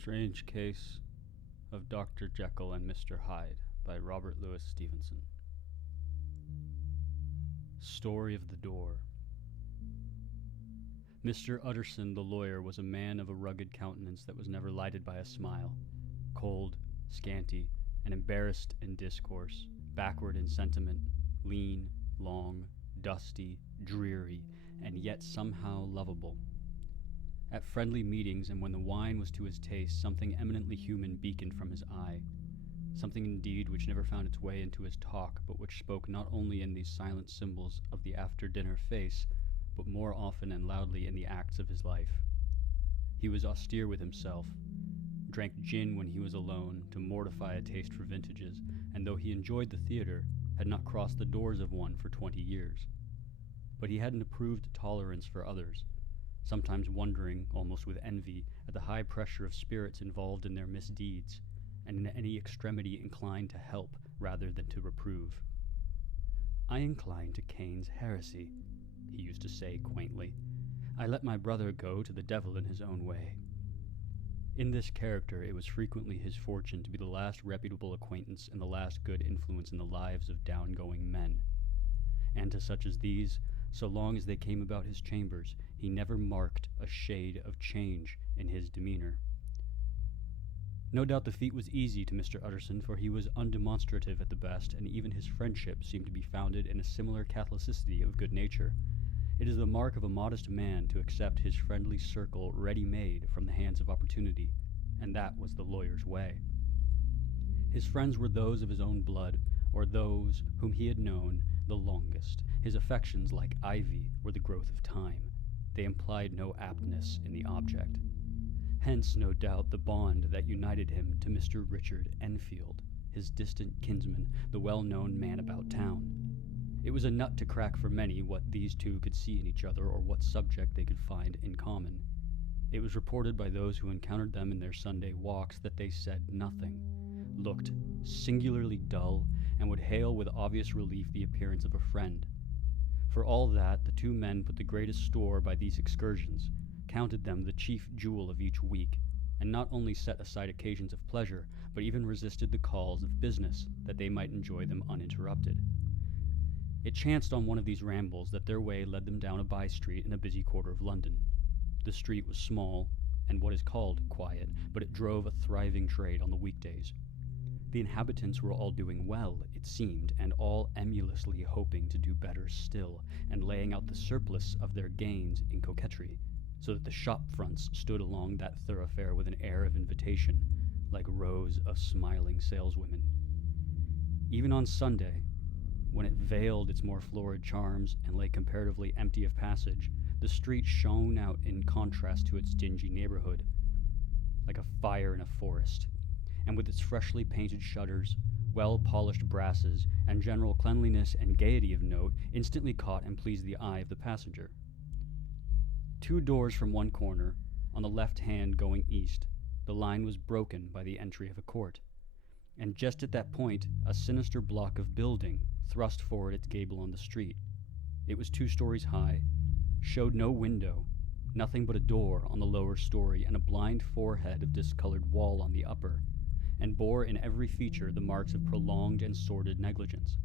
Strange Case of Dr. Jekyll and Mr. Hyde by Robert Louis Stevenson. Story of the Door. Mr. Utterson the lawyer was a man of a rugged countenance that was never lighted by a smile, cold, scanty, and embarrassed in discourse, backward in sentiment, lean, long, dusty, dreary, and yet somehow lovable. At friendly meetings and when the wine was to his taste, something eminently human beaconed from his eye, something indeed which never found its way into his talk, but which spoke not only in these silent symbols of the after-dinner face, but more often and loudly in the acts of his life. He was austere with himself, drank gin when he was alone to mortify a taste for vintages, and though he enjoyed the theater, had not crossed the doors of one for 20 years. But he had an approved tolerance for others, sometimes wondering, almost with envy, at the high pressure of spirits involved in their misdeeds, and in any extremity inclined to help rather than to reprove. "I incline to Cain's heresy," he used to say quaintly. "I let my brother go to the devil in his own way." In this character it was frequently his fortune to be the last reputable acquaintance and the last good influence in the lives of down-going men. And to such as these, so long as they came about his chambers, he never marked a shade of change in his demeanor. No doubt the feat was easy to Mr. Utterson, for he was undemonstrative at the best, and even his friendship seemed to be founded in a similar catholicity of good nature. It is the mark of a modest man to accept his friendly circle ready-made from the hands of opportunity, and that was the lawyer's way. His friends were those of his own blood, or those whom he had known the longest. His affections, like ivy, were the growth of time. They implied no aptness in the object. Hence, no doubt, the bond that united him to Mr. Richard Enfield, his distant kinsman, the well-known man about town. It was a nut to crack for many what these two could see in each other, or what subject they could find in common. It was reported by those who encountered them in their Sunday walks that they said nothing, looked singularly dull, and would hail with obvious relief the appearance of a friend. For all that, the two men put the greatest store by these excursions, counted them the chief jewel of each week, and not only set aside occasions of pleasure, but even resisted the calls of business, that they might enjoy them uninterrupted. It chanced on one of these rambles that their way led them down a by-street in a busy quarter of London. The street was small, and what is called quiet, but it drove a thriving trade on the weekdays. The inhabitants were all doing well, it seemed, and all emulously hoping to do better still, and laying out the surplus of their gains in coquetry, so that the shop fronts stood along that thoroughfare with an air of invitation, like rows of smiling saleswomen. Even on Sunday, when it veiled its more florid charms and lay comparatively empty of passage, the street shone out in contrast to its dingy neighborhood, like a fire in a forest, and with its freshly painted shutters, well-polished brasses, and general cleanliness and gaiety of note, instantly caught and pleased the eye of the passenger. 2 doors from one corner, on the left hand going east, the line was broken by the entry of a court, and just at that point a sinister block of building thrust forward its gable on the street. It was 2 stories high, showed no window, nothing but a door on the lower story and a blind forehead of discolored wall on the upper, and bore in every feature the marks of prolonged and sordid negligence.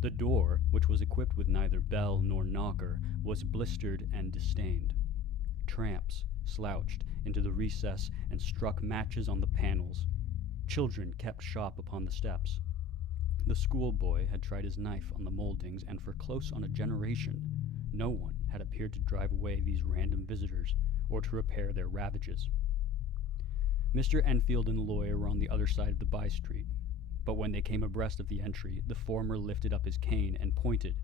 The door, which was equipped with neither bell nor knocker, was blistered and disdained. Tramps slouched into the recess and struck matches on the panels. Children kept shop upon the steps. The schoolboy had tried his knife on the moldings, and for close on a generation, no one had appeared to drive away these random visitors, or to repair their ravages. Mr. Enfield and the lawyer were on the other side of the by-street, but when they came abreast of the entry, the former lifted up his cane and pointed.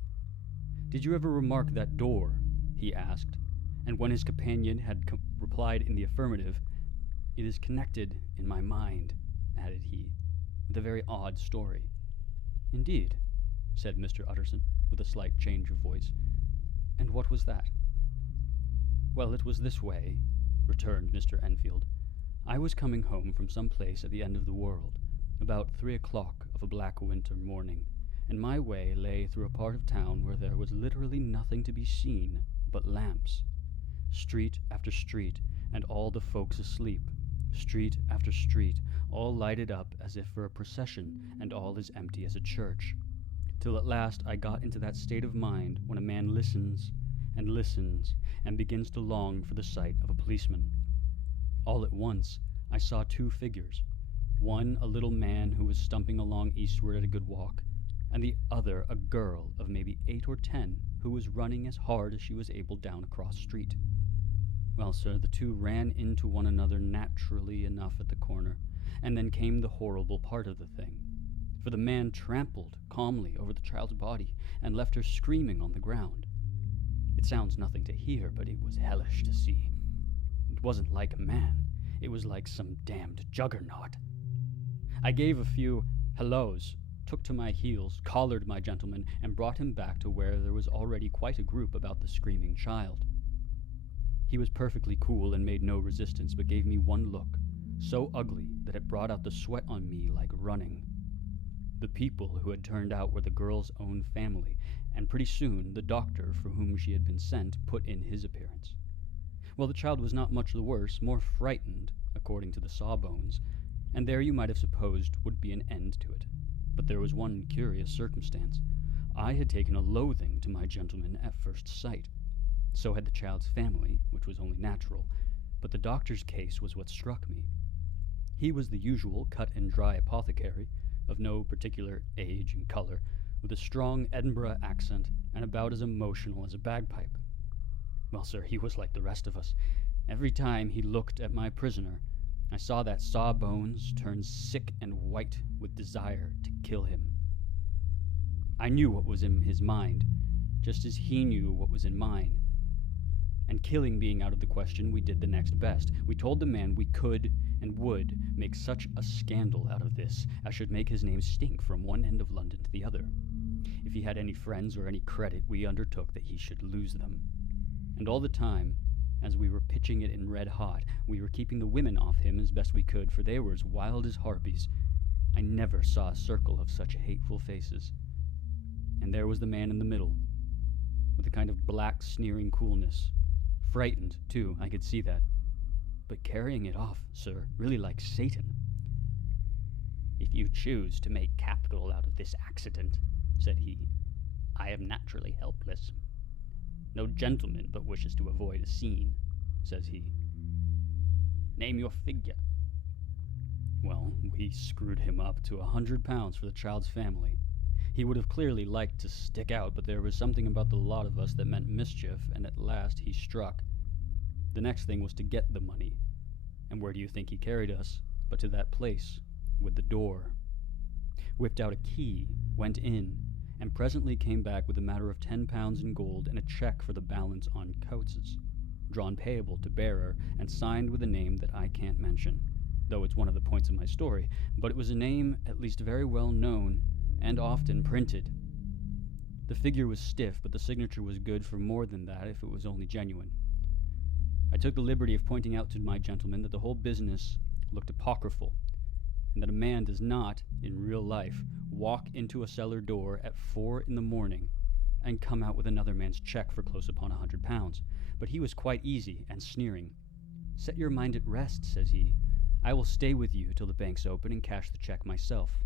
"Did you ever remark that door?" he asked, and when his companion had replied in the affirmative, "It is connected in my mind," added he, "with a very odd story." "Indeed," said Mr. Utterson, with a slight change of voice. "And what was that?" "Well, it was this way," returned Mr. Enfield. "I was coming home from some place at the end of the world, about 3 o'clock of a black winter morning, and my way lay through a part of town where there was literally nothing to be seen but lamps. Street after street, and all the folks asleep, street after street, all lighted up as if for a procession, and all as empty as a church. Till at last I got into that state of mind when a man listens and begins to long for the sight of a policeman. All at once I saw two figures, one a little man who was stumping along eastward at a good walk, and the other a girl of maybe 8 or 10 who was running as hard as she was able down a cross street. Well, sir, the two ran into one another naturally enough at the corner, and then came the horrible part of the thing. For the man trampled calmly over the child's body and left her screaming on the ground. It sounds nothing to hear, but it was hellish to see. It wasn't like a man. It was like some damned juggernaut. I gave a few hellos, took to my heels, collared my gentleman, and brought him back to where there was already quite a group about the screaming child. He was perfectly cool and made no resistance, but gave me one look, so ugly that it brought out the sweat on me like running. The people who had turned out were the girl's own family, and pretty soon the doctor for whom she had been sent put in his appearance. Well, the child was not much the worse, more frightened, according to the sawbones, and there you might have supposed would be an end to it. But there was one curious circumstance. I had taken a loathing to my gentleman at first sight. So had the child's family, which was only natural, but the doctor's case was what struck me. He was the usual cut-and-dry apothecary, of no particular age and color, with a strong Edinburgh accent and about as emotional as a bagpipe. Well, sir, he was like the rest of us. Every time he looked at my prisoner, I saw that Sawbones turn sick and white with desire to kill him. I knew what was in his mind, just as he knew what was in mine. And killing being out of the question, we did the next best. We told the man we could and would make such a scandal out of this as should make his name stink from one end of London to the other. If he had any friends or any credit, we undertook that he should lose them. And all the time, as we were pitching it in red hot, we were keeping the women off him as best we could, for they were as wild as harpies. I never saw a circle of such hateful faces. And there was the man in the middle, with a kind of black, sneering coolness. Frightened, too, I could see that. But carrying it off, sir, really like Satan. "If you choose to make capital out of this accident," said he, "I am naturally helpless. No gentleman but wishes to avoid a scene," says he. "Name your figure." Well, we screwed him up to £100 for the child's family. He would have clearly liked to stick out, but there was something about the lot of us that meant mischief, and at last he struck. The next thing was to get the money. And where do you think he carried us but to that place with the door? Whipped out a key, went in, and presently came back with a matter of £10 in gold and a cheque for the balance on Coates's, drawn payable to bearer and signed with a name that I can't mention, though it's one of the points of my story, but it was a name at least very well known and often printed. The figure was stiff, but the signature was good for more than that if it was only genuine. I took the liberty of pointing out to my gentleman that the whole business looked apocryphal, and that a man does not, in real life, walk into a cellar door at 4 a.m. and come out with another man's cheque for close upon £100. But he was quite easy and sneering. "Set your mind at rest," says he. "I will stay with you till the bank's open and cash the cheque myself."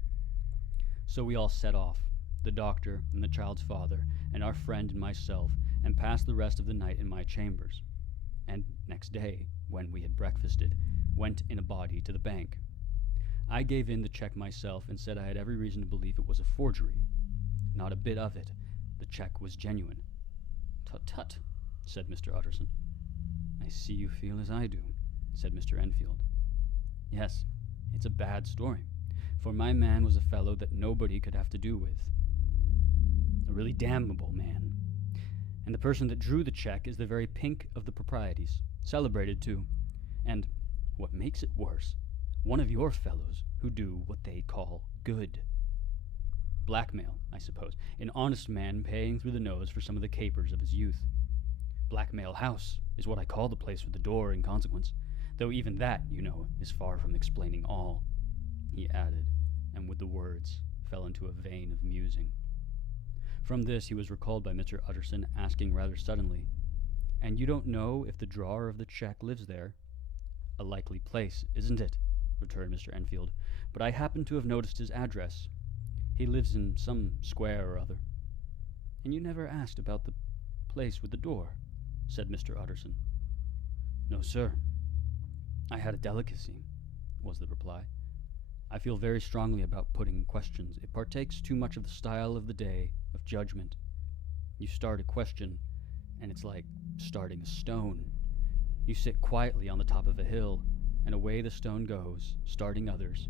So we all set off, the doctor and the child's father, and our friend and myself, and passed the rest of the night in my chambers. And next day, when we had breakfasted, went in a body to the bank. I gave in the cheque myself and said I had every reason to believe it was a forgery. Not a bit of it. The cheque was genuine. "Tut, tut," said Mr. Utterson. "I see you feel as I do," said Mr. Enfield. "Yes, it's a bad story, for my man was a fellow that nobody could have to do with. A really damnable man. And the person that drew the cheque is the very pink of the proprieties, celebrated too, and, what makes it worse, one of your fellows who do what they call good. Blackmail, I suppose, an honest man paying through the nose for some of the capers of his youth. Blackmail House is what I call the place with the door in consequence, though even that, you know, is far from explaining all," he added, and with the words fell into a vein of musing. From this he was recalled by Mr. Utterson, asking rather suddenly, "And you don't know if the drawer of the cheque lives there?" "A likely place, isn't it?" returned Mr. Enfield. "But I happen to have noticed his address. He lives in some square or other." "And you never asked about the place with the door?" said Mr. Utterson. "No, sir. I had a delicacy," was the reply. "I feel very strongly about putting questions. It partakes too much of the style of the day, of judgment. You start a question, and it's like starting a stone. You sit quietly on the top of a hill, and away the stone goes, starting others,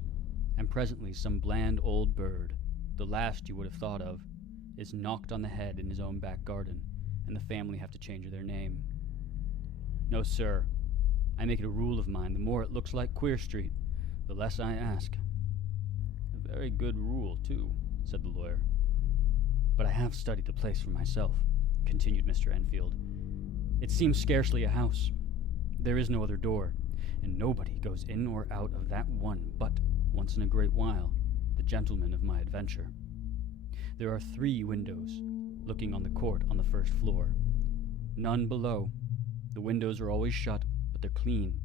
and presently some bland old bird, the last you would have thought of, is knocked on the head in his own back garden, and the family have to change their name. No, sir. I make it a rule of mine, the more it looks like Queer Street, the less I ask." "A very good rule, too," said the lawyer. "But I have studied the place for myself," continued Mr. Enfield. "It seems scarcely a house. There is no other door, and nobody goes in or out of that one but, once in a great while, the gentleman of my adventure. There are 3 windows, looking on the court on the first floor. None below. The windows are always shut, but they're clean.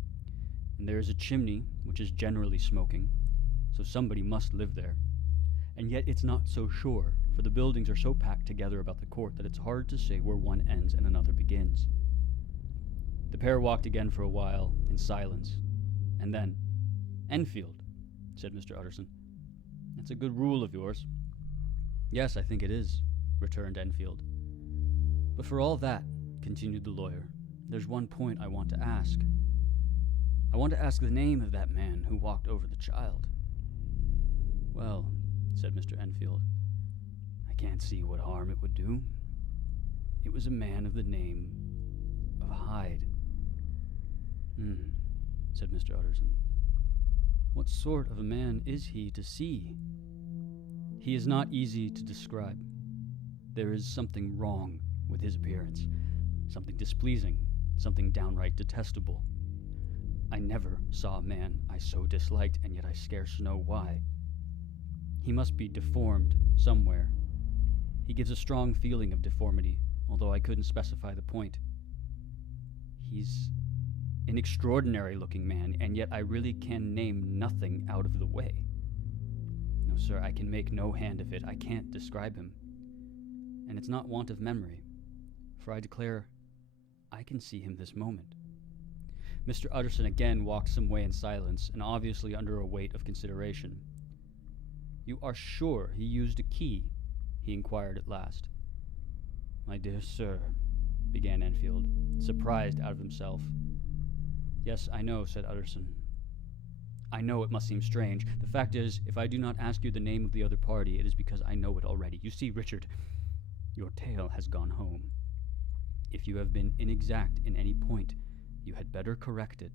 And there is a chimney, which is generally smoking, so somebody must live there. And yet it's not so sure, for the buildings are so packed together about the court that it's hard to say where one ends and another begins." The pair walked again for a while, in silence, and then, "Enfield," said Mr. Utterson, "that's a good rule of yours." "Yes, I think it is," returned Enfield. "But for all that," continued the lawyer, "there's one point I want to ask. I want to ask the name of that man who walked over the child." "Well," said Mr. Enfield, "I can't see what harm it would do. It was a man of the name of Hyde." Said Mr. Utterson. "What sort of a man is he to see?" "He is not easy to describe. There is something wrong with his appearance, something displeasing, something downright detestable. I never saw a man I so disliked, and yet I scarce know why. He must be deformed somewhere. He gives a strong feeling of deformity, although I couldn't specify the point. He's an extraordinary-looking man, and yet I really can name nothing out of the way. No, sir, I can make no hand of it. I can't describe him. And it's not want of memory, for I declare I can see him this moment." Mr. Utterson again walked some way in silence, and obviously under a weight of consideration. "You are sure he used a key?" he inquired at last. "My dear sir," began Enfield, surprised out of himself. "Yes, I know," said Utterson. "I know it must seem strange. The fact is, if I do not ask you the name of the other party, it is because I know it already. You see, Richard, your tale has gone home. If you have been inexact in any point, you had better correct it."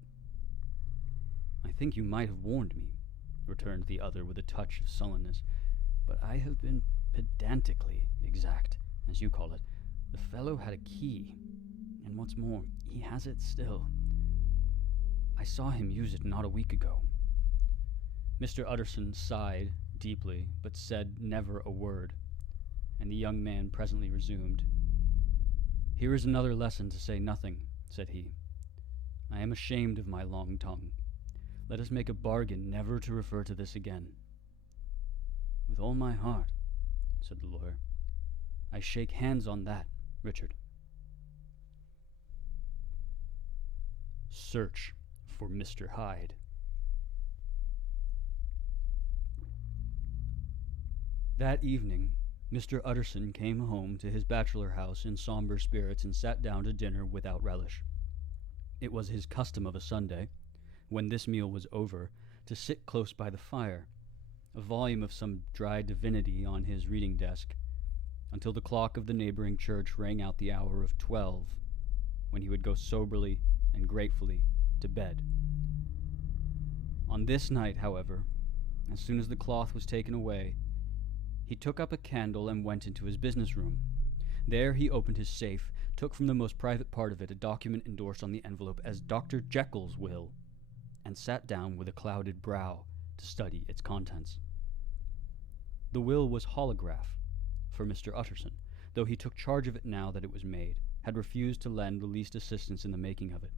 "I think you might have warned me," returned the other with a touch of sullenness. "But I have been pedantically exact, as you call it. The fellow had a key, and what's more, he has it still. I saw him use it not a week ago." Mr. Utterson sighed deeply, but said never a word, and the young man presently resumed. "Here is another lesson to say nothing," said he. "I am ashamed of my long tongue. Let us make a bargain never to refer to this again." "With all my heart," said the lawyer. "I shake hands on that, Richard." Search for Mr. Hyde. That evening, Mr. Utterson came home to his bachelor house in somber spirits and sat down to dinner without relish. It was his custom of a Sunday, when this meal was over, to sit close by the fire, a volume of some dry divinity on his reading desk, until the clock of the neighboring church rang out the hour of 12, when he would go soberly and gratefully to bed. On this night, however, as soon as the cloth was taken away, he took up a candle and went into his business room. There he opened his safe, took from the most private part of it a document endorsed on the envelope as Dr. Jekyll's will, and sat down with a clouded brow to study its contents. The will was holograph, for Mr. Utterson, though he took charge of it now that it was made, had refused to lend the least assistance in the making of it,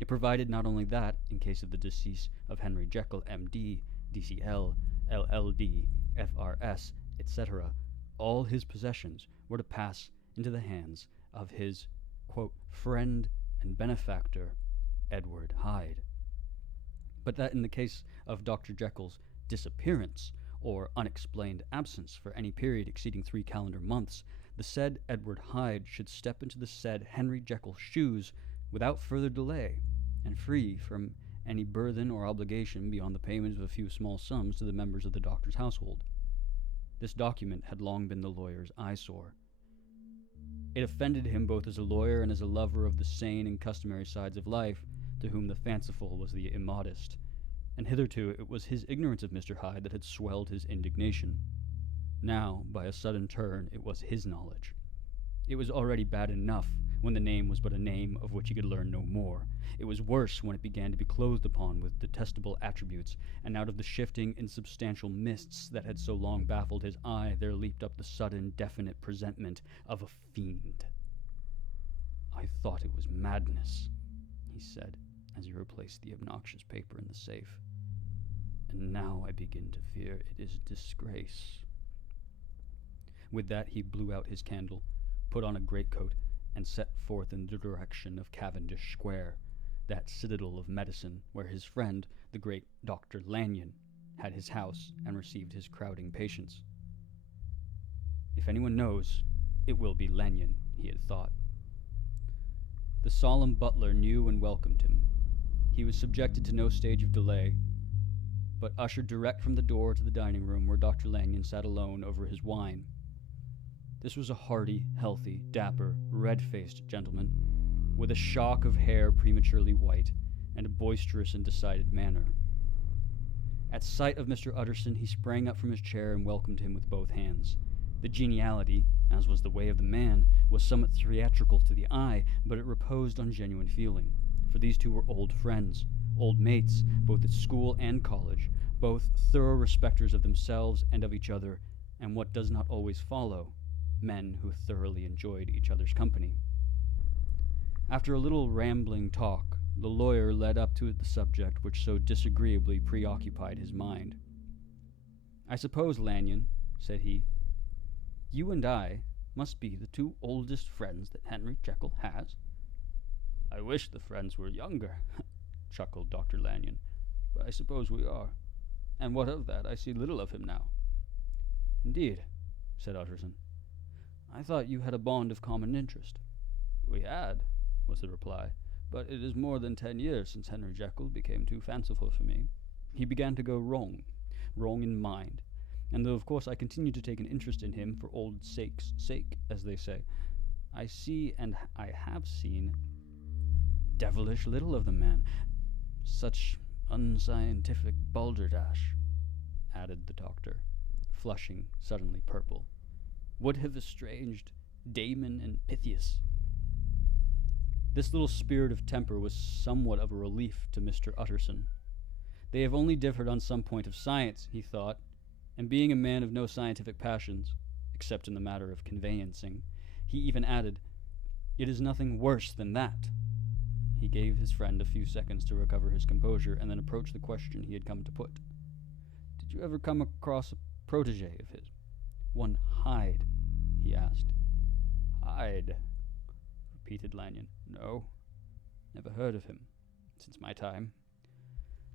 It provided not only that, in case of the decease of Henry Jekyll, M.D., D.C.L., L.L.D., F.R.S., etc., all his possessions were to pass into the hands of his, quote, friend and benefactor, Edward Hyde. But that in the case of Dr. Jekyll's disappearance, or unexplained absence for any period exceeding 3 calendar months, the said Edward Hyde should step into the said Henry Jekyll's shoes without further delay, and free from any burthen or obligation beyond the payment of a few small sums to the members of the doctor's household. This document had long been the lawyer's eyesore. It offended him both as a lawyer and as a lover of the sane and customary sides of life, to whom the fanciful was the immodest, and hitherto it was his ignorance of Mr. Hyde that had swelled his indignation. Now, by a sudden turn, it was his knowledge. It was already bad enough when the name was but a name of which he could learn no more. It was worse when it began to be clothed upon with detestable attributes, and out of the shifting, insubstantial mists that had so long baffled his eye there leaped up the sudden, definite presentment of a fiend. "I thought it was madness," he said, as he replaced the obnoxious paper in the safe. "And now I begin to fear it is disgrace." With that he blew out his candle, put on a greatcoat, and set forth in the direction of Cavendish Square, that citadel of medicine where his friend, the great Dr. Lanyon, had his house and received his crowding patients. If anyone knows, it will be Lanyon, he had thought. The solemn butler knew and welcomed him. He was subjected to no stage of delay, but ushered direct from the door to the dining room where Dr. Lanyon sat alone over his wine. This was a hearty, healthy, dapper, red-faced gentleman, with a shock of hair prematurely white, and a boisterous and decided manner. At sight of Mr. Utterson, he sprang up from his chair and welcomed him with both hands. The geniality, as was the way of the man, was somewhat theatrical to the eye, but it reposed on genuine feeling, for these two were old friends, old mates, both at school and college, both thorough respecters of themselves and of each other, and what does not always follow, men who thoroughly enjoyed each other's company. After a little rambling talk, the lawyer led up to the subject which so disagreeably preoccupied his mind. "I suppose, Lanyon," said he, "you and I must be the two oldest friends that Henry Jekyll has?" "I wish the friends were younger," chuckled Dr. Lanyon, "but I suppose we are. And what of that? I see little of him now." "Indeed," said Utterson. "I thought you had a bond of common interest." "We had," was the reply, "but it is more than 10 years since Henry Jekyll became too fanciful for me. He began to go wrong in mind, and though of course I continue to take an interest in him for old sake's sake, as they say, I see and I have seen devilish little of the man. Such unscientific balderdash," added the doctor, flushing suddenly purple, "would have estranged Damon and Pythias." This little spirit of temper was somewhat of a relief to Mr. Utterson. They have only differed on some point of science, he thought, and being a man of no scientific passions, except in the matter of conveyancing, he even added, "It is nothing worse than that." He gave his friend a few seconds to recover his composure, and then approached the question he had come to put. "Did you ever come across a protege of his? One Hyde?" he asked. "Hyde?" repeated Lanyon. "No, never heard of him, since my time."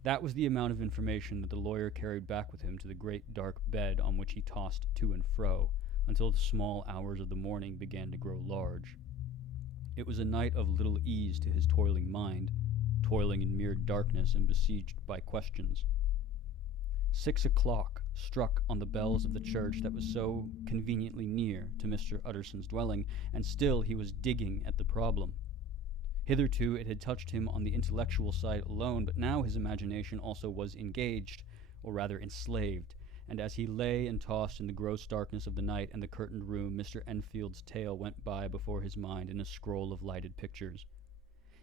That was the amount of information that the lawyer carried back with him to the great dark bed on which he tossed to and fro, until the small hours of the morning began to grow large. It was a night of little ease to his toiling mind, toiling in mere darkness and besieged by questions. 6 o'clock struck on the bells of the church that was so conveniently near to Mr. Utterson's dwelling, and still he was digging at the problem. Hitherto it had touched him on the intellectual side alone, but now his imagination also was engaged, or rather enslaved, and as he lay and tossed in the gross darkness of the night and the curtained room, Mr. Enfield's tale went by before his mind in a scroll of lighted pictures.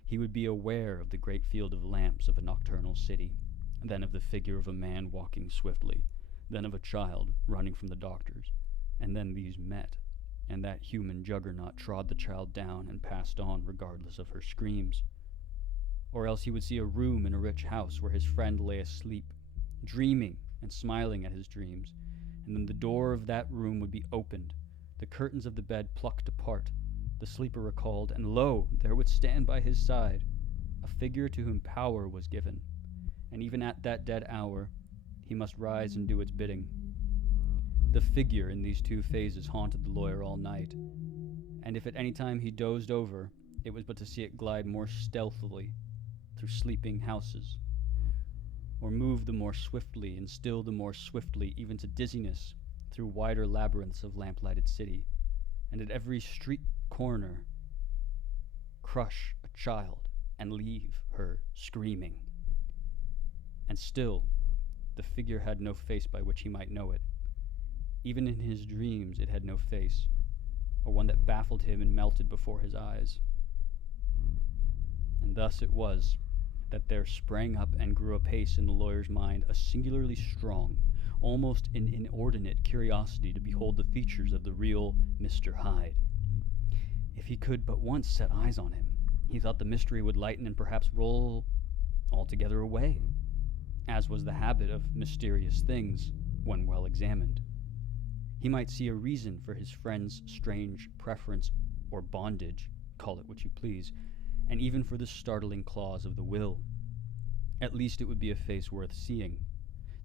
He would be aware of the great field of lamps of a nocturnal city, then of the figure of a man walking swiftly, then of a child running from the doctors, and then these met, and that human juggernaut trod the child down and passed on regardless of her screams. or else he would see a room in a rich house where his friend lay asleep, dreaming and smiling at his dreams, and then the door of that room would be opened, the curtains of the bed plucked apart, the sleeper recalled, and lo, there would stand by his side a figure to whom power was given, and even at that dead hour he must rise and do its bidding. The figure in these two phases haunted the lawyer all night, and if at any time he dozed over, it was but to see it glide more stealthily through sleeping houses, or move the more swiftly and still the more swiftly, even to dizziness, through wider labyrinths of lamp-lighted city, and at every street corner crush a child and leave her screaming. And still, the figure had no face by which he might know it. Even in his dreams it had no face, or one that baffled him and melted before his eyes. And thus it was that there sprang up and grew apace in the lawyer's mind a singularly strong, almost an inordinate curiosity to behold the features of the real Mr. Hyde. If he could but once set eyes on him, he thought the mystery would lighten and perhaps roll altogether away, as was the habit of mysterious things when well examined. He might see a reason for his friend's strange preference or bondage, call it what you please, and even for the startling clause of the will. At least it would be a face worth seeing,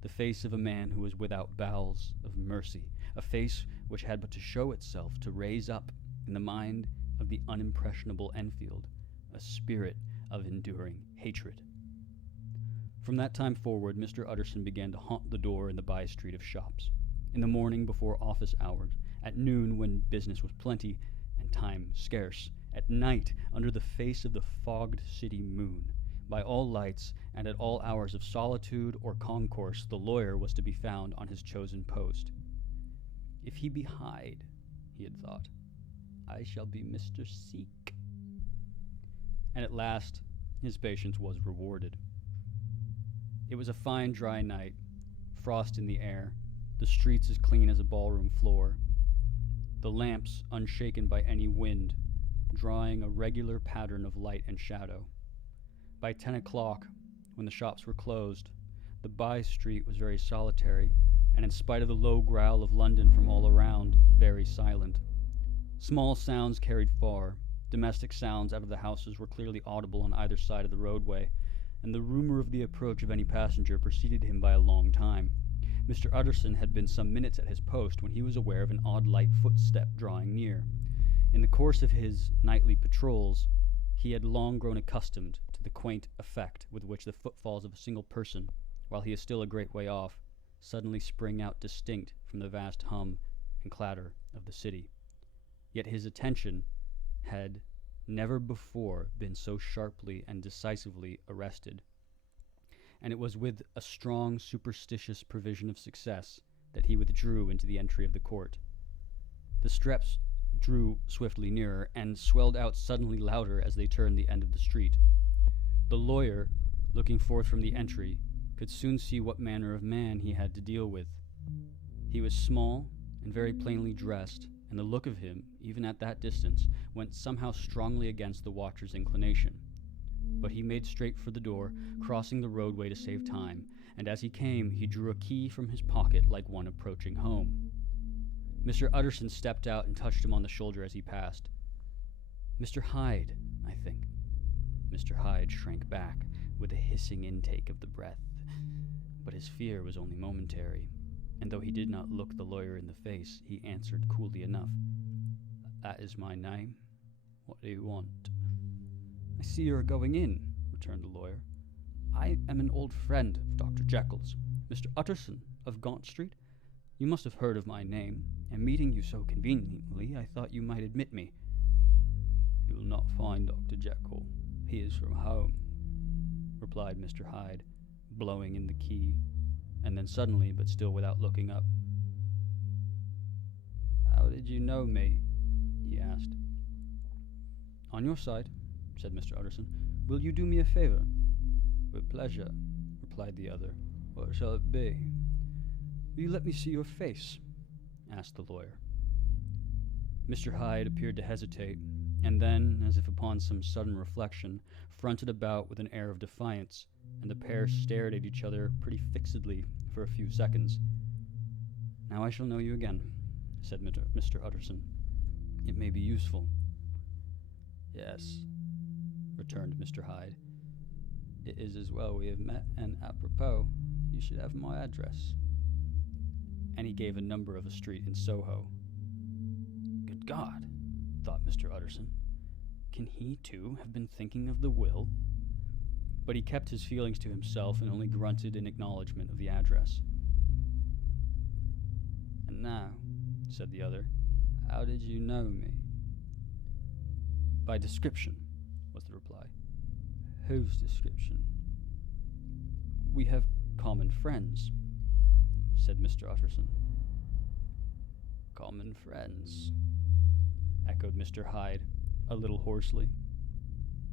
the face of a man who was without bowels of mercy, a face which had but to show itself to raise up in the mind of the unimpressionable Enfield a spirit of enduring hatred. From that time forward, Mr. Utterson began to haunt the door in the by-street of shops, in the morning before office hours, at noon when business was plenty and time scarce, at night under the face of the fogged city moon. By all lights and at all hours of solitude or concourse, the lawyer was to be found on his chosen post. If he be Hyde, he had thought, I shall be Mr. Seek. And at last his patience was rewarded. It was a fine dry night, frost in the air, the streets as clean as a ballroom floor, the lamps unshaken by any wind, drawing a regular pattern of light and shadow. By 10 o'clock, when the shops were closed, the by-street was very solitary, and in spite of the low growl of London from all around, very silent. Small sounds carried far. Domestic sounds out of the houses were clearly audible on either side of the roadway, and the rumor of the approach of any passenger preceded him by a long time. Mr. Utterson had been some minutes at his post when he was aware of an odd light footstep drawing near. In the course of his nightly patrols, he had long grown accustomed to the quaint effect with which the footfalls of a single person, while he is still a great way off, suddenly spring out distinct from the vast hum and clatter of the city. Yet his attention had never before been so sharply and decisively arrested, and it was with a strong superstitious prevision of success that he withdrew into the entry of the court. The steps drew swiftly nearer, and swelled out suddenly louder as they turned the end of the street. The lawyer, looking forth from the entry, could soon see what manner of man he had to deal with. He was small and very plainly dressed, and the look of him, even at that distance, went somehow strongly against the watcher's inclination. But he made straight for the door, crossing the roadway to save time, and as he came, he drew a key from his pocket like one approaching home. Mr. Utterson stepped out and touched him on the shoulder as he passed. Mr. Hyde, I think. Mr. Hyde shrank back with a hissing intake of the breath, but his fear was only momentary, and though he did not look the lawyer in the face, he answered coolly enough, That is my name. What do you want? I see you are going in, returned the lawyer. I am an old friend of Dr. Jekyll's, Mr. Utterson of Gaunt Street. You must have heard of my name, and meeting you so conveniently, I thought you might admit me. You will not find Dr. Jekyll. He is from home, replied Mr. Hyde, blowing in the key, and then suddenly, but still without looking up. How did you know me? He asked. On your side, said Mr. Utterson. Will you do me a favor? With pleasure, replied the other. What shall it be? Will you let me see your face? Asked the lawyer. Mr. Hyde appeared to hesitate, and then, as if upon some sudden reflection, fronted about with an air of defiance, and the pair stared at each other pretty fixedly for a few seconds. "Now I shall know you again," said Mr. Utterson. "It may be useful." "Yes," returned Mr. Hyde. "It is as well we have met, and apropos, you should have my address." And he gave a number of a street in Soho. "Good God," thought Mr. Utterson. "Can he, too, have been thinking of the will?" But he kept his feelings to himself and only grunted in acknowledgment of the address. "And now," said the other, "how did you know me?" "By description," was the reply. "Whose description?" "We have common friends," said Mr. Utterson. "Common friends," echoed Mr. Hyde, a little hoarsely.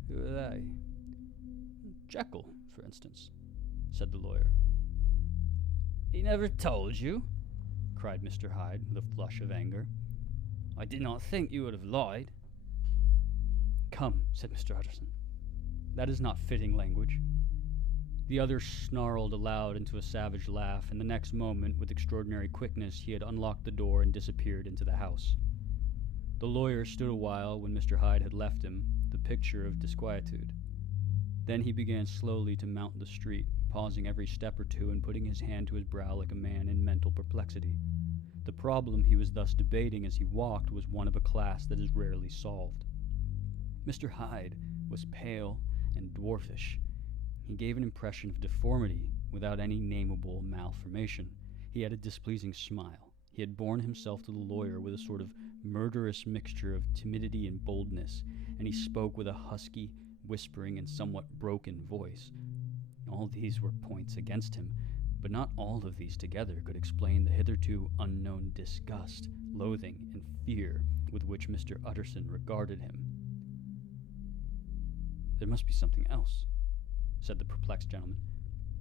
"Who are they?" "Jekyll, for instance," said the lawyer. "He never told you?" cried Mr. Hyde, with a flush of anger. "I did not think you would have lied." "Come," said Mr. Utterson, "that is not fitting language." The other snarled aloud into a savage laugh, and the next moment, with extraordinary quickness, he had unlocked the door and disappeared into the house. The lawyer stood a while when Mr. Hyde had left him, the picture of disquietude. Then he began slowly to mount the street, pausing every step or two and putting his hand to his brow like a man in mental perplexity. The problem he was thus debating as he walked was one of a class that is rarely solved. Mr. Hyde was pale and dwarfish. He gave an impression of deformity without any nameable malformation. He had a displeasing smile. He had borne himself to the lawyer with a sort of murderous mixture of timidity and boldness, and he spoke with a husky, whispering, and somewhat broken voice. All these were points against him, but not all of these together could explain the hitherto unknown disgust, loathing, and fear with which Mr. Utterson regarded him. "There must be something else," said the perplexed gentleman.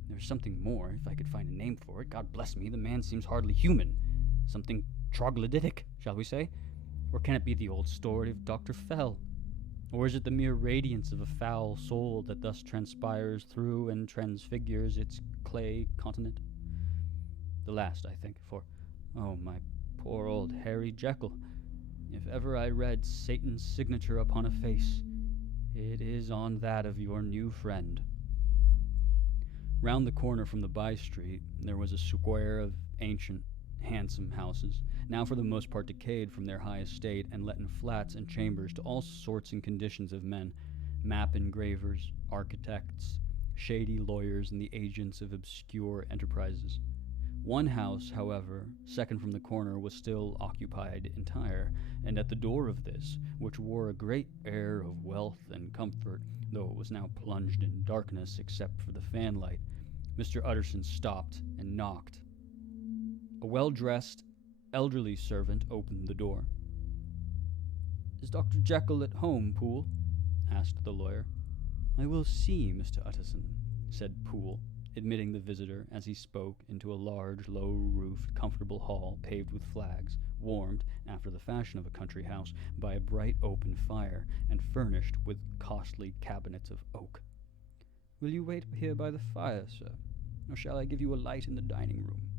"There's something more, if I could find a name for it. God bless me, the man seems hardly human. Something troglodytic, shall we say? Or can it be the old story of Dr. Fell? Or is it the mere radiance of a foul soul that thus transpires through and transfigures its clay continent? The last, I think, for, oh, my poor old Harry Jekyll, if ever I read Satan's signature upon a face, it is on that of your new friend." Round the corner from the by-street there was a square of ancient, handsome houses, now for the most part decayed from their high estate and let in flats and chambers to all sorts and conditions of men, map engravers, architects, shady lawyers, and the agents of obscure enterprises. One house, however, second from the corner, was still occupied entire, and at the door of this, which wore a great air of wealth and comfort, though it was now plunged in darkness except for the fanlight, Mr. Utterson stopped and knocked. A well-dressed, elderly servant opened the door. "Is Dr. Jekyll at home, Poole?" asked the lawyer. "I will see Mr. Utterson," said Poole, admitting the visitor as he spoke into a large, low-roofed, comfortable hall paved with flags, warmed, after the fashion of a country house, by a bright open fire, and furnished with costly cabinets of oak. "Will you wait here by the fire, sir, or shall I give you a light in the dining-room?"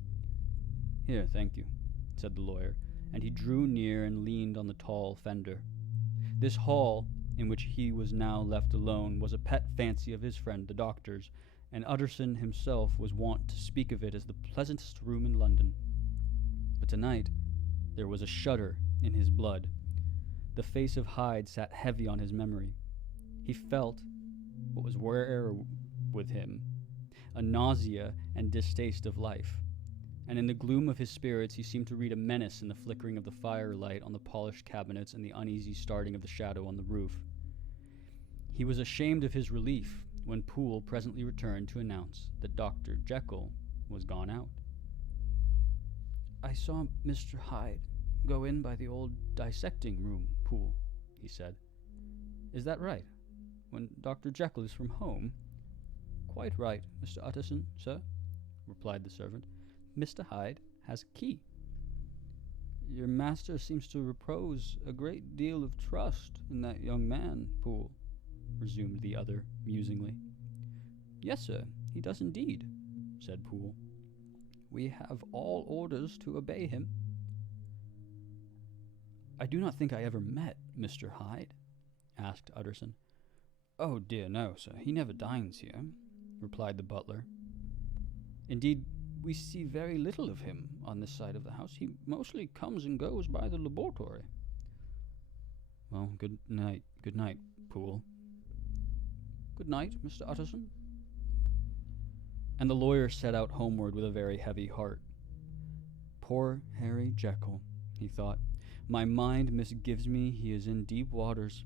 "Here, thank you," said the lawyer, and he drew near and leaned on the tall fender. This hall, in which he was now left alone, was a pet fancy of his friend the doctor's, and Utterson himself was wont to speak of it as the pleasantest room in London. But tonight there was a shudder in his blood. The face of Hyde sat heavy on his memory. He felt, what was rare with him, a nausea and distaste of life, and in the gloom of his spirits he seemed to read a menace in the flickering of the firelight on the polished cabinets and the uneasy starting of the shadow on the roof. He was ashamed of his relief when Poole presently returned to announce that Dr. Jekyll was gone out. "I saw Mr. Hyde go in by the old dissecting room, Poole," he said. "Is that right? When Dr. Jekyll is from home?" "Quite right, Mr. Utterson, sir," replied the servant. "Mr. Hyde has a key." Your master seems to repose a great deal of trust in that young man, Poole, resumed the other musingly. Yes, sir, he does indeed, said Poole. We have all orders to obey him. I do not think I ever met Mr. Hyde, asked Utterson. Oh dear, no, sir, he never dines here, replied the butler. Indeed, we see very little of him on this side of the house. He mostly comes and goes by the laboratory. Well, good night, Poole. Good night, Mr. Utterson. And the lawyer set out homeward with a very heavy heart. Poor Harry Jekyll, he thought. My mind misgives me he is in deep waters.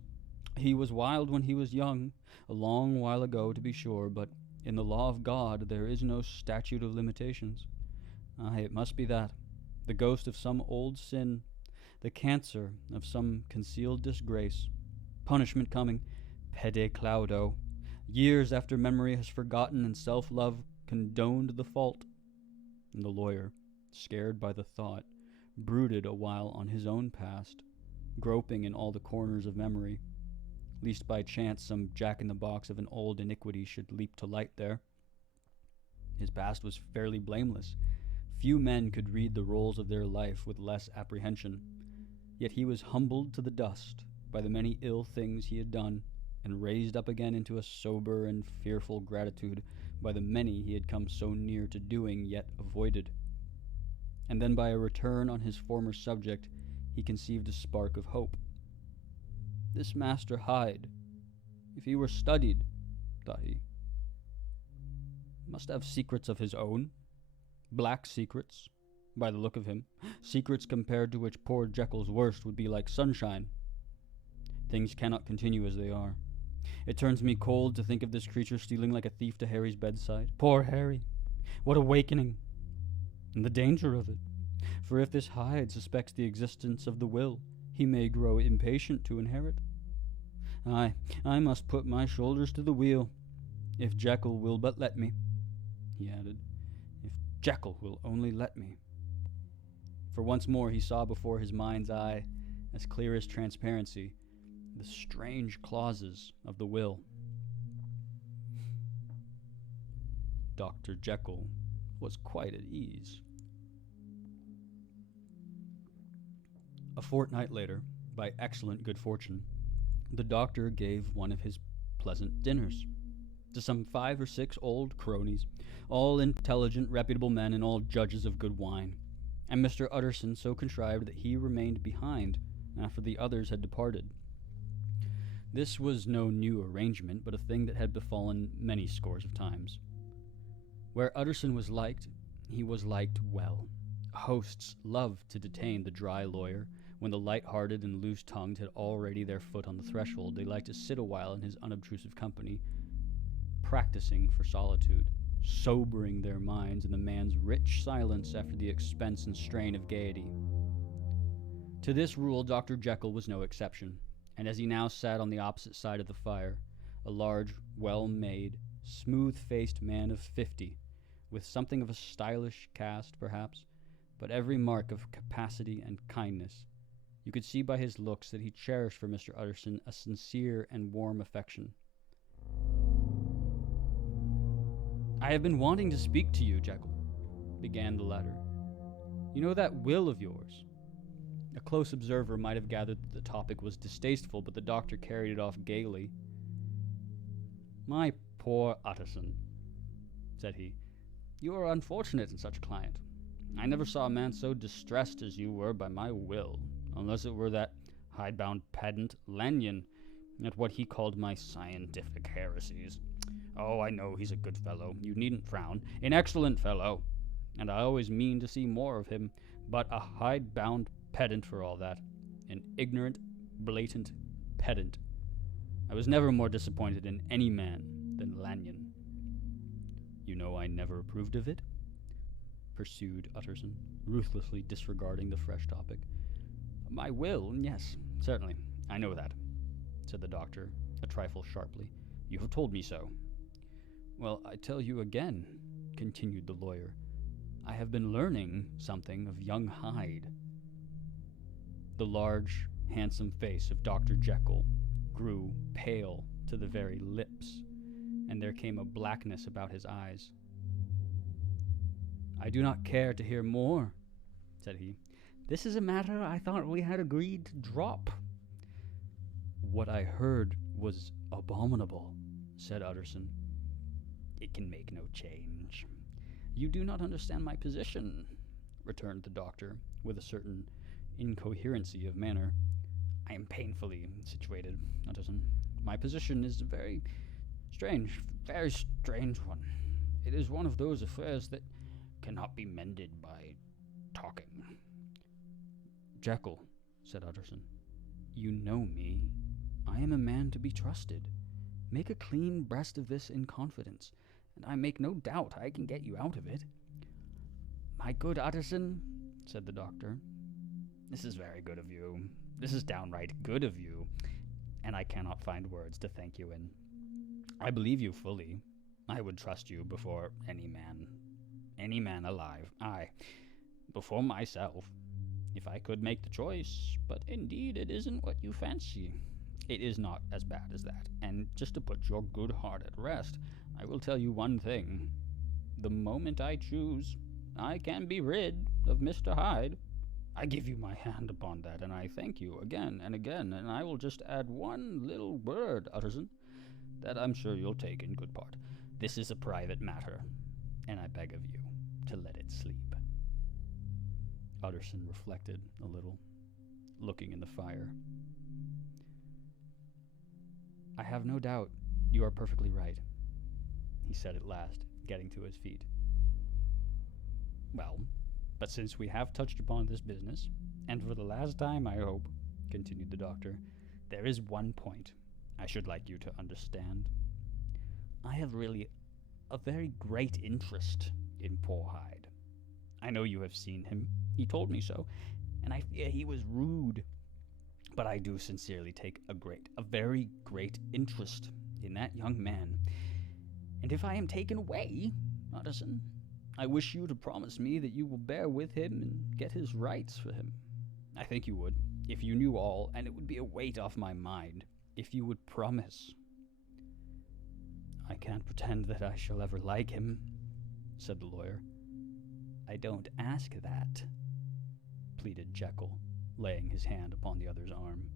He was wild when he was young, a long while ago to be sure, but in the law of God there is no statute of limitations. Aye, it must be that, the ghost of some old sin, the cancer of some concealed disgrace, punishment coming, pede claudo, years after memory has forgotten and self-love condoned the fault. And the lawyer, scared by the thought, brooded a while on his own past, groping in all the corners of memory, lest by chance some jack-in-the-box of an old iniquity should leap to light there. His past was fairly blameless. Few men could read the rolls of their life with less apprehension. Yet he was humbled to the dust by the many ill things he had done, and raised up again into a sober and fearful gratitude by the many he had come so near to doing yet avoided. And then by a return on his former subject, he conceived a spark of hope. This Master Hyde, if he were studied, thought he, must have secrets of his own, black secrets, by the look of him, secrets compared to which poor Jekyll's worst would be like sunshine. Things cannot continue as they are. It turns me cold to think of this creature stealing like a thief to Harry's bedside. Poor Harry! What awakening! And the danger of it. For if this Hyde suspects the existence of the will, he may grow impatient to inherit. Aye, I must put my shoulders to the wheel, if Jekyll will but let me, he added. If Jekyll will only let me. For once more he saw before his mind's eye, as clear as transparency, the strange clauses of the will. Dr. Jekyll was quite at ease. A fortnight later, by excellent good fortune, the doctor gave one of his pleasant dinners to some 5 or 6 old cronies, all intelligent, reputable men, and all judges of good wine. And Mr. Utterson so contrived that he remained behind after the others had departed. This was no new arrangement, but a thing that had befallen many scores of times. Where Utterson was liked, he was liked well. Hosts loved to detain the dry lawyer. When the light-hearted and loose-tongued had already their foot on the threshold, they liked to sit a while in his unobtrusive company, practicing for solitude, sobering their minds in the man's rich silence after the expense and strain of gaiety. To this rule Dr. Jekyll was no exception, and as he now sat on the opposite side of the fire, a large, well-made, smooth-faced man of 50, with something of a stylish cast, perhaps, but every mark of capacity and kindness, you could see by his looks that he cherished for Mr. Utterson a sincere and warm affection. I have been wanting to speak to you, Jekyll, began the latter. You know that will of yours? A close observer might have gathered that the topic was distasteful, but the doctor carried it off gaily. My poor Utterson, said he, you are unfortunate in such a client. I never saw a man so distressed as you were by my will, unless it were that hidebound pedant Lanyon, at what he called my scientific heresies. Oh, I know he's a good fellow, you needn't frown, an excellent fellow, and I always mean to see more of him, but a hidebound pedant for all that, an ignorant, blatant pedant. I was never more disappointed in any man than Lanyon. You know I never approved of it, pursued Utterson, ruthlessly disregarding the fresh topic. My will, yes, certainly, I know that, said the doctor, a trifle sharply. You have told me so. Well, I tell you again, continued the lawyer, I have been learning something of young Hyde. The large, handsome face of Dr. Jekyll grew pale to the very lips, and there came a blackness about his eyes. "I do not care to hear more," said he. "This is a matter I thought we had agreed to drop." "What I heard was abominable," said Utterson. "It can make no change. You do not understand my position," returned the doctor, with a certain incoherency of manner. "I am painfully situated, Utterson. My position is a very strange one. It is one of those affairs that cannot be mended by talking." "Jekyll," said Utterson, "you know me. I am a man to be trusted. Make a clean breast of this in confidence, and I make no doubt I can get you out of it." "My good Utterson," said the doctor, "this is very good of you. This is downright good of you, and I cannot find words to thank you in. I believe you fully. I would trust you before any man alive, aye, before myself, if I could make the choice, but indeed it isn't what you fancy. It is not as bad as that, and just to put your good heart at rest, I will tell you one thing. The moment I choose, I can be rid of Mr. Hyde. I give you my hand upon that, and I thank you again and again, and I will just add one little word, Utterson, that I'm sure you'll take in good part. This is a private matter, and I beg of you to let it sleep." Utterson reflected a little, looking in the fire. "I have no doubt you are perfectly right," he said at last, getting to his feet. "Well, but since we have touched upon this business, and for the last time, I hope," continued the doctor, "there is one point I should like you to understand. I have really a very great interest in poor Hyde. I know you have seen him. He told me so, and I fear he was rude. But I do sincerely take a very great interest in that young man. And if I am taken away, Utterson, I wish you to promise me that you will bear with him and get his rights for him. I think you would, if you knew all, and it would be a weight off my mind, if you would promise." "I can't pretend that I shall ever like him," said the lawyer. "I don't ask that," pleaded Jekyll, laying his hand upon the other's arm.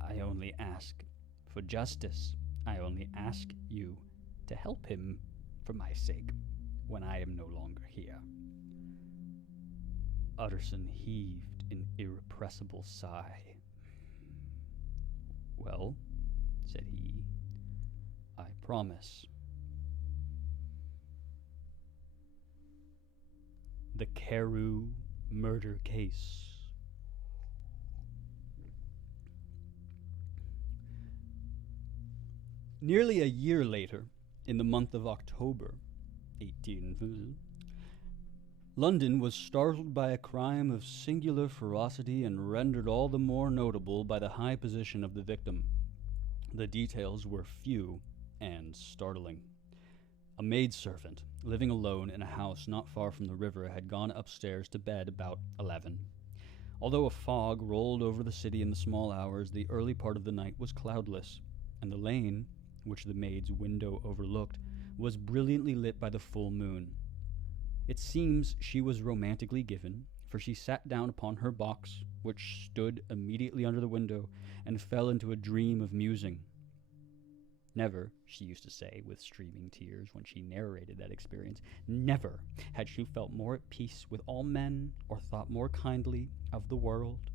"I only ask for justice. I only ask you to help him for my sake when I am no longer here." Utterson heaved an irrepressible sigh. "Well," said he, "I promise." The Carew Murder Case. Nearly a year later, in the month of October, 18... London was startled by a crime of singular ferocity and rendered all the more notable by the high position of the victim. The details were few and startling. A maidservant, living alone in a house not far from the river, had gone upstairs to bed about 11. Although a fog rolled over the city in the small hours, the early part of the night was cloudless, and the lane, which the maid's window overlooked, was brilliantly lit by the full moon. It seems she was romantically given, for she sat down upon her box, which stood immediately under the window, and fell into a dream of musing. Never, she used to say with streaming tears when she narrated that experience, never had she felt more at peace with all men or thought more kindly of the world.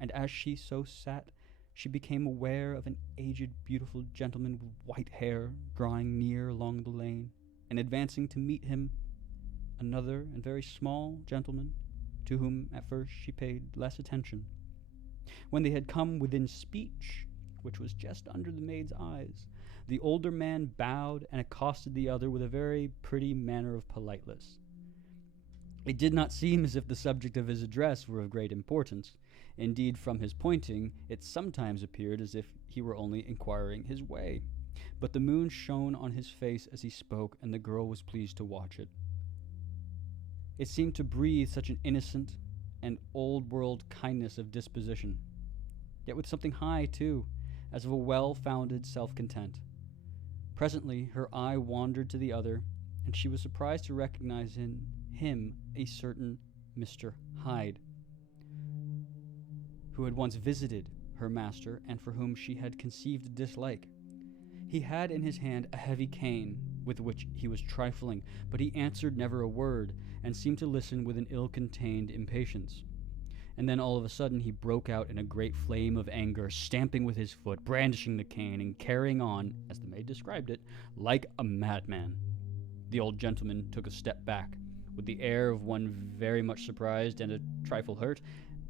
And as she so sat, she became aware of an aged, beautiful gentleman with white hair drawing near along the lane, and advancing to meet him, another and very small gentleman, to whom at first she paid less attention. When they had come within speech, which was just under the maid's eyes, the older man bowed and accosted the other with a very pretty manner of politeness. It did not seem as if the subject of his address were of great importance. Indeed, from his pointing, it sometimes appeared as if he were only inquiring his way. But the moon shone on his face as he spoke, and the girl was pleased to watch it. It seemed to breathe such an innocent and old-world kindness of disposition, yet with something high, too, as of a well-founded self-content. Presently her eye wandered to the other, and she was surprised to recognize in him a certain Mr. Hyde, who had once visited her master and for whom she had conceived a dislike. He had in his hand a heavy cane with which he was trifling, but he answered never a word, and seemed to listen with an ill-contained impatience. And then all of a sudden he broke out in a great flame of anger, stamping with his foot, brandishing the cane, and carrying on, as the maid described it, like a madman. The old gentleman took a step back, with the air of one very much surprised and a trifle hurt,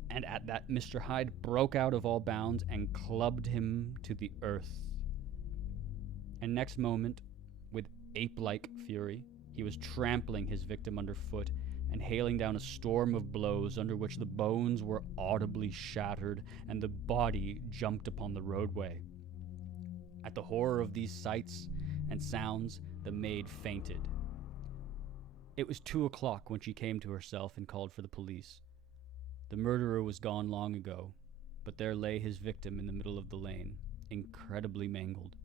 and at that Mr. Hyde broke out of all bounds and clubbed him to the earth. And next moment, with ape-like fury, he was trampling his victim underfoot and hailing down a storm of blows under which the bones were audibly shattered and the body jumped upon the roadway. At the horror of these sights and sounds, the maid fainted. It was 2:00 when she came to herself and called for the police. The murderer was gone long ago, but there lay his victim in the middle of the lane, incredibly mangled.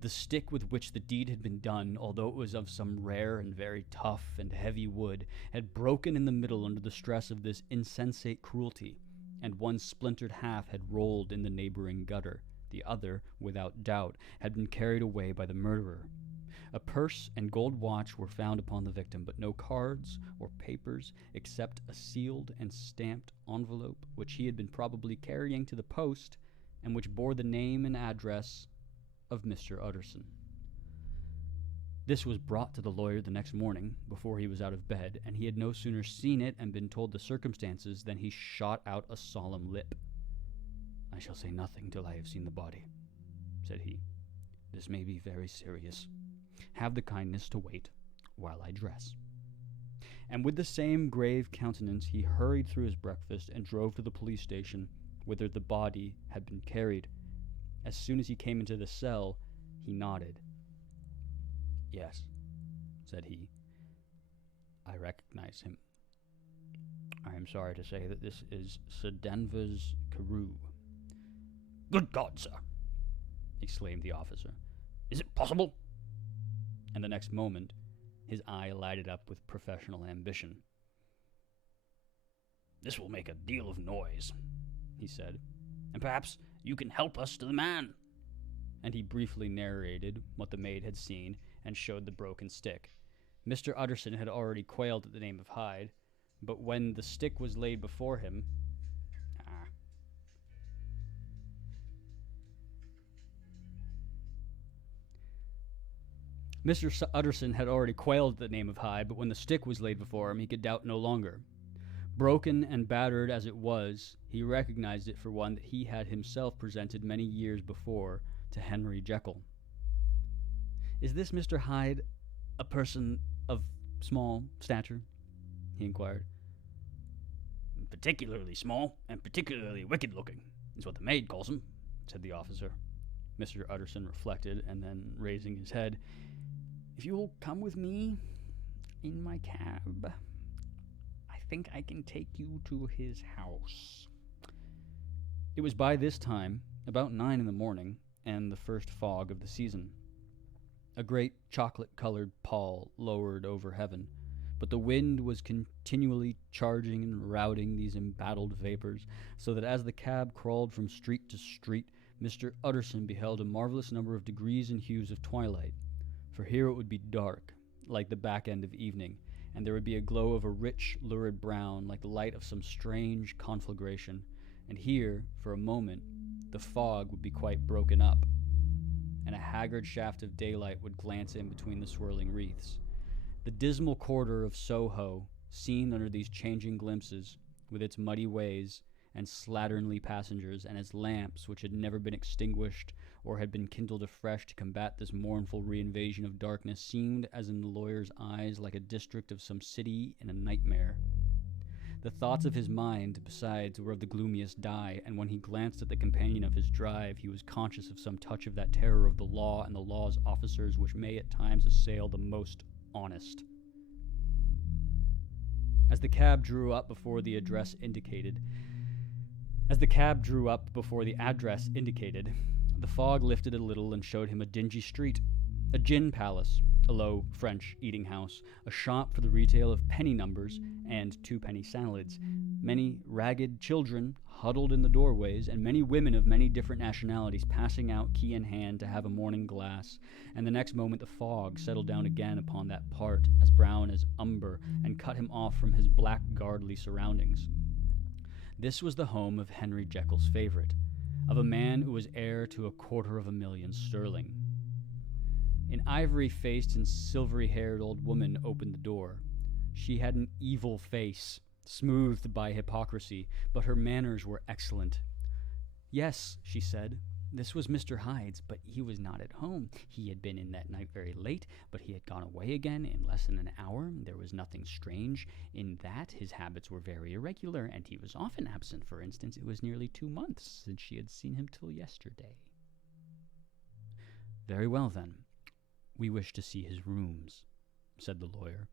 The stick with which the deed had been done, although it was of some rare and very tough and heavy wood, had broken in the middle under the stress of this insensate cruelty, and one splintered half had rolled in the neighboring gutter. The other, without doubt, had been carried away by the murderer. A purse and gold watch were found upon the victim, but no cards or papers except a sealed and stamped envelope which he had been probably carrying to the post, and which bore the name and address of Mr. Utterson. This was brought to the lawyer the next morning, before he was out of bed, and he had no sooner seen it and been told the circumstances than he shot out a solemn lip. "I shall say nothing till I have seen the body," said he. "This may be very serious. Have the kindness to wait while I dress." And with the same grave countenance he hurried through his breakfast and drove to the police station, whither the body had been carried. As soon as he came into the cell, he nodded. "Yes," said he, "I recognize him. I am sorry to say that this is Sir Danvers Carew." "Good God, sir!" exclaimed the officer. "Is it possible?" And the next moment, his eye lighted up with professional ambition. "This will make a deal of noise," he said, "and perhaps you can help us to the man." And he briefly narrated what the maid had seen and showed the broken stick. Mr. Utterson had already quailed at the name of Hyde, but when the stick was laid before him, Mr. Utterson had already quailed at the name of Hyde, but when the stick was laid before him, he could doubt no longer. Broken and battered as it was, he recognized it for one that he had himself presented many years before to Henry Jekyll. "Is this Mr. Hyde a person of small stature?" he inquired. "Particularly small, and particularly wicked-looking, is what the maid calls him," said the officer. Mr. Utterson reflected, and then, raising his head, "If you will come with me in my cab, I think I can take you to his house." It was by this time about 9 in the morning, and the first fog of the season. A great chocolate-colored pall lowered over heaven, but the wind was continually charging and routing these embattled vapors, so that as the cab crawled from street to street, Mr. Utterson beheld a marvelous number of degrees and hues of twilight. For here it would be dark, like the back end of evening, and there would be a glow of a rich, lurid brown, like the light of some strange conflagration, and here, for a moment, the fog would be quite broken up, and a haggard shaft of daylight would glance in between the swirling wreaths. The dismal quarter of Soho, seen under these changing glimpses, with its muddy ways and slatternly passengers, and its lamps which had never been extinguished or had been kindled afresh to combat this mournful reinvasion of darkness, seemed, as in the lawyer's eyes, like a district of some city in a nightmare. The thoughts of his mind, besides, were of the gloomiest dye, and when he glanced at the companion of his drive, he was conscious of some touch of that terror of the law and the law's officers which may at times assail the most honest. As the cab drew up before the address indicated, the fog lifted a little and showed him a dingy street, a gin palace, a low French eating house, a shop for the retail of penny numbers and two-penny salads, many ragged children huddled in the doorways, and many women of many different nationalities passing out key in hand to have a morning glass, and the next moment the fog settled down again upon that part as brown as umber and cut him off from his blackguardly surroundings. This was the home of Henry Jekyll's favorite, of a man who was heir to 250,000 sterling. An ivory-faced and silvery-haired old woman opened the door. She had an evil face, smoothed by hypocrisy, but her manners were excellent. "Yes," she said, "this was Mr. Hyde's, but he was not at home. He had been in that night very late, but he had gone away again in less than an hour. There was nothing strange in that. His habits were very irregular, and he was often absent. For instance, it was nearly 2 months since she had seen him till yesterday." "Very well, then. We wish to see his rooms," said the lawyer.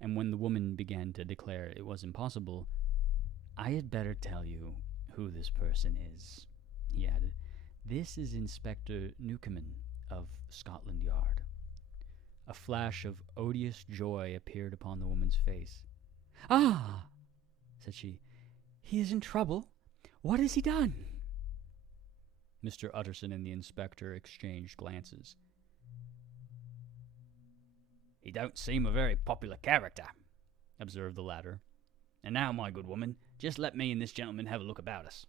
And when the woman began to declare it was impossible, "I had better tell you who this person is," he added. "This is Inspector Newcomen of Scotland Yard." A flash of odious joy appeared upon the woman's face. "Ah," said she, "he is in trouble. What has he done?" Mr. Utterson and the inspector exchanged glances. "He don't seem a very popular character," observed the latter. "And now, my good woman, just let me and this gentleman have a look about us."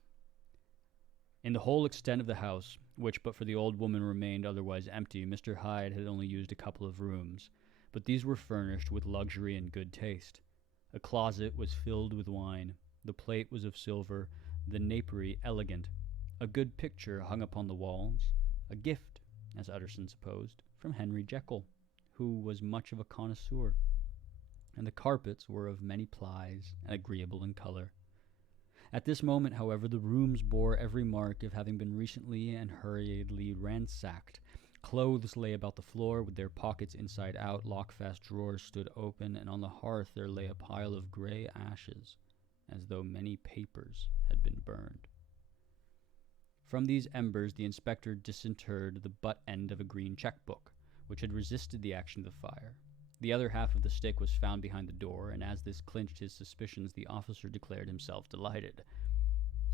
In the whole extent of the house, which but for the old woman remained otherwise empty, Mr. Hyde had only used a couple of rooms, but these were furnished with luxury and good taste. A closet was filled with wine, the plate was of silver, the napery elegant, a good picture hung upon the walls, a gift, as Utterson supposed, from Henry Jekyll, who was much of a connoisseur, and the carpets were of many plies and agreeable in color. At this moment, however, the rooms bore every mark of having been recently and hurriedly ransacked. Clothes lay about the floor with their pockets inside out, lock-fast drawers stood open, and on the hearth there lay a pile of gray ashes, as though many papers had been burned. From these embers the inspector disinterred the butt end of a green checkbook, which had resisted the action of the fire. The other half of the stick was found behind the door, and as this clinched his suspicions, the officer declared himself delighted.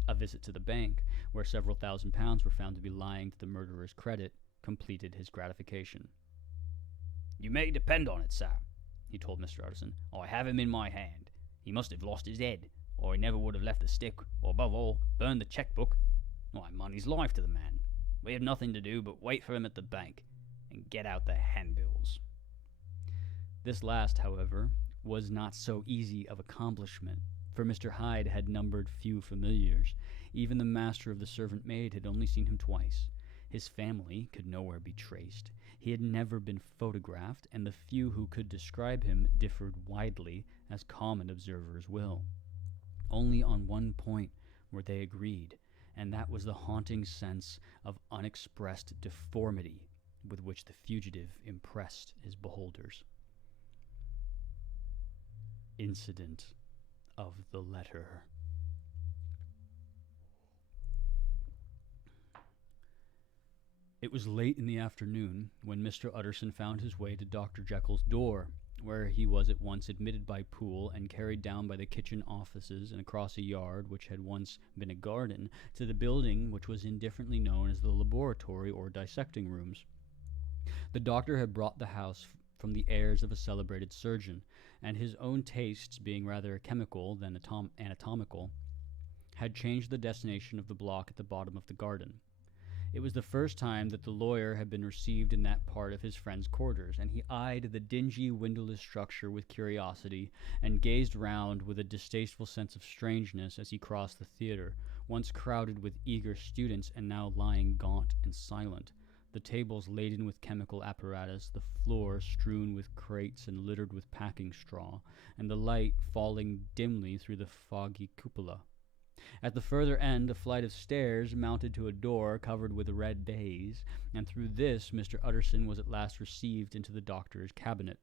A visit to the bank, where several £1,000s were found to be lying to the murderer's credit, completed his gratification. "You may depend on it, sir," he told Mr. Utterson. "I have him in my hand. He must have lost his head, or he never would have left the stick, or above all, burned the checkbook. Why, money's life to the man. We have nothing to do but wait for him at the bank and get out the handbills." This last, however, was not so easy of accomplishment, for Mr. Hyde had numbered few familiars. Even the master of the servant maid had only seen him twice. His family could nowhere be traced. He had never been photographed, and the few who could describe him differed widely, as common observers will. Only on one point were they agreed, and that was the haunting sense of unexpressed deformity with which the fugitive impressed his beholders. Incident of the letter. It was late in the afternoon when Mr. Utterson found his way to Dr. Jekyll's door, where he was at once admitted by Poole and carried down by the kitchen offices and across a yard which had once been a garden to the building which was indifferently known as the laboratory or dissecting rooms. The doctor had brought the house from the heirs of a celebrated surgeon, and his own tastes, being rather chemical than anatomical, had changed the destination of the block at the bottom of the garden. It was the first time that the lawyer had been received in that part of his friend's quarters, and he eyed the dingy, windowless structure with curiosity, and gazed round with a distasteful sense of strangeness as he crossed the theatre, once crowded with eager students and now lying gaunt and silent, the tables laden with chemical apparatus, the floor strewn with crates and littered with packing straw, and the light falling dimly through the foggy cupola. At the further end, a flight of stairs mounted to a door covered with red baize, and through this Mr. Utterson was at last received into the doctor's cabinet.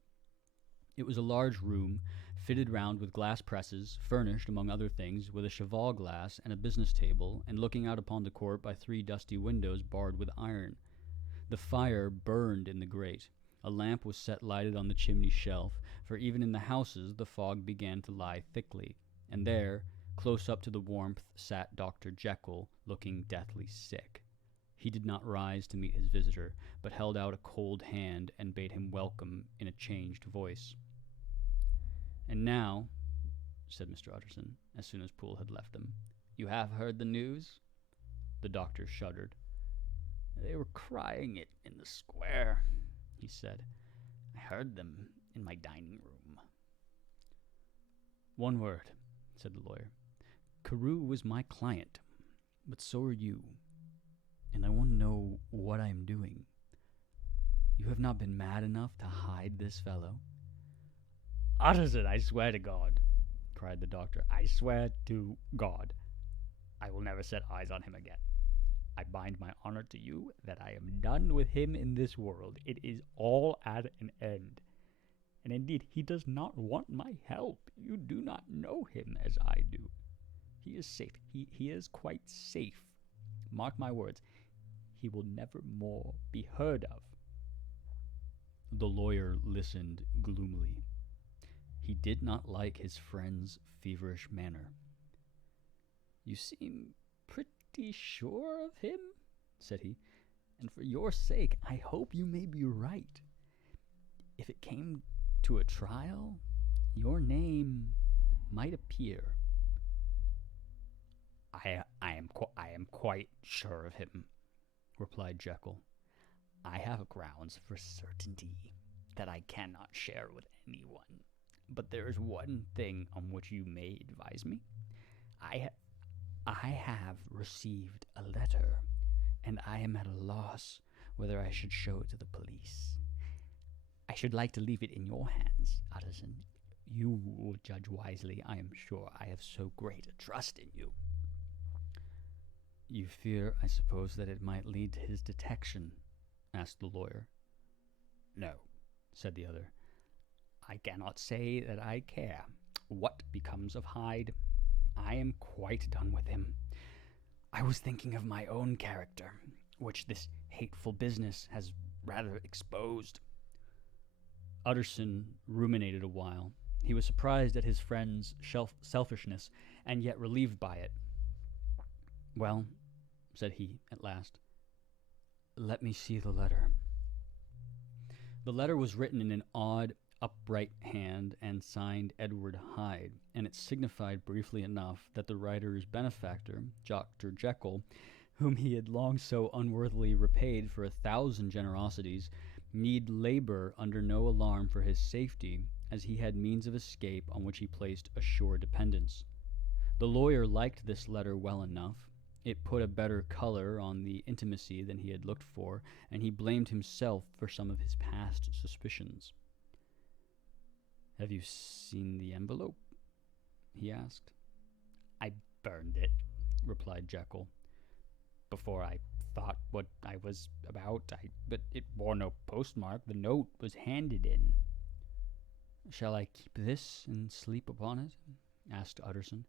It was a large room, fitted round with glass presses, furnished, among other things, with a cheval glass and a business table, and looking out upon the court by 3 dusty windows barred with iron. The fire burned in the grate. A lamp was set lighted on the chimney shelf, for even in the houses the fog began to lie thickly, and there, close up to the warmth, sat Dr. Jekyll, looking deathly sick. He did not rise to meet his visitor, but held out a cold hand and bade him welcome in a changed voice. "And now," said Mr. Utterson, as soon as Poole had left them, "you have heard the news?" The doctor shuddered. "They were crying it in the square," he said. "I heard them in my dining room." "One word," said the lawyer. "Carew was my client, but so are you, and I want to know what I am doing. You have not been mad enough to hide this fellow?" "Utterson, I swear to God," cried the doctor, "I swear to God, I will never set eyes on him again. I bind my honor to you that I am done with him in this world. It is all at an end. And indeed, he does not want my help. You do not know him as I do. He is safe. He is quite safe. Mark my words, he will never more be heard of." The lawyer listened gloomily. He did not like his friend's feverish manner. "You seem pretty sure of him," said he, "and for your sake I hope you may be right. If it came to a trial, your name might appear." I am quite sure of him," replied Jekyll. "I have grounds for certainty that I cannot share with anyone. But there is one thing on which you may advise me. I have received a letter, and I am at a loss whether I should show it to the police. I should like to leave it in your hands, Utterson. You will judge wisely, I am sure. I have so great a trust in you." "You fear, I suppose, that it might lead to his detection?" asked the lawyer. "No," said the other. "I cannot say that I care what becomes of Hyde. I am quite done with him. I was thinking of my own character, which this hateful business has rather exposed." Utterson ruminated a while. He was surprised at his friend's selfishness, and yet relieved by it. "Well," said he at last, "let me see the letter." The letter was written in an odd, upright hand and signed Edward Hyde, and it signified briefly enough that the writer's benefactor, Dr. Jekyll, whom he had long so unworthily repaid for 1,000 generosities, need labor under no alarm for his safety, as he had means of escape on which he placed a sure dependence. The lawyer liked this letter well enough. It put a better color on the intimacy than he had looked for, and he blamed himself for some of his past suspicions. "Have you seen the envelope?" he asked. "I burned it," replied Jekyll. "Before I thought what I was about, but it bore no postmark. The note was handed in." "Shall I keep this and sleep upon it?" asked Utterson.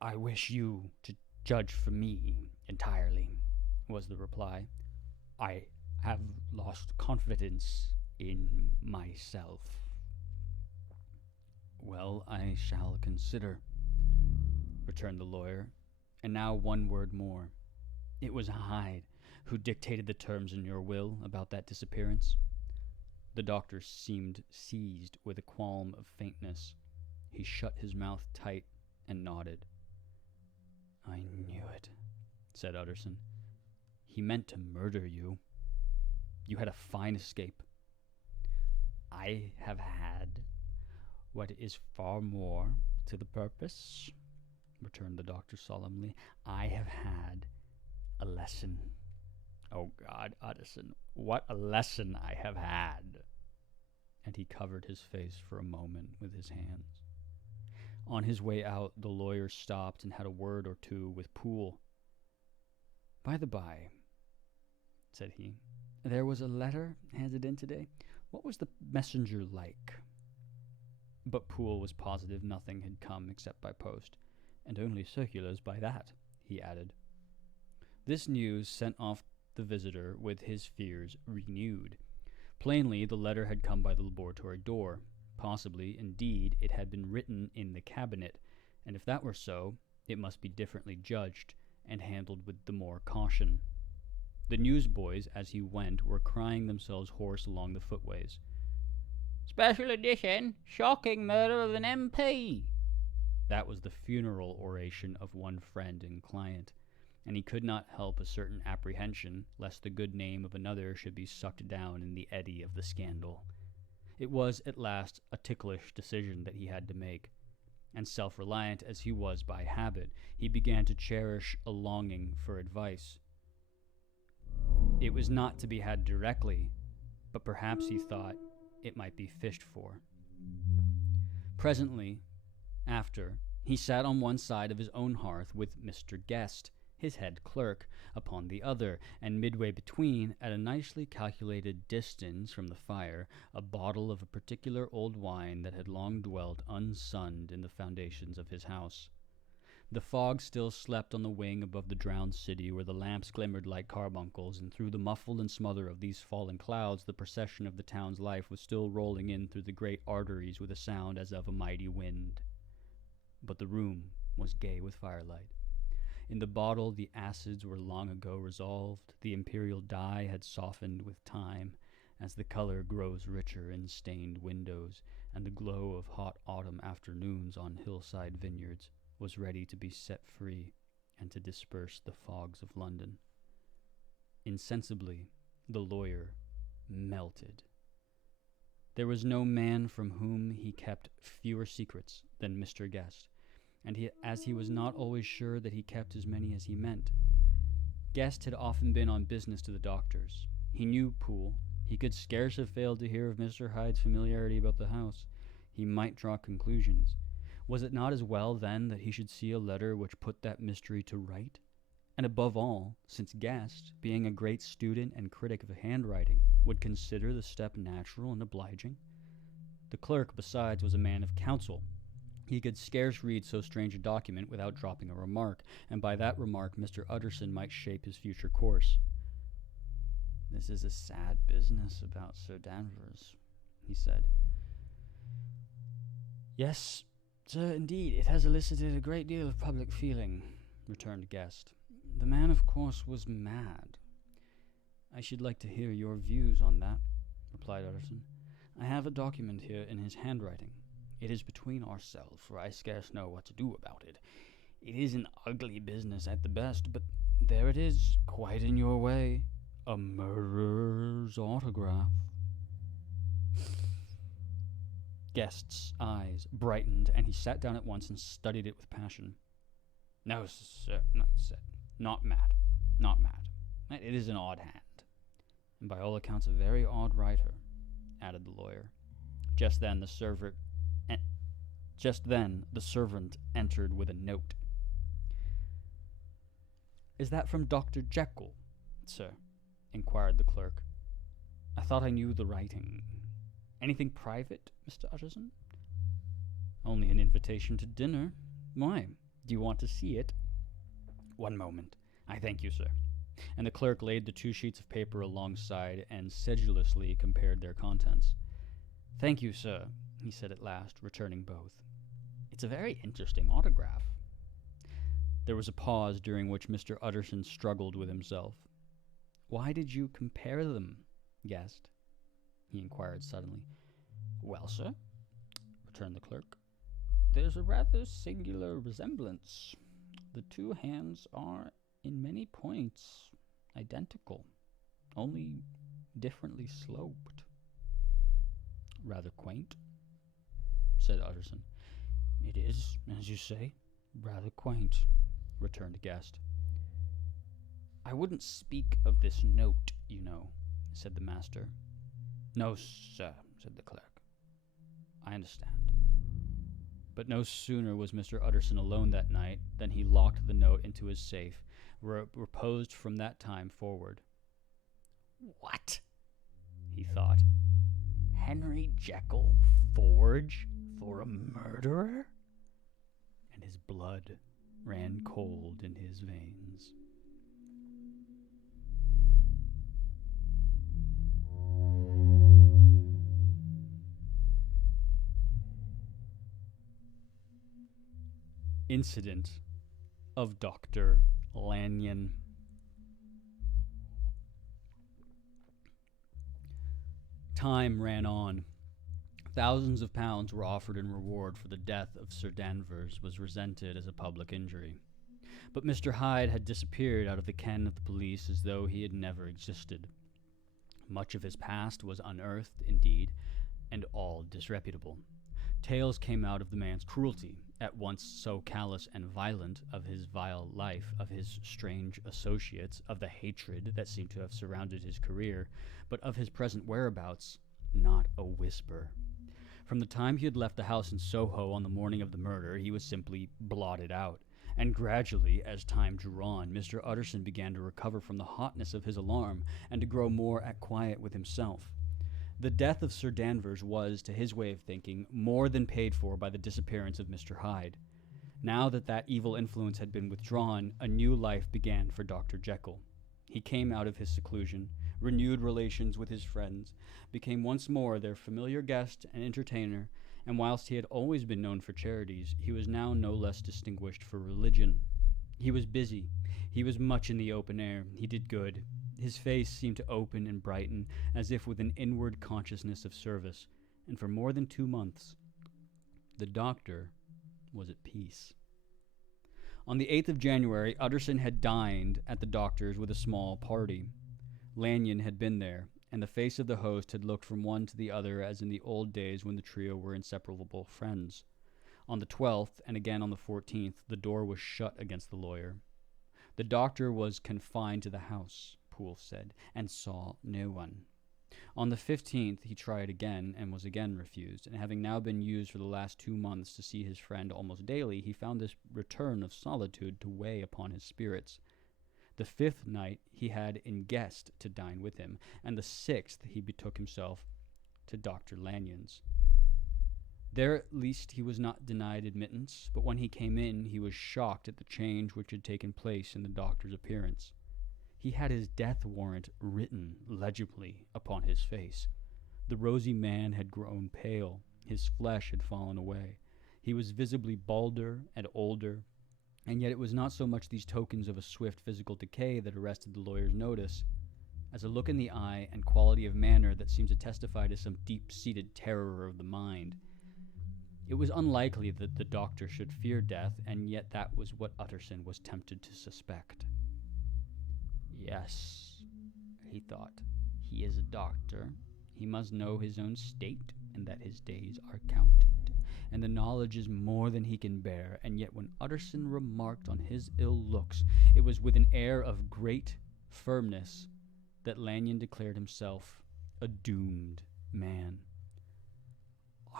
"I wish you to judge for me entirely," was the reply. "I have lost confidence in myself." "Well, I shall consider," returned the lawyer. "And now one word more. It was Hyde who dictated the terms in your will about that disappearance?" The doctor seemed seized with a qualm of faintness. He shut his mouth tight and nodded. "I knew it," said Utterson. "He meant to murder you. You had a fine escape." "I have had what is far more to the purpose," returned the doctor solemnly. "I have had a lesson. Oh God, Utterson, what a lesson I have had!" And he covered his face for a moment with his hands. On his way out, the lawyer stopped and had a word or two with Poole. "By the by," said he, "there was a letter handed in today. What was the messenger like? But Poole was positive nothing had come except by post, and only circulars by that, he added. This news sent off the visitor with his fears renewed. Plainly, the letter had come by the laboratory door. Possibly, indeed, it had been written in the cabinet, and if that were so, it must be differently judged, and handled with the more caution. The newsboys, as he went, were crying themselves hoarse along the footways. "Special edition! Shocking murder of an MP!" That was the funeral oration of one friend and client, and he could not help a certain apprehension lest the good name of another should be sucked down in the eddy of the scandal. It was, at last, a ticklish decision that he had to make, and self-reliant as he was by habit, he began to cherish a longing for advice. It was not to be had directly, but perhaps he thought it might be fished for. Presently, after, he sat on one side of his own hearth with Mr. Guest, his head clerk, upon the other, and midway between, at a nicely calculated distance from the fire, a bottle of a particular old wine that had long dwelt unsunned in the foundations of his house. The fog still slept on the wing above the drowned city, where the lamps glimmered like carbuncles, and through the muffle and smother of these falling clouds the procession of the town's life was still rolling in through the great arteries with a sound as of a mighty wind. But the room was gay with firelight. In the bottle the acids were long ago resolved, the imperial dye had softened with time, as the color grows richer in stained windows, and the glow of hot autumn afternoons on hillside vineyards was ready to be set free and to disperse the fogs of London. Insensibly, the lawyer melted. There was no man from whom he kept fewer secrets than Mr. Guest, and as he was not always sure that he kept as many as he meant. Guest had often been on business to the doctors. He knew Poole. He could scarce have failed to hear of Mr. Hyde's familiarity about the house. He might draw conclusions. Was it not as well, then, that he should see a letter which put that mystery to right? And above all, since Guest, being a great student and critic of handwriting, would consider the step natural and obliging? The clerk, besides, was a man of counsel. He could scarce read so strange a document without dropping a remark, and by that remark Mr. Utterson might shape his future course. "This is a sad business about Sir Danvers," he said. "Yes, sir, indeed, it has elicited a great deal of public feeling," returned Guest. "The man, of course, was mad." "I should like to hear your views on that," replied Utterson. "I have a document here in his handwriting. It is between ourselves, for I scarce know what to do about it. It is an ugly business at the best, but there it is, quite in your way. A murderer's autograph." Guest's eyes brightened, and he sat down at once and studied it with passion. "No, sir," he said. Not mad. It is an odd hand, and by all accounts a very odd writer," added the lawyer. Just then the servant entered with a note. "Is that from Dr. Jekyll, sir?" inquired the clerk. "I thought I knew the writing. Anything private, Mr. Utterson?" "Only an invitation to dinner. Why? Do you want to see it?" "One moment. I thank you, sir." And the clerk laid the 2 sheets of paper alongside and sedulously compared their contents. "Thank you, sir," he said at last, returning both. "It's a very interesting autograph." There was a pause during which Mr. Utterson struggled with himself. "Why did you compare them, Guest?" he inquired suddenly. "Well, sir," returned the clerk, "there's a rather singular resemblance. The 2 hands are, in many points, identical, only differently sloped." "Rather quaint," said Utterson. "It is, as you say, rather quaint," returned Guest. "I wouldn't speak of this note, you know," said the master. "No, sir," said the clerk. "I understand." But no sooner was Mr. Utterson alone that night than he locked the note into his safe, where it reposed from that time forward. "What?" he thought. Henry Jekyll forge for a murderer? And his blood ran cold in his veins. Incident of Dr. Lanyon. Time ran on. Thousands of pounds were offered in reward for the death of Sir Danvers was resented as a public injury. But Mr. Hyde had disappeared out of the ken of the police as though he had never existed. Much of his past was unearthed, indeed, and all disreputable. Tales came out of the man's cruelty, at once so callous and violent, of his vile life, of his strange associates, of the hatred that seemed to have surrounded his career, but of his present whereabouts, not a whisper. From the time he had left the house in Soho on the morning of the murder, he was simply blotted out, and gradually, as time drew on, Mr. Utterson began to recover from the hotness of his alarm, and to grow more at quiet with himself. The death of Sir Danvers was, to his way of thinking, more than paid for by the disappearance of Mr. Hyde. Now that that evil influence had been withdrawn, a new life began for Dr. Jekyll. He came out of his seclusion, renewed relations with his friends, became once more their familiar guest and entertainer, and whilst he had always been known for charities, he was now no less distinguished for religion. He was busy. He was much in the open air. He did good. His face seemed to open and brighten, as if with an inward consciousness of service, and for more than 2 months, the doctor was at peace. On the 8th of January, Utterson had dined at the doctor's with a small party. Lanyon had been there, and the face of the host had looked from one to the other as in the old days when the trio were inseparable friends. On the 12th, and again on the 14th, the door was shut against the lawyer. The doctor was confined to the house, Poole said, and saw no one. On the 15th, he tried again, and was again refused, and having now been used for the last 2 months to see his friend almost daily, he found this return of solitude to weigh upon his spirits. The 5th night he had in guest to dine with him, and the 6th he betook himself to Dr. Lanyon's. There at least he was not denied admittance, but when he came in he was shocked at the change which had taken place in the doctor's appearance. He had his death warrant written legibly upon his face. The rosy man had grown pale, his flesh had fallen away. He was visibly balder and older, and yet it was not so much these tokens of a swift physical decay that arrested the lawyer's notice, as a look in the eye and quality of manner that seemed to testify to some deep-seated terror of the mind. It was unlikely that the doctor should fear death, and yet that was what Utterson was tempted to suspect. Yes, he thought, he is a doctor. He must know his own state, and that his days are counted, and the knowledge is more than he can bear. And yet when Utterson remarked on his ill looks, it was with an air of great firmness that Lanyon declared himself a doomed man.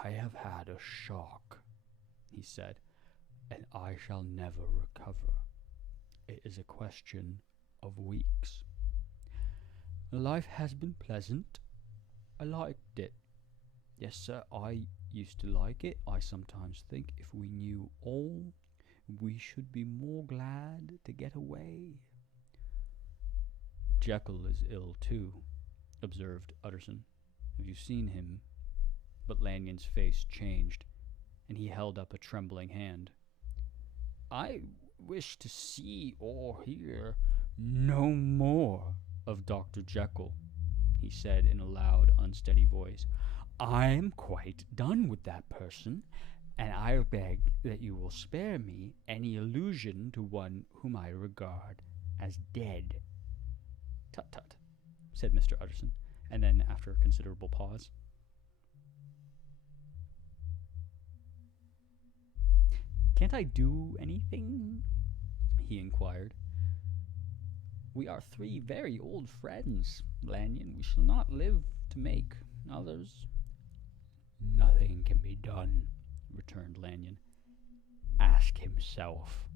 I have had a shock, he said, and I shall never recover. It is a question of weeks. Life has been pleasant. I liked it. Yes, sir, I used to like it. I sometimes think if we knew all, we should be more glad to get away. Jekyll is ill, too, observed Utterson. Have you seen him? But Lanyon's face changed, and he held up a trembling hand. I wish to see or hear no more of Dr. Jekyll, he said in a loud, unsteady voice. I am quite done with that person, and I beg that you will spare me any allusion to one whom I regard as dead. Tut, tut, said Mr. Utterson, and then, after a considerable pause, Can't I do anything? He inquired. We are 3 very old friends, Lanyon. We shall not live to make others. Nothing can be done, returned Lanyon. Ask himself.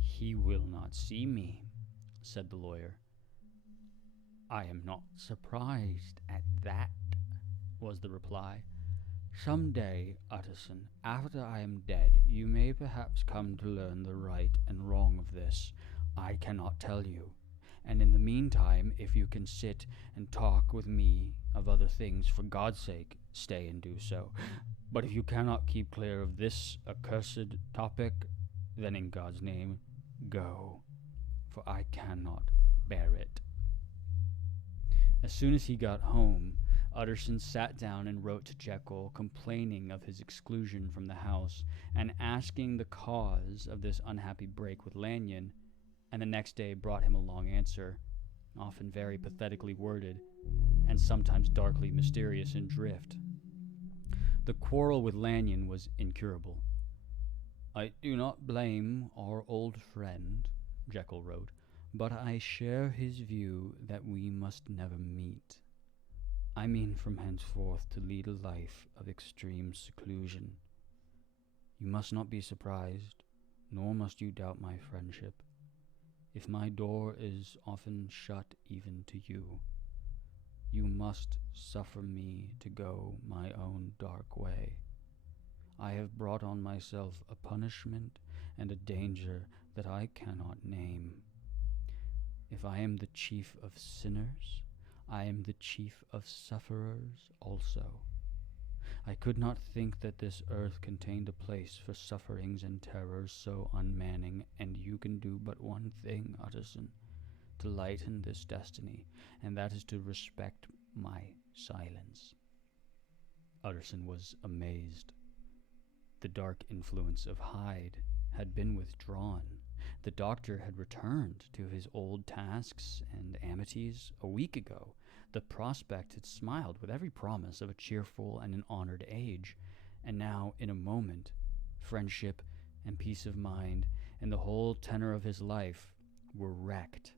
He will not see me, said the lawyer. I am not surprised at that. was the reply. "Some day, Utterson, after I am dead, you may perhaps come to learn the right and wrong of this. I cannot tell you. And in the meantime, if you can sit and talk with me of other things, for God's sake, stay and do so. But if you cannot keep clear of this accursed topic, then in God's name, go, for I cannot bear it." As soon as he got home, Utterson sat down and wrote to Jekyll, complaining of his exclusion from the house and asking the cause of this unhappy break with Lanyon, and the next day brought him a long answer, often very pathetically worded, and sometimes darkly mysterious in drift. The quarrel with Lanyon was incurable. "I do not blame our old friend," Jekyll wrote, "but I share his view that we must never meet. I mean from henceforth to lead a life of extreme seclusion. You must not be surprised, nor must you doubt my friendship, if my door is often shut even to you. You must suffer me to go my own dark way. I have brought on myself a punishment and a danger that I cannot name. If I am the chief of sinners, I am the chief of sufferers also. I could not think that this earth contained a place for sufferings and terrors so unmanning, and you can do but one thing, Utterson, to lighten this destiny, and that is to respect my silence." Utterson was amazed. The dark influence of Hyde had been withdrawn. The doctor had returned to his old tasks and amities a week ago. The prospect had smiled with every promise of a cheerful and an honored age, and now, in a moment, friendship and peace of mind and the whole tenor of his life were wrecked.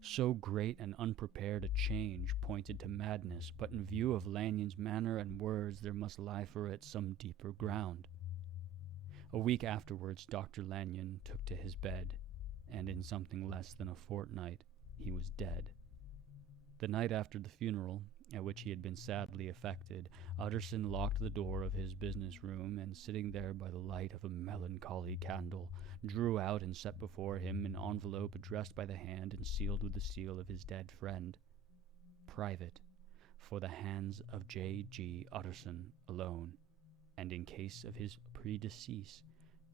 So great and unprepared a change pointed to madness, but in view of Lanyon's manner and words there must lie for it some deeper ground. A week afterwards, Dr. Lanyon took to his bed, and in something less than a fortnight he was dead. The night after the funeral, at which he had been sadly affected, Utterson locked the door of his business room, and sitting there by the light of a melancholy candle, drew out and set before him an envelope addressed by the hand and sealed with the seal of his dead friend. "Private, for the hands of J.G. Utterson alone, and in case of his predecease,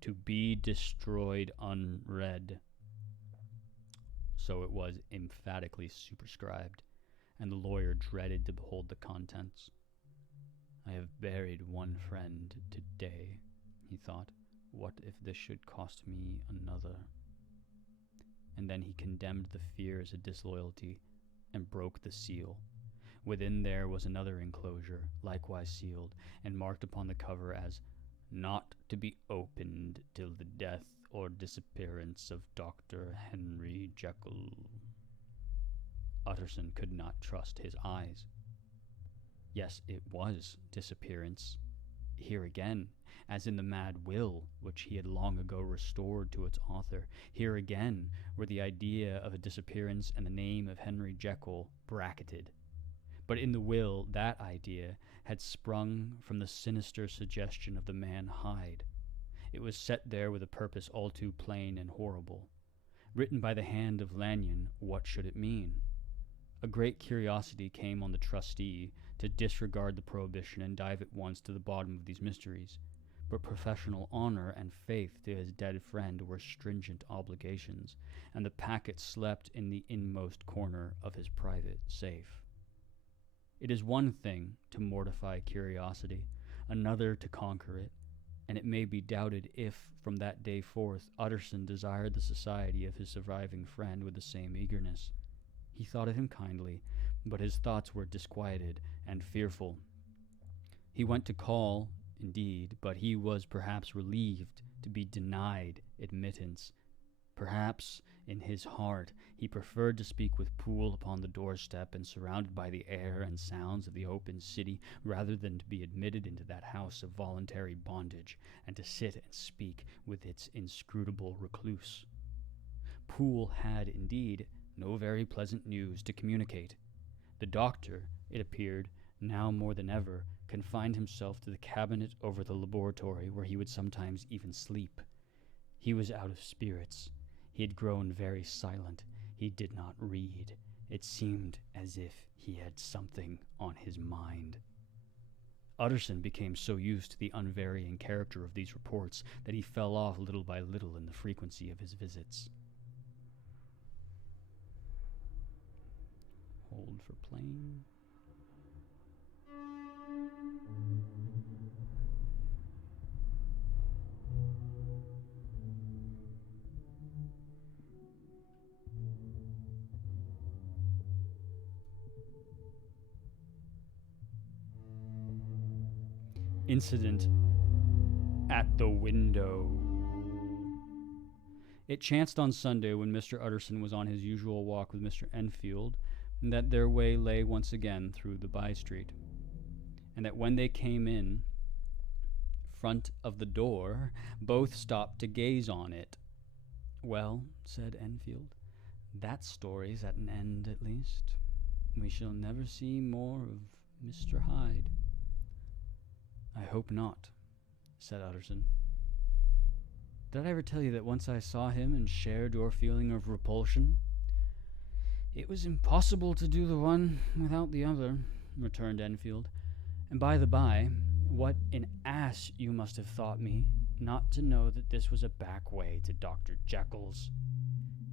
to be destroyed unread." So it was emphatically superscribed, and the lawyer dreaded to behold the contents. "I have buried one friend today," he thought. "What if this should cost me another?" And then he condemned the fear as a disloyalty, and broke the seal. Within there was another enclosure, likewise sealed, and marked upon the cover as "Not to be opened till the death or disappearance of Dr. Henry Jekyll." Utterson could not trust his eyes. Yes, it was disappearance. Here again, as in the mad will which he had long ago restored to its author, here again were the idea of a disappearance and the name of Henry Jekyll bracketed. But in the will, that idea had sprung from the sinister suggestion of the man Hyde. It was set there with a purpose all too plain and horrible. Written by the hand of Lanyon, what should it mean? A great curiosity came on the trustee to disregard the prohibition and dive at once to the bottom of these mysteries. But professional honor and faith to his dead friend were stringent obligations, and the packet slept in the inmost corner of his private safe. It is one thing to mortify curiosity, another to conquer it, and it may be doubted if, from that day forth, Utterson desired the society of his surviving friend with the same eagerness. He thought of him kindly, but his thoughts were disquieted and fearful. He went to call, indeed, but he was perhaps relieved to be denied admittance. Perhaps, in his heart, he preferred to speak with Poole upon the doorstep and surrounded by the air and sounds of the open city, rather than to be admitted into that house of voluntary bondage, and to sit and speak with its inscrutable recluse. Poole had, indeed, no very pleasant news to communicate. The doctor, it appeared, now more than ever, confined himself to the cabinet over the laboratory where he would sometimes even sleep. He was out of spirits. He had grown very silent. He did not read. It seemed as if he had something on his mind. Utterson became so used to the unvarying character of these reports that he fell off little by little in the frequency of his visits. Hold for plane. Incident at the window. It chanced on Sunday, when Mr. Utterson was on his usual walk with Mr. Enfield, that their way lay once again through the by-street, and that when they came in front of the door, both stopped to gaze on it. "Well," said Enfield, "that story's at an end, at least. We shall never see more of Mr. Hyde." "I hope not," said Utterson. "Did I ever tell you that once I saw him and shared your feeling of repulsion?" "It was impossible to do the one without the other," returned Enfield. "And by the by, what an ass you must have thought me, not to know that this was a back way to Dr. Jekyll's.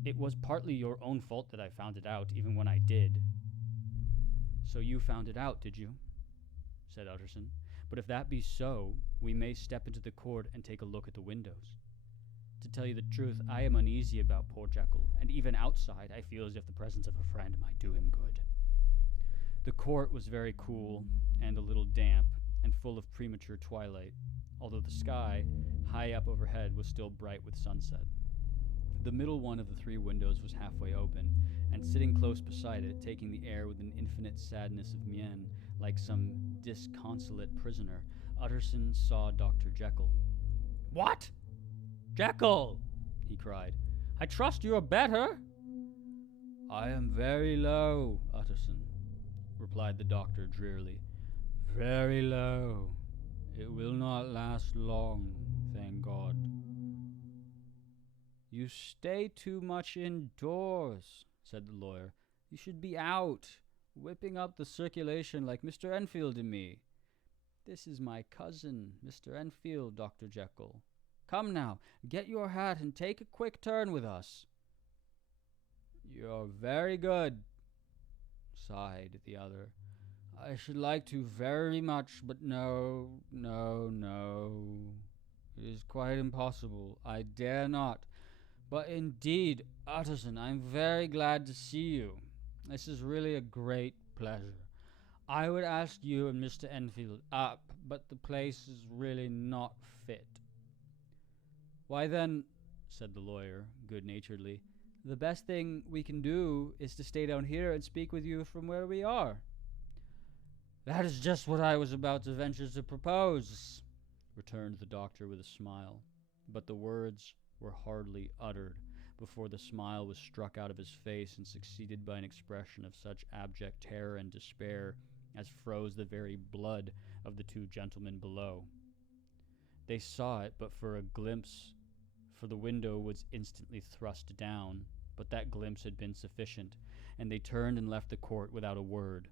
It was partly your own fault that I found it out, even when I did." "So you found it out, did you?" said Utterson. "But if that be so, we may step into the court and take a look at the windows. To tell you the truth, I am uneasy about poor Jekyll, and even outside I feel as if the presence of a friend might do him good." The court was very cool and a little damp and full of premature twilight, although the sky, high up overhead, was still bright with sunset. The middle one of the three windows was halfway open, and sitting close beside it, taking the air with an infinite sadness of mien, like some disconsolate prisoner, Utterson saw Dr. Jekyll. "What? Jekyll!" he cried. "I trust you are better." "I am very low, Utterson," replied the doctor drearily. "Very low. It will not last long, thank God." "You stay too much indoors," said the lawyer. "You should be out, whipping up the circulation like Mr. Enfield and me. This is my cousin, Mr. Enfield, Dr. Jekyll. Come now, get your hat and take a quick turn with us." "You're very good," sighed the other. "I should like to very much, but no. It is quite impossible. I dare not. But indeed, Utterson, I'm very glad to see you. This is really a great pleasure. I would ask you and Mr. Enfield up, but the place is really not fit." "Why then," said the lawyer good-naturedly, "the best thing we can do is to stay down here and speak with you from where we are." "That is just what I was about to venture to propose," returned the doctor with a smile, but the words were hardly uttered before the smile was struck out of his face and succeeded by an expression of such abject terror and despair as froze the very blood of the two gentlemen below. They saw it but for a glimpse, for the window was instantly thrust down, but that glimpse had been sufficient, and they turned and left the court without a word.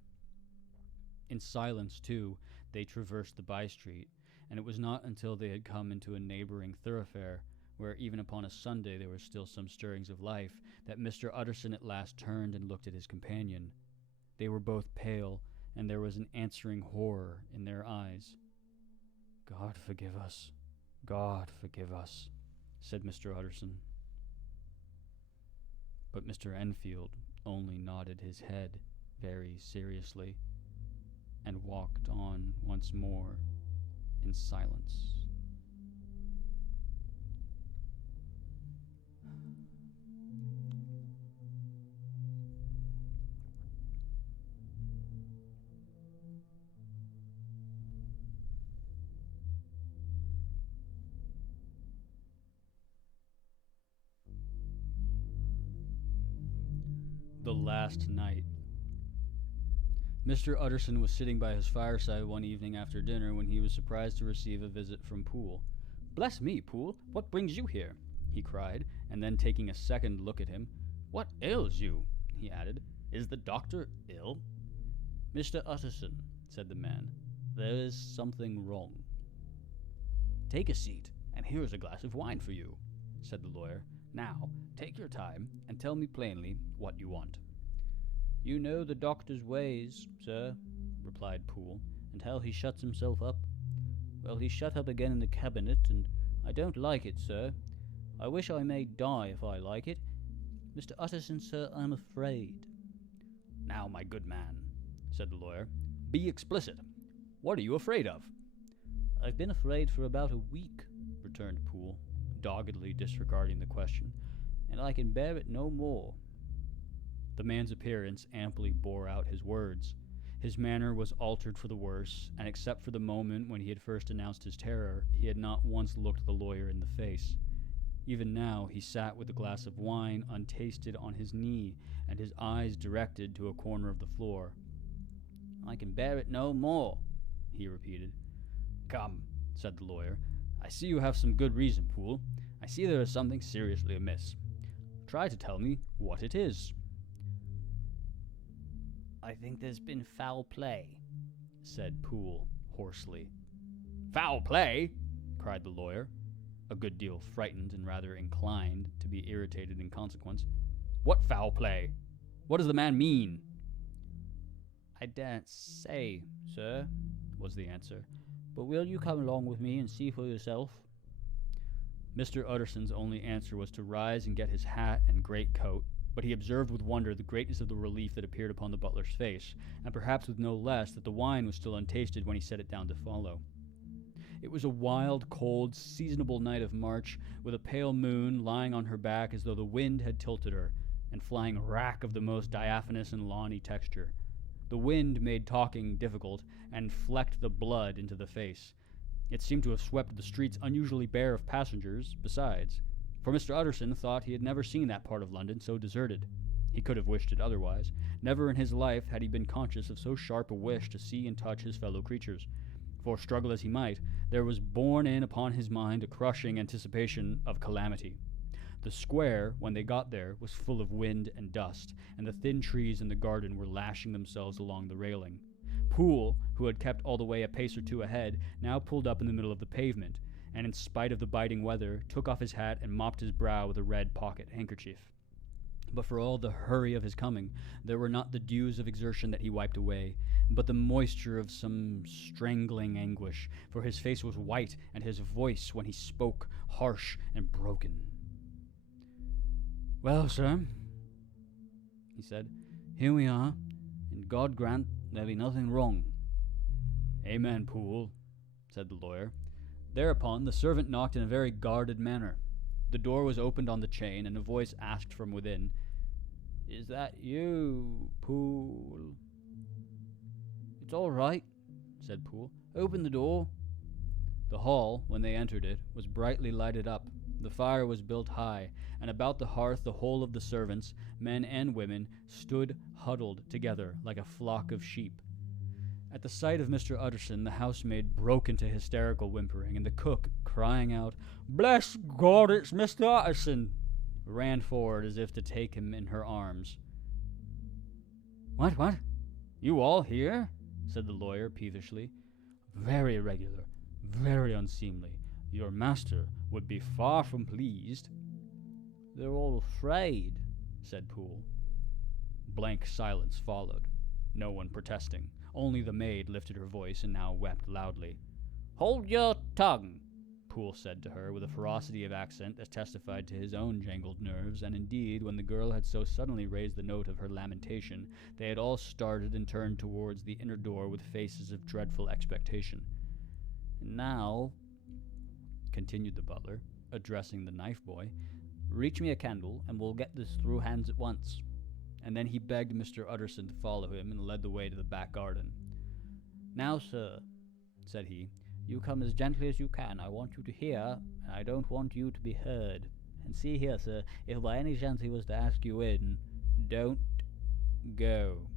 In silence, too, they traversed the by-street, and it was not until they had come into a neighboring thoroughfare, where even upon a Sunday there were still some stirrings of life, that Mr. Utterson at last turned and looked at his companion. They were both pale, and there was an answering horror in their eyes. "God forgive us, God forgive us," said Mr. Utterson. But Mr. Enfield only nodded his head very seriously and walked on once more in silence. The last night. Mr. Utterson was sitting by his fireside one evening after dinner when he was surprised to receive a visit from Poole. "Bless me, Poole, what brings you here?" he cried, and then taking a second look at him, "What ails you?" he added. "Is the doctor ill?" "Mr. Utterson," said the man, "there is something wrong." "Take a seat, and here is a glass of wine for you," said the lawyer. "Now, take your time, and tell me plainly what you want." "You know the doctor's ways, sir," replied Poole, "and how he shuts himself up. Well, he's shut up again in the cabinet, and I don't like it, sir. I wish I may die if I like it. Mr. Utterson, sir, I'm afraid." "Now, my good man," said the lawyer, "be explicit. What are you afraid of?" "I've been afraid for about a week," returned Poole, doggedly disregarding the question, "and I can bear it no more." The man's appearance amply bore out his words. His manner was altered for the worse, and except for the moment when he had first announced his terror, he had not once looked the lawyer in the face. Even now he sat with a glass of wine untasted on his knee, and his eyes directed to a corner of the floor. "I can bear it no more," he repeated. "Come," said the lawyer, "I see you have some good reason, Poole. I see there is something seriously amiss. Try to tell me what it is." "I think there's been foul play," said Poole hoarsely. "Foul play!" cried the lawyer, a good deal frightened and rather inclined to be irritated in consequence. "What foul play? What does the man mean?" "I daren't say, sir," was the answer, "but will you come along with me and see for yourself?" Mr. Utterson's only answer was to rise and get his hat and great coat, but he observed with wonder the greatness of the relief that appeared upon the butler's face, and perhaps with no less that the wine was still untasted when he set it down to follow. It was a wild, cold, seasonable night of March, with a pale moon lying on her back as though the wind had tilted her, and flying wrack of the most diaphanous and lawny texture. The wind made talking difficult, and flecked the blood into the face. It seemed to have swept the streets unusually bare of passengers, besides, for Mr. Utterson thought he had never seen that part of London so deserted. He could have wished it otherwise. Never in his life had he been conscious of so sharp a wish to see and touch his fellow creatures. For, struggle as he might, there was borne in upon his mind a crushing anticipation of calamity. The square, when they got there, was full of wind and dust, and the thin trees in the garden were lashing themselves along the railing. Poole, who had kept all the way a pace or two ahead, now pulled up in the middle of the pavement, and in spite of the biting weather, took off his hat and mopped his brow with a red pocket handkerchief. But for all the hurry of his coming, there were not the dews of exertion that he wiped away, but the moisture of some strangling anguish, for his face was white, and his voice, when he spoke, harsh and broken. "Well, sir," he said, "here we are, and God grant there be nothing wrong." "Amen, Poole," said the lawyer. Thereupon the servant knocked in a very guarded manner. The door was opened on the chain, and a voice asked from within, "Is that you, Poole?" "It's all right," said Poole. "Open the door." The hall, when they entered it, was brightly lighted up. The fire was built high, and about the hearth the whole of the servants, men and women, stood huddled together like a flock of sheep. At the sight of Mr. Utterson, the housemaid broke into hysterical whimpering, and the cook, crying out, "Bless God, it's Mr. Utterson!" ran forward as if to take him in her arms. What? You all here?" said the lawyer peevishly. "Very irregular, very unseemly. Your master would be far from pleased." "They're all afraid," said Poole. Blank silence followed, no one protesting. Only the maid lifted her voice and now wept loudly. "Hold your tongue," Poole said to her with a ferocity of accent that testified to his own jangled nerves, and indeed, when the girl had so suddenly raised the note of her lamentation, they had all started and turned towards the inner door with faces of dreadful expectation. "Now," continued the butler, addressing the knife boy, "reach me a candle, and we'll get this through hands at once." And then he begged Mr. Utterson to follow him and led the way to the back garden. "Now, sir," said he, "you come as gently as you can. I want you to hear, and I don't want you to be heard. And see here, sir, if by any chance he was to ask you in, don't go."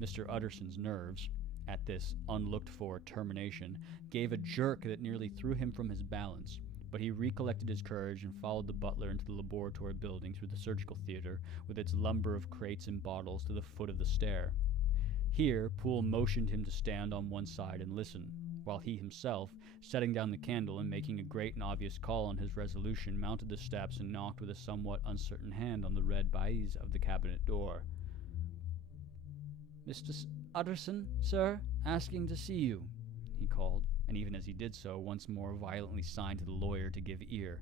Mr. Utterson's nerves, at this unlooked-for termination, gave a jerk that nearly threw him from his balance, but he recollected his courage and followed the butler into the laboratory building through the surgical theater with its lumber of crates and bottles to the foot of the stair. Here, Poole motioned him to stand on one side and listen, while he himself, setting down the candle and making a great and obvious call on his resolution, mounted the steps and knocked with a somewhat uncertain hand on the red baize of the cabinet door. "Mr. Utterson, sir, asking to see you," he called, and even as he did so, once more violently signed to the lawyer to give ear.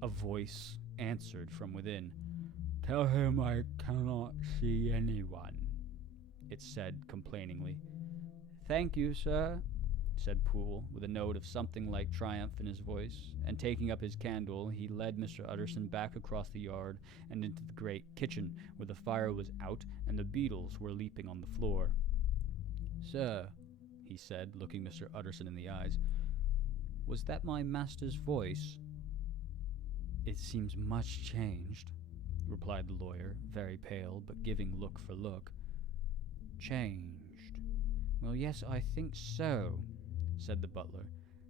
A voice answered from within. "Tell him I cannot see anyone," it said complainingly. "Thank you, sir," said Poole, with a note of something like triumph in his voice, and taking up his candle, he led Mr. Utterson back across the yard and into the great kitchen, where the fire was out and the beetles were leaping on the floor. "Sir," he said, looking Mr. Utterson in the eyes, "was that my master's voice?" "It seems much changed," replied the lawyer, very pale, but giving look for look. "Changed? Well, yes, I think so," said the butler.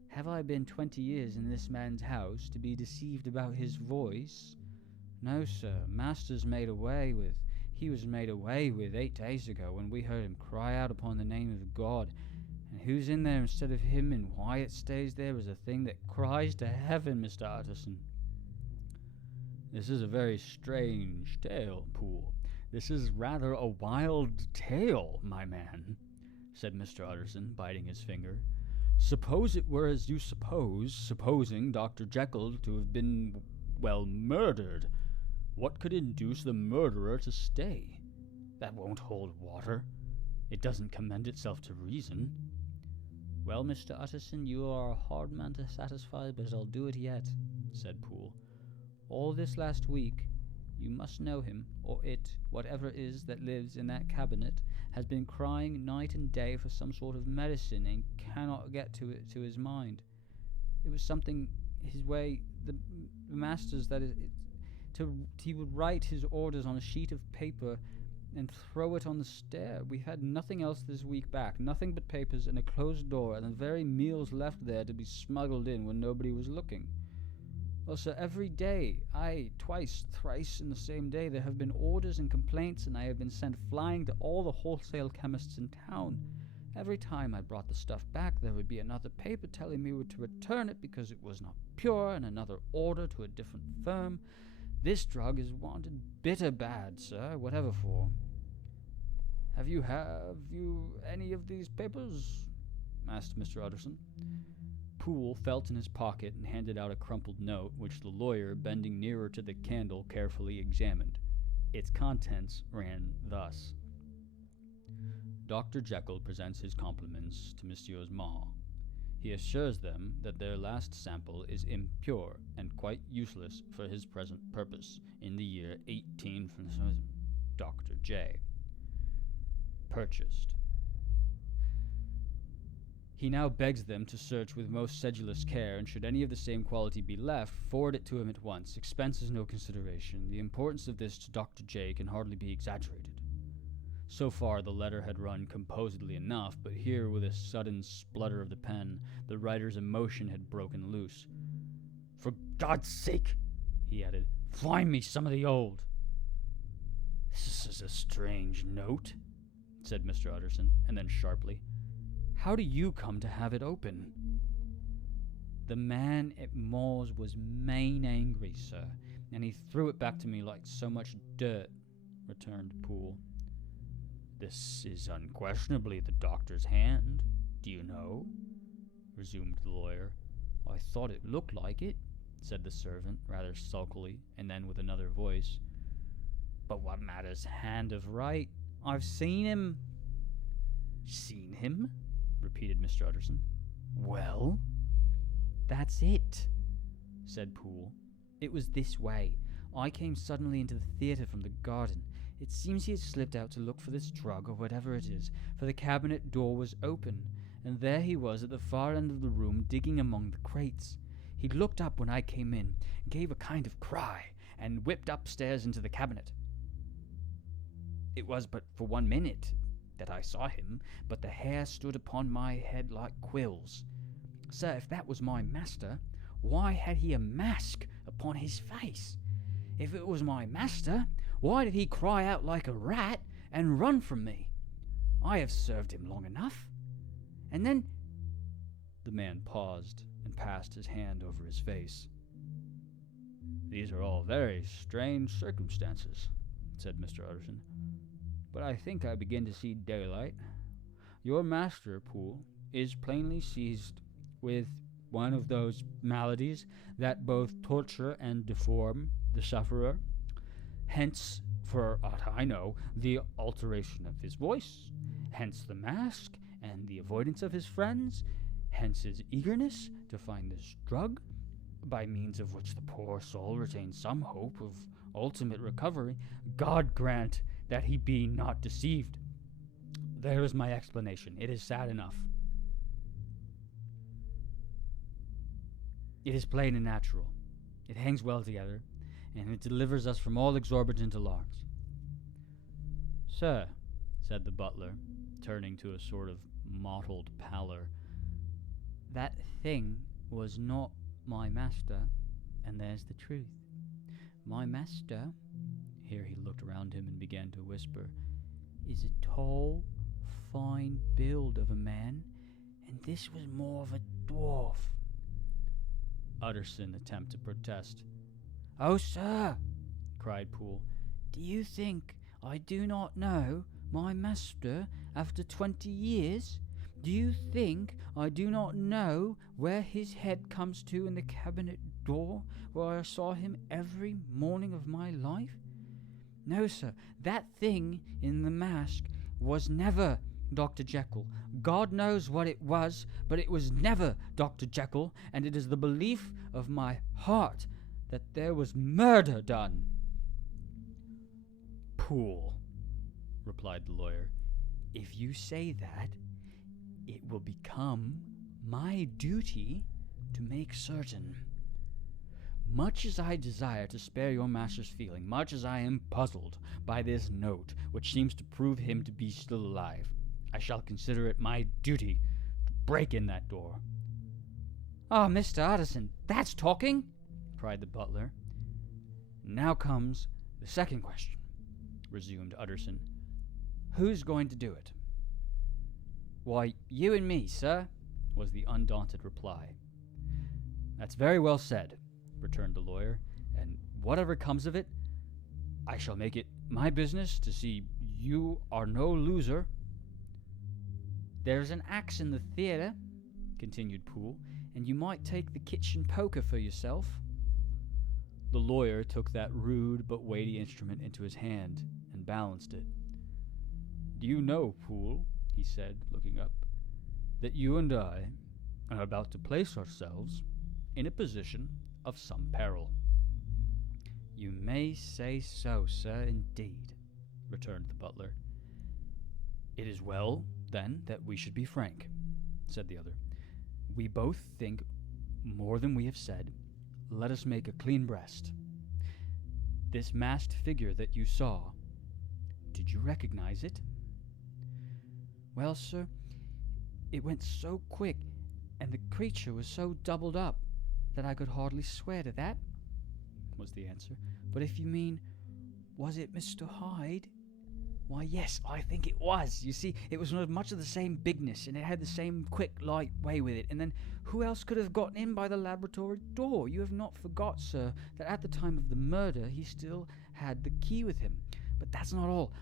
"Have I been 20 years in this man's house to be deceived about his voice? No, sir, master's made away with. He was made away with 8 days ago when we heard him cry out upon the name of God. And who's in there instead of him, and why it stays there is a thing that cries to heaven, Mr. Utterson." "This is a very strange tale, Poole. This is rather a wild tale, my man," said Mr. Utterson, biting his finger. "Suppose it were as you suppose, supposing Dr. Jekyll to have been, murdered. What could induce the murderer to stay? That won't hold water. It doesn't commend itself to reason." "Well, Mr. Utterson, you are a hard man to satisfy, but I'll do it yet," said Poole. "All this last week, you must know him, or it, whatever it is that lives in that cabinet, has been crying night and day for some sort of medicine and cannot get to it to his mind. It was something his way, the master's, that is, he would write his orders on a sheet of paper and throw it on the stair. We've had nothing else this week back, nothing but papers and a closed door, and the very meals left there to be smuggled in when nobody was looking. Well, sir, every day, twice, thrice in the same day, there have been orders and complaints, and I have been sent flying to all the wholesale chemists in town. Every time I brought the stuff back, there would be another paper telling me to return it because it was not pure, and another order to a different firm. This drug is wanted bitter bad, sir, whatever for." Have you any of these papers?" asked Mr. Utterson. Poole felt in his pocket and handed out a crumpled note, which the lawyer, bending nearer to the candle, carefully examined. Its contents ran thus: "Dr. Jekyll presents his compliments to Messieurs Ma. He assures them that their last sample is impure and quite useless for his present purpose in the year 18 Dr. J. Purchased. He now begs them to search with most sedulous care, and should any of the same quality be left, forward it to him at once. Expense is no consideration. The importance of this to Dr. J can hardly be exaggerated." So far the letter had run composedly enough, but here, with a sudden splutter of the pen, the writer's emotion had broken loose. "For God's sake," he added, "find me some of the old." "This is a strange note," said Mr. Utterson, and then sharply, "How do you come to have it open?" "The man at Moore's was main angry, sir, and he threw it back to me like so much dirt," returned Poole. "This is unquestionably the doctor's hand, do you know?" resumed the lawyer. "I thought it looked like it," said the servant, rather sulkily, and then with another voice, "But what matters hand of right? I've seen him." "Seen him?" repeated Mr. Utterson. "Well?" "That's it," said Poole. "It was this way. I came suddenly into the theatre from the garden. It seems he had slipped out to look for this drug, or whatever it is, for the cabinet door was open, and there he was at the far end of the room digging among the crates. He looked up when I came in, gave a kind of cry, and whipped upstairs into the cabinet. It was but for 1 minute. that I saw him, but the hair stood upon my head like quills. Sir, if that was my master, why had he a mask upon his face? If it was my master, why did he cry out like a rat and run from me? I have served him long enough. And then—" The man paused and passed his hand over his face. "These are all very strange circumstances," said Mr. Utterson. "But I think I begin to see daylight. Your master, Poole, is plainly seized with one of those maladies that both torture and deform the sufferer. Hence, for aught I know, the alteration of his voice, hence the mask and the avoidance of his friends, hence his eagerness to find this drug, by means of which the poor soul retains some hope of ultimate recovery. God grant that he be not deceived. There is my explanation. It is sad enough. It is plain and natural. It hangs well together, and it delivers us from all exorbitant alarms." "Sir," said the butler, turning to a sort of mottled pallor, "that thing was not my master, and there's the truth. My master," here he looked around him and began to whisper, "is a tall, fine build of a man, and this was more of a dwarf." Utterson attempted to protest. "Oh, sir," cried Poole, "do you think I do not know my master after 20 years? Do you think I do not know where his head comes to in the cabinet door, where I saw him every morning of my life? No, sir, that thing in the mask was never Dr. Jekyll. God knows what it was, but it was never Dr. Jekyll, and it is the belief of my heart that there was murder done." "Poole," replied the lawyer, "if you say that, it will become my duty to make certain. Much as I desire to spare your master's feeling, much as I am puzzled by this note, which seems to prove him to be still alive, I shall consider it my duty to break in that door." "Oh, Mr. Utterson, that's talking!" cried the butler. "Now comes the second question," resumed Utterson. "Who's going to do it?" "Why, you and me, sir," was the undaunted reply. "That's very well said," returned the lawyer, "and whatever comes of it, I shall make it my business to see you are no loser." "There's an axe in the theatre," continued Poole, "and you might take the kitchen poker for yourself." The lawyer took that rude but weighty instrument into his hand and balanced it. "Do you know, Poole," he said, looking up, "that you and I are about to place ourselves in a position of some peril?" "You may say so, sir, indeed," returned the butler. "It is well, then, that we should be frank," said the other. "We both think more than we have said. Let us make a clean breast. This masked figure that you saw, did you recognize it?" "Well, sir, it went so quick, and the creature was so doubled up, that I could hardly swear to that," was the answer. "But if you mean, was it Mr. Hyde? Why, yes, I think it was. You see, it was much of the same bigness, and it had the same quick, light way with it. And then, who else could have gotten in by the laboratory door? You have not forgot, sir, that at the time of the murder, he still had the key with him. But that's not all.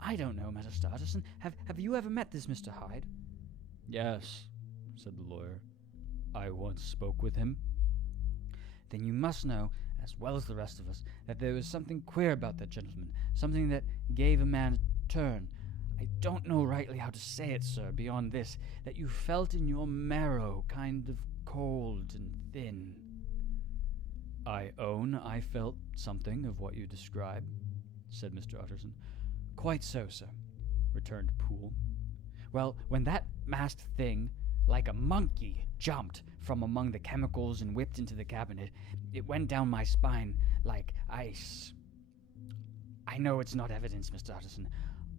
I don't know, Mr. Utterson. Have you ever met this Mr. Hyde?" "Yes," said the lawyer. "I once spoke with him." "Then you must know, as well as the rest of us, that there was something queer about that gentleman, something that gave a man a turn. I don't know rightly how to say it, sir, beyond this, that you felt in your marrow kind of cold and thin." "I own I felt something of what you describe," said Mr. Utterson. "Quite so, sir," returned Poole. "Well, when that masked thing, like a monkey, jumped from among the chemicals and whipped into the cabinet, it went down my spine like ice. I know it's not evidence, Mr. Utterson.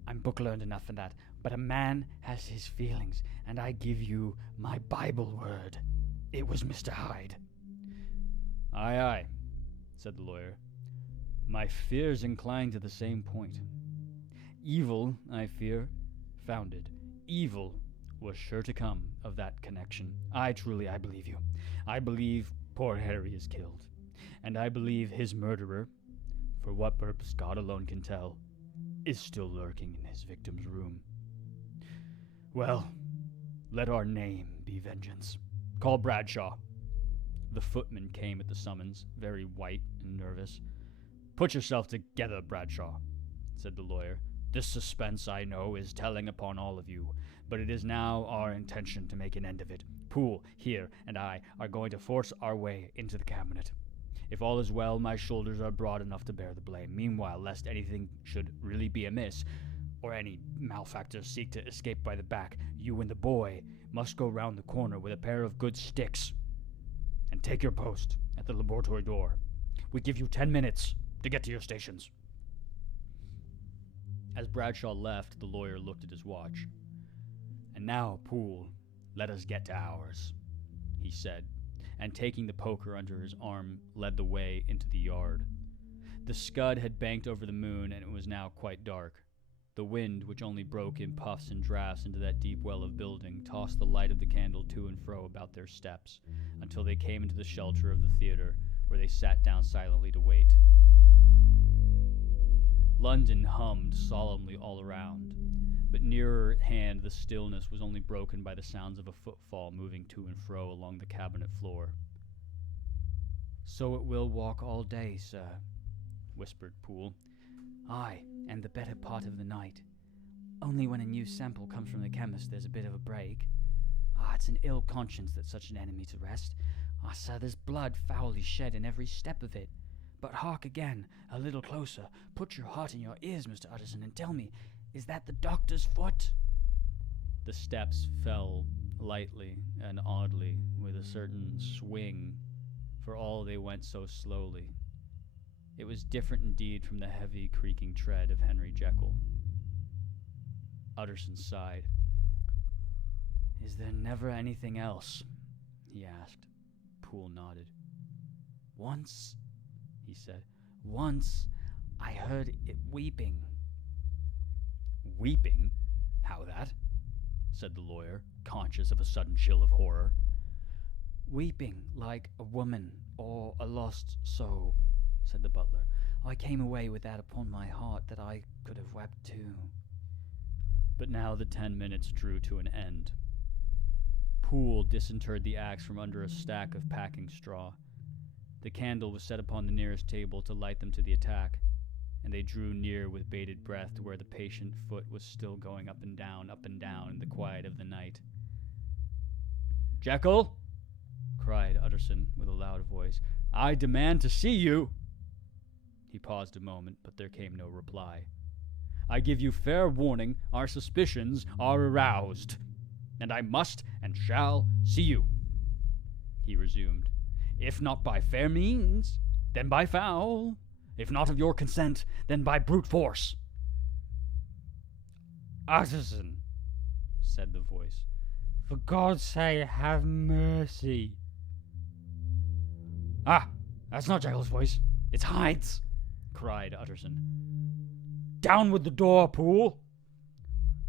I'm book learned enough for that, but a man has his feelings, and I give you my Bible word. It was Mr. Hyde. Aye, aye, said the lawyer. My fears incline to the same point. Evil, I fear, founded. Evil was sure to come of that connection. I believe you. I believe poor Harry is killed. And I believe his murderer, for what purpose God alone can tell, is still lurking in his victim's room. Well, let our name be vengeance. Call Bradshaw. The footman came at the summons, very white and nervous. Put yourself together, Bradshaw, said the lawyer. This suspense, I know, is telling upon all of you, but it is now our intention to make an end of it. Poole, here, and I are going to force our way into the cabinet. If all is well, my shoulders are broad enough to bear the blame. Meanwhile, lest anything should really be amiss, or any malefactors seek to escape by the back, you and the boy must go round the corner with a pair of good sticks, and take your post at the laboratory door. We give you 10 minutes to get to your stations. As Bradshaw left, the lawyer looked at his watch. And now, Poole, let us get to ours, he said, and taking the poker under his arm, led the way into the yard. The scud had banked over the moon, and it was now quite dark. The wind, which only broke in puffs and drafts into that deep well of building, tossed the light of the candle to and fro about their steps, until they came into the shelter of the theater, where they sat down silently to wait. London hummed solemnly all around, but nearer at hand the stillness was only broken by the sounds of a footfall moving to and fro along the cabinet floor. "So it will walk all day, sir," whispered Poole. "Aye, and the better part of the night. Only when a new sample comes from the chemist there's a bit of a break. It's an ill conscience that such an enemy to rest. Sir, there's blood foully shed in every step of it. But hark again, a little closer. Put your heart in your ears, Mr. Utterson, and tell me, is that the doctor's foot?" The steps fell lightly and oddly, with a certain swing, for all they went so slowly. It was different indeed from the heavy, creaking tread of Henry Jekyll. Utterson sighed. "Is there never anything else?" he asked. Poole nodded. "Once," he said, "once I heard it weeping." "Weeping? How that?" said the lawyer, conscious of a sudden chill of horror. "Weeping like a woman or a lost soul," said the butler. "I came away with that upon my heart that I could have wept too." But now the 10 minutes drew to an end. Poole disinterred the axe from under a stack of packing straw. The candle was set upon the nearest table to light them to the attack, and they drew near with bated breath to where the patient foot was still going up and down in the quiet of the night. "Jekyll!" cried Utterson with a loud voice. "I demand to see you!" He paused a moment, but there came no reply. "I give you fair warning, our suspicions are aroused, and I must and shall see you," he resumed. "If not by fair means, then by foul. If not of your consent, then by brute force." "Utterson," said the voice, "for God's sake, have mercy." That's not Jekyll's voice. It's Hyde's," cried Utterson. "Down with the door, Poole."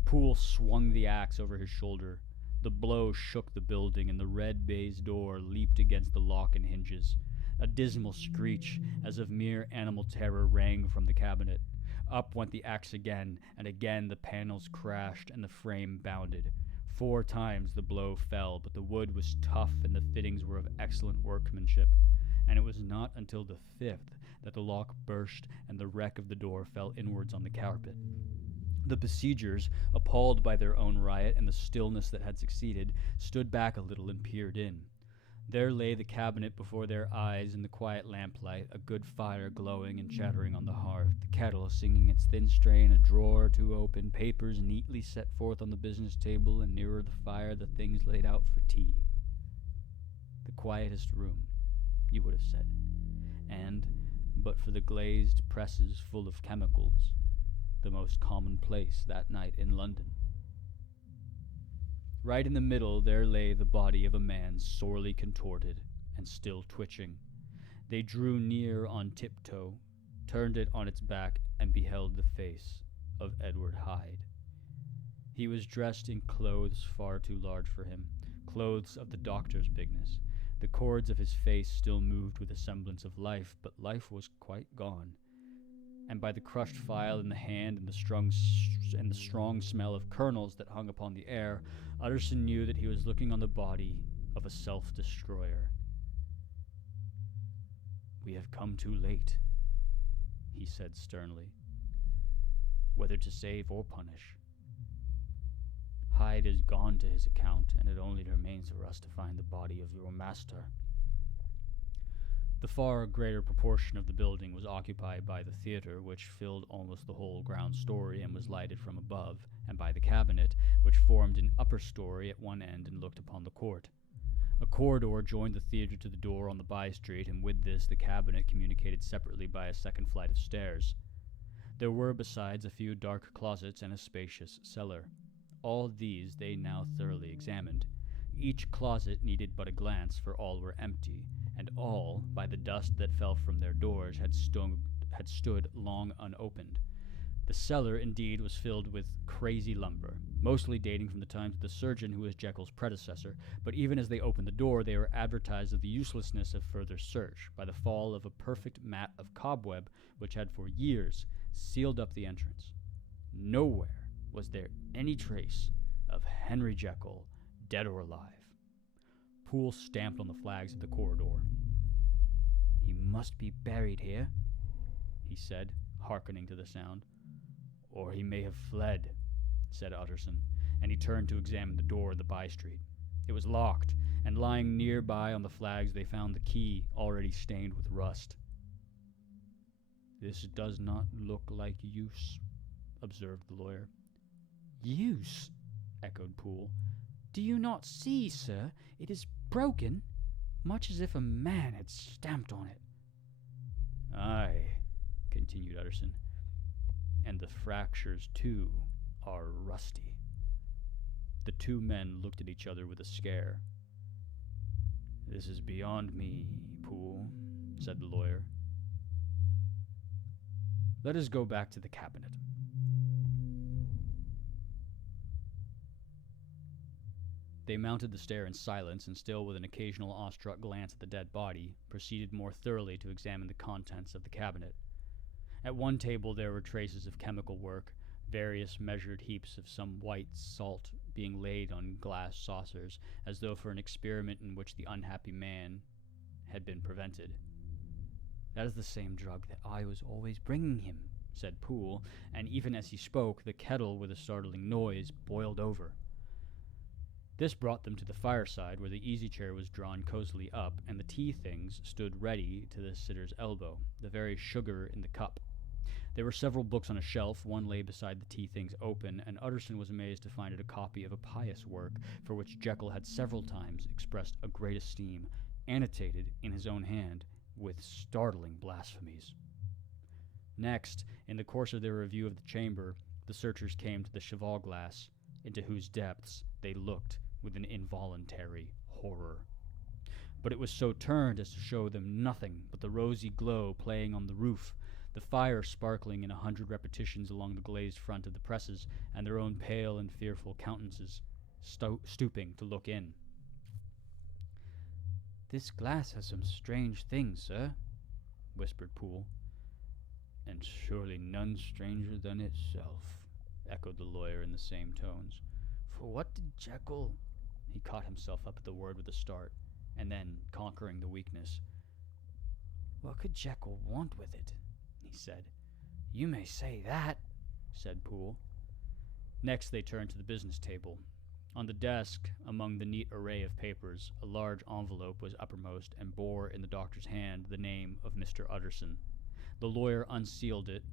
Poole swung the axe over his shoulder. The blow shook the building, and the red baize door leaped against the lock and hinges. A dismal screech, as of mere animal terror, rang from the cabinet. Up went the axe again, and again the panels crashed and the frame bounded. 4 times the blow fell, but the wood was tough and the fittings were of excellent workmanship, and it was not until the 5th that the lock burst and the wreck of the door fell inwards on the carpet. The besiegers, appalled by their own riot and the stillness that had succeeded, stood back a little and peered in. There lay the cabinet before their eyes in the quiet lamplight, a good fire glowing and chattering on the hearth, the kettle singing its thin strain, a drawer or two open, papers neatly set forth on the business table, and nearer the fire the things laid out for tea. The quietest room, you would have said, and, but for the glazed presses full of chemicals, the most commonplace that night in London. Right in the middle there lay the body of a man sorely contorted and still twitching. They drew near on tiptoe, turned it on its back, and beheld the face of Edward Hyde. He was dressed in clothes far too large for him, clothes of the doctor's bigness. The cords of his face still moved with a semblance of life, but life was quite gone. And by the crushed file in the hand and the strong smell of kernels that hung upon the air, Utterson knew that he was looking on the body of a self-destroyer. "We have come too late," he said sternly, "whether to save or punish. Hyde is gone to his account, and it only remains for us to find the body of your master." The far greater proportion of the building was occupied by the theater, which filled almost the whole ground story and was lighted from above, and by the cabinet, which formed an upper story at one end and looked upon the court. A corridor joined the theater to the door on the by-street, and with this the cabinet communicated separately by a second flight of stairs. There were, besides, a few dark closets and a spacious cellar. All these they now thoroughly examined. Each closet needed but a glance, for all were empty, and all, by the dust that fell from their doors, had stood long unopened. The cellar, indeed, was filled with crazy lumber, mostly dating from the times of the surgeon who was Jekyll's predecessor, but even as they opened the door they were advertised of the uselessness of further search by the fall of a perfect mat of cobweb which had for years sealed up the entrance. Nowhere was there any trace of Henry Jekyll, dead or alive. Poole stamped on the flags of the corridor. "He must be buried here," he said, hearkening to the sound. "Or he may have fled," said Utterson, and he turned to examine the door of the by-street. It was locked, and lying nearby on the flags they found the key already stained with rust. "This does not look like use," observed the lawyer. "Use?" echoed Poole. "Do you not see, sir, it is broken, much as if a man had stamped on it." "Aye," continued Utterson, "and the fractures, too, are rusty." The two men looked at each other with a scare. "This is beyond me, Poole," said the lawyer. "Let us go back to the cabinet." They mounted the stair in silence, and still with an occasional awestruck glance at the dead body, proceeded more thoroughly to examine the contents of the cabinet. At one table there were traces of chemical work, various measured heaps of some white salt being laid on glass saucers, as though for an experiment in which the unhappy man had been prevented. "That is the same drug that I was always bringing him," said Poole, and even as he spoke the kettle, with a startling noise, boiled over. This brought them to the fireside, where the easy-chair was drawn cosily up, and the tea-things stood ready to the sitter's elbow, the very sugar in the cup. There were several books on a shelf. One lay beside the tea-things open, and Utterson was amazed to find it a copy of a pious work, for which Jekyll had several times expressed a great esteem, annotated in his own hand with startling blasphemies. Next, in the course of their review of the chamber, the searchers came to the cheval-glass, into whose depths they looked with an involuntary horror. But it was so turned as to show them nothing but the rosy glow playing on the roof, the fire sparkling in 100 repetitions along the glazed front of the presses, and their own pale and fearful countenances stooping to look in. "This glass has some strange things, sir," whispered Poole. "And surely none stranger than itself," echoed the lawyer in the same tones. "For what did Jekyll—" He caught himself up at the word with a start, and then, conquering the weakness, "What could Jekyll want with it?" he said. "You may say that," said Poole. Next they turned to the business table. On the desk, among the neat array of papers, a large envelope was uppermost and bore in the doctor's hand the name of Mr. Utterson. The lawyer unsealed it,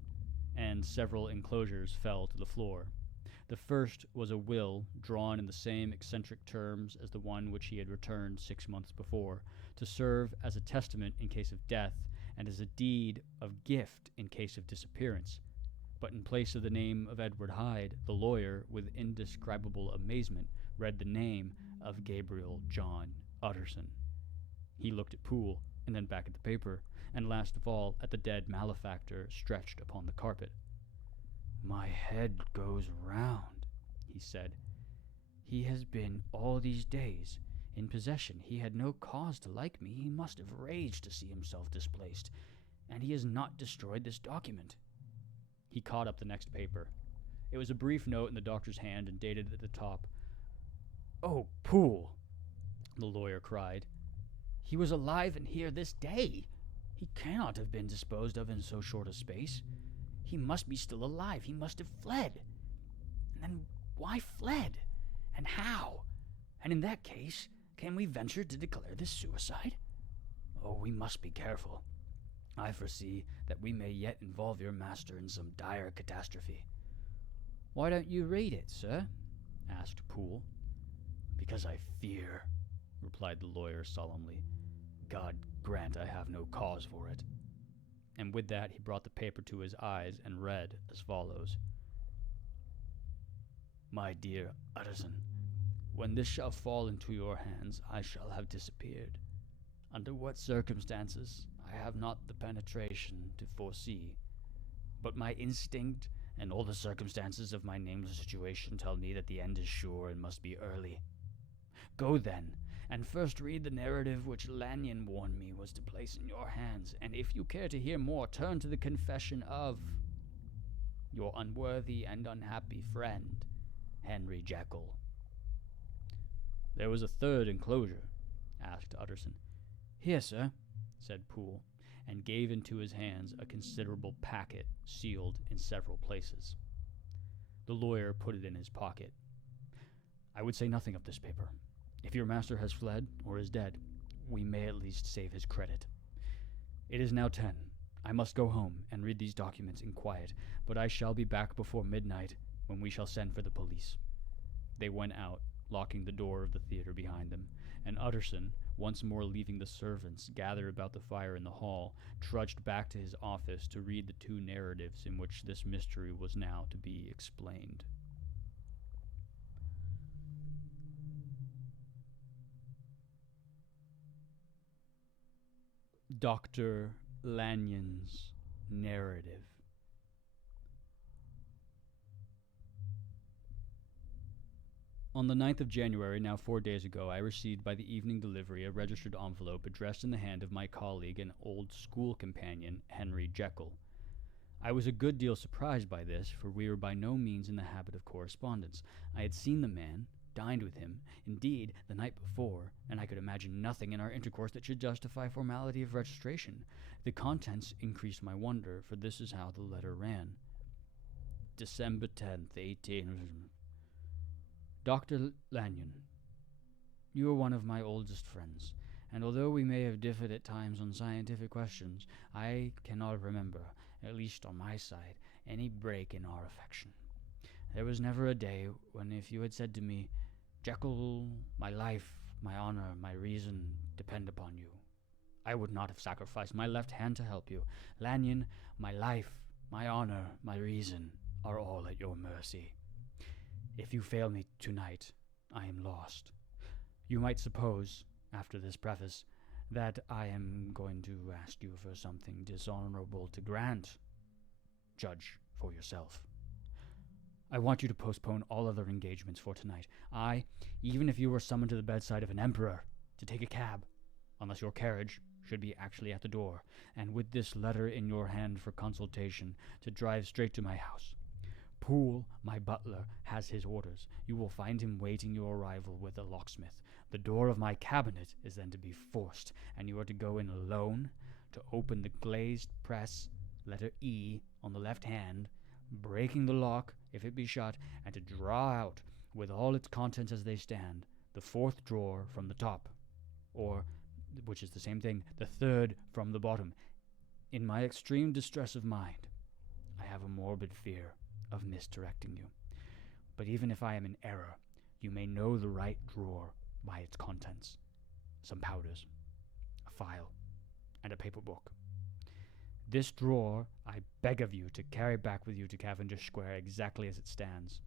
and several enclosures fell to the floor. The first was a will drawn in the same eccentric terms as the one which he had returned 6 months before, to serve as a testament in case of death and as a deed of gift in case of disappearance. But in place of the name of Edward Hyde, the lawyer, with indescribable amazement, read the name of Gabriel John Utterson. He looked at Poole, and then back at the paper, and last of all at the dead malefactor stretched upon the carpet. "My head goes round," he said. "He has been all these days in possession. He had no cause to like me. He must have raged to see himself displaced, and he has not destroyed this document." He caught up the next paper. It was a brief note in the doctor's hand and dated at the top. "Oh, Poole!" the lawyer cried. "He was alive and here this day. He cannot have been disposed of in so short a space. He must be still alive. He must have fled. And then why fled? And how? And in that case, can we venture to declare this suicide? Oh, we must be careful. I foresee that we may yet involve your master in some dire catastrophe." "Why don't you read it, sir?" asked Poole. "Because I fear," replied the lawyer solemnly. "God grant I have no cause for it." And with that he brought the paper to his eyes and read as follows. "My dear Utterson, when this shall fall into your hands, I shall have disappeared. Under what circumstances, I have not the penetration to foresee, but my instinct and all the circumstances of my nameless situation tell me that the end is sure and must be early. Go then, and first read the narrative which Lanyon warned me was to place in your hands, and if you care to hear more, turn to the confession of your unworthy and unhappy friend, Henry Jekyll." "There was a third enclosure?" asked Utterson. "Here, sir," said Poole, and gave into his hands a considerable packet sealed in several places. The lawyer put it in his pocket. "I would say nothing of this paper. If your master has fled or is dead, we may at least save his credit. It is now 10. I must go home and read these documents in quiet, but I shall be back before midnight, when we shall send for the police." They went out, locking the door of the theater behind them, and Utterson, once more leaving the servants gathered about the fire in the hall, trudged back to his office to read the two narratives in which this mystery was now to be explained. Dr. Lanyon's narrative. On the 9th of January, now 4 days ago, I received by the evening delivery a registered envelope addressed in the hand of my colleague and old school companion, Henry Jekyll. I was a good deal surprised by this, for we were by no means in the habit of correspondence. I had seen the man, dined with him, indeed, the night before, and I could imagine nothing in our intercourse that should justify formality of registration. The contents increased my wonder, for this is how the letter ran. December 10th, 18... Dr. Lanyon, you are one of my oldest friends, and although we may have differed at times on scientific questions, I cannot remember, at least on my side, any break in our affection. There was never a day when if you had said to me, "Jekyll, my life, my honor, my reason depend upon you," I would not have sacrificed my left hand to help you. Lanyon, my life, my honor, my reason are all at your mercy. If you fail me tonight, I am lost. You might suppose, after this preface, that I am going to ask you for something dishonorable to grant. Judge for yourself. I want you to postpone all other engagements for tonight. Even if you were summoned to the bedside of an emperor, to take a cab, unless your carriage should be actually at the door, and with this letter in your hand for consultation, to drive straight to my house. Poole, my butler, has his orders. You will find him waiting your arrival with a locksmith. The door of my cabinet is then to be forced, and you are to go in alone, to open the glazed press, letter E, on the left hand, breaking the lock, if it be shut, and to draw out, with all its contents as they stand, the fourth drawer from the top, or, which is the same thing, the third from the bottom. In my extreme distress of mind, I have a morbid fear of misdirecting you. But even if I am in error, you may know the right drawer by its contents. Some powders, a file, and a paper book. This drawer I beg of you to carry back with you to Cavendish Square exactly as it stands.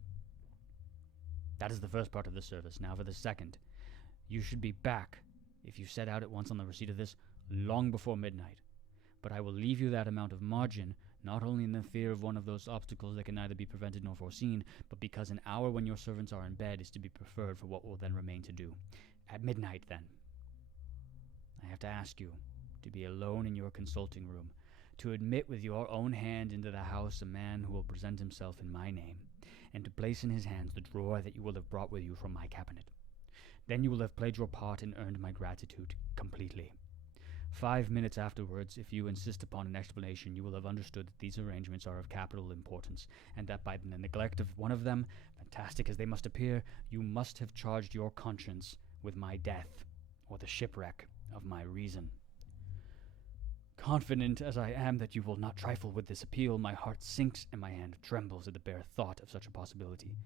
That is the first part of the service. Now for the second. You should be back, if you set out at once on the receipt of this, long before midnight. But I will leave you that amount of margin, not only in the fear of one of those obstacles that can neither be prevented nor foreseen, but because an hour when your servants are in bed is to be preferred for what will then remain to do. At midnight, then, I have to ask you to be alone in your consulting room, to admit with your own hand into the house a man who will present himself in my name, and to place in his hands the drawer that you will have brought with you from my cabinet. Then you will have played your part and earned my gratitude completely. 5 minutes afterwards, if you insist upon an explanation, you will have understood that these arrangements are of capital importance, and that by the neglect of one of them, fantastic as they must appear, you must have charged your conscience with my death, or the shipwreck of my reason. Confident as I am that you will not trifle with this appeal, my heart sinks and my hand trembles at the bare thought of such a possibility.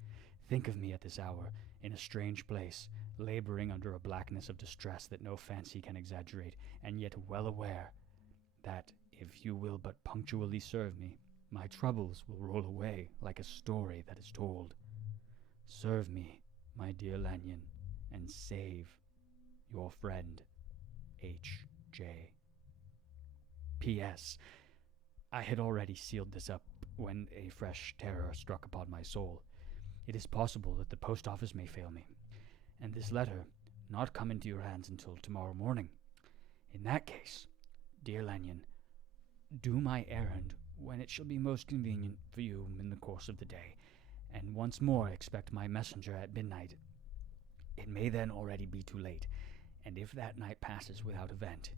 Think of me at this hour, in a strange place, laboring under a blackness of distress that no fancy can exaggerate, and yet well aware that, if you will but punctually serve me, my troubles will roll away like a story that is told. Serve me, my dear Lanyon, and save your friend, H.J. P.S. I had already sealed this up when a fresh terror struck upon my soul. It is possible that the post office may fail me, and this letter not come into your hands until tomorrow morning. In that case, dear Lanyon, do my errand when it shall be most convenient for you in the course of the day, and once more expect my messenger at midnight. It may then already be too late, and if that night passes without event,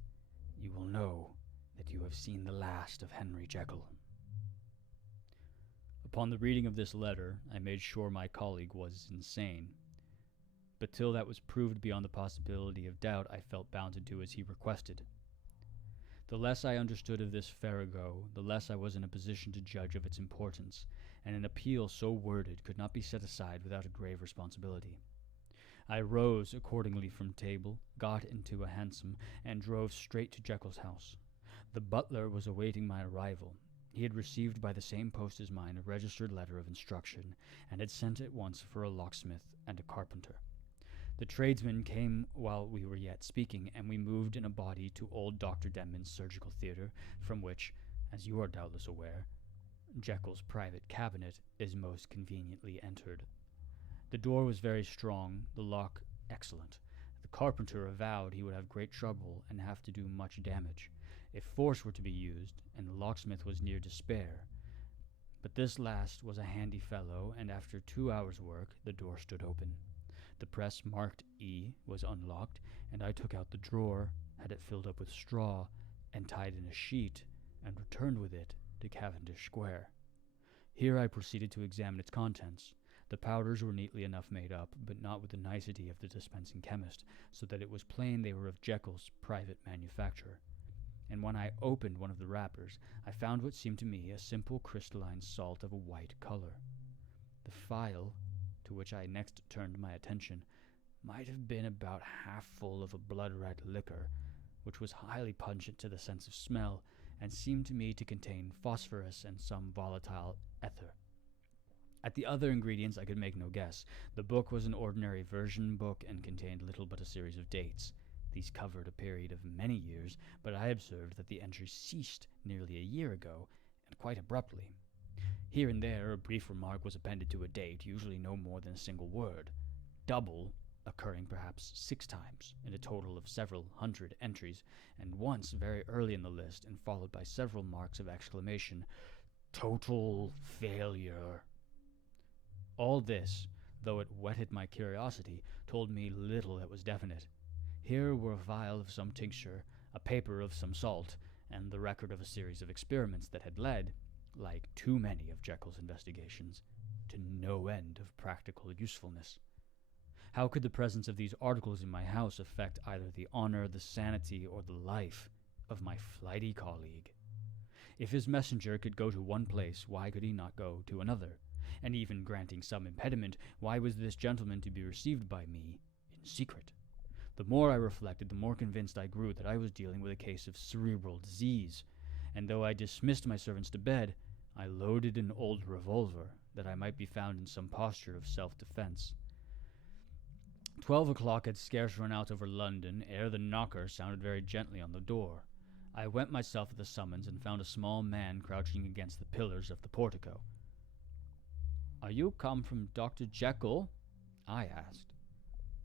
you will know that you have seen the last of Henry Jekyll. Upon the reading of this letter, I made sure my colleague was insane. But till that was proved beyond the possibility of doubt, I felt bound to do as he requested. The less I understood of this farrago, the less I was in a position to judge of its importance, and an appeal so worded could not be set aside without a grave responsibility. I rose accordingly from table, got into a hansom, and drove straight to Jekyll's house. The butler was awaiting my arrival. He had received by the same post as mine a registered letter of instruction, and had sent at once for a locksmith and a carpenter. The tradesmen came while we were yet speaking, and we moved in a body to old Dr. Denman's surgical theatre, from which, as you are doubtless aware, Jekyll's private cabinet is most conveniently entered. The door was very strong, the lock excellent. The carpenter avowed he would have great trouble and have to do much damage, if force were to be used, and the locksmith was near despair. But this last was a handy fellow, and after 2 hours' work the door stood open. The press marked E was unlocked, and I took out the drawer, had it filled up with straw, and tied in a sheet, and returned with it to Cavendish Square. Here I proceeded to examine its contents. The powders were neatly enough made up, but not with the nicety of the dispensing chemist, so that it was plain they were of Jekyll's private manufacture. And when I opened one of the wrappers, I found what seemed to me a simple crystalline salt of a white color. The phial, to which I next turned my attention, might have been about half full of a blood-red liquor, which was highly pungent to the sense of smell, and seemed to me to contain phosphorus and some volatile ether. At the other ingredients I could make no guess. The book was an ordinary version book, and contained little but a series of dates. These covered a period of many years, but I observed that the entries ceased nearly a year ago, and quite abruptly. Here and there a brief remark was appended to a date, usually no more than a single word, double, occurring perhaps 6 times, in a total of several hundred entries, and once very early in the list, and followed by several marks of exclamation, "Total failure." All this, though it whetted my curiosity, told me little that was definite. Here were a vial of some tincture, a paper of some salt, and the record of a series of experiments that had led, like too many of Jekyll's investigations, to no end of practical usefulness. How could the presence of these articles in my house affect either the honor, the sanity, or the life of my flighty colleague? If his messenger could go to one place, why could he not go to another? And even granting some impediment, why was this gentleman to be received by me in secret? The more I reflected, the more convinced I grew that I was dealing with a case of cerebral disease, and though I dismissed my servants to bed, I loaded an old revolver that I might be found in some posture of self-defense. 12 o'clock had scarce run out over London ere the knocker sounded very gently on the door. I went myself at the summons and found a small man crouching against the pillars of the portico. "Are you come from Dr. Jekyll?" I asked.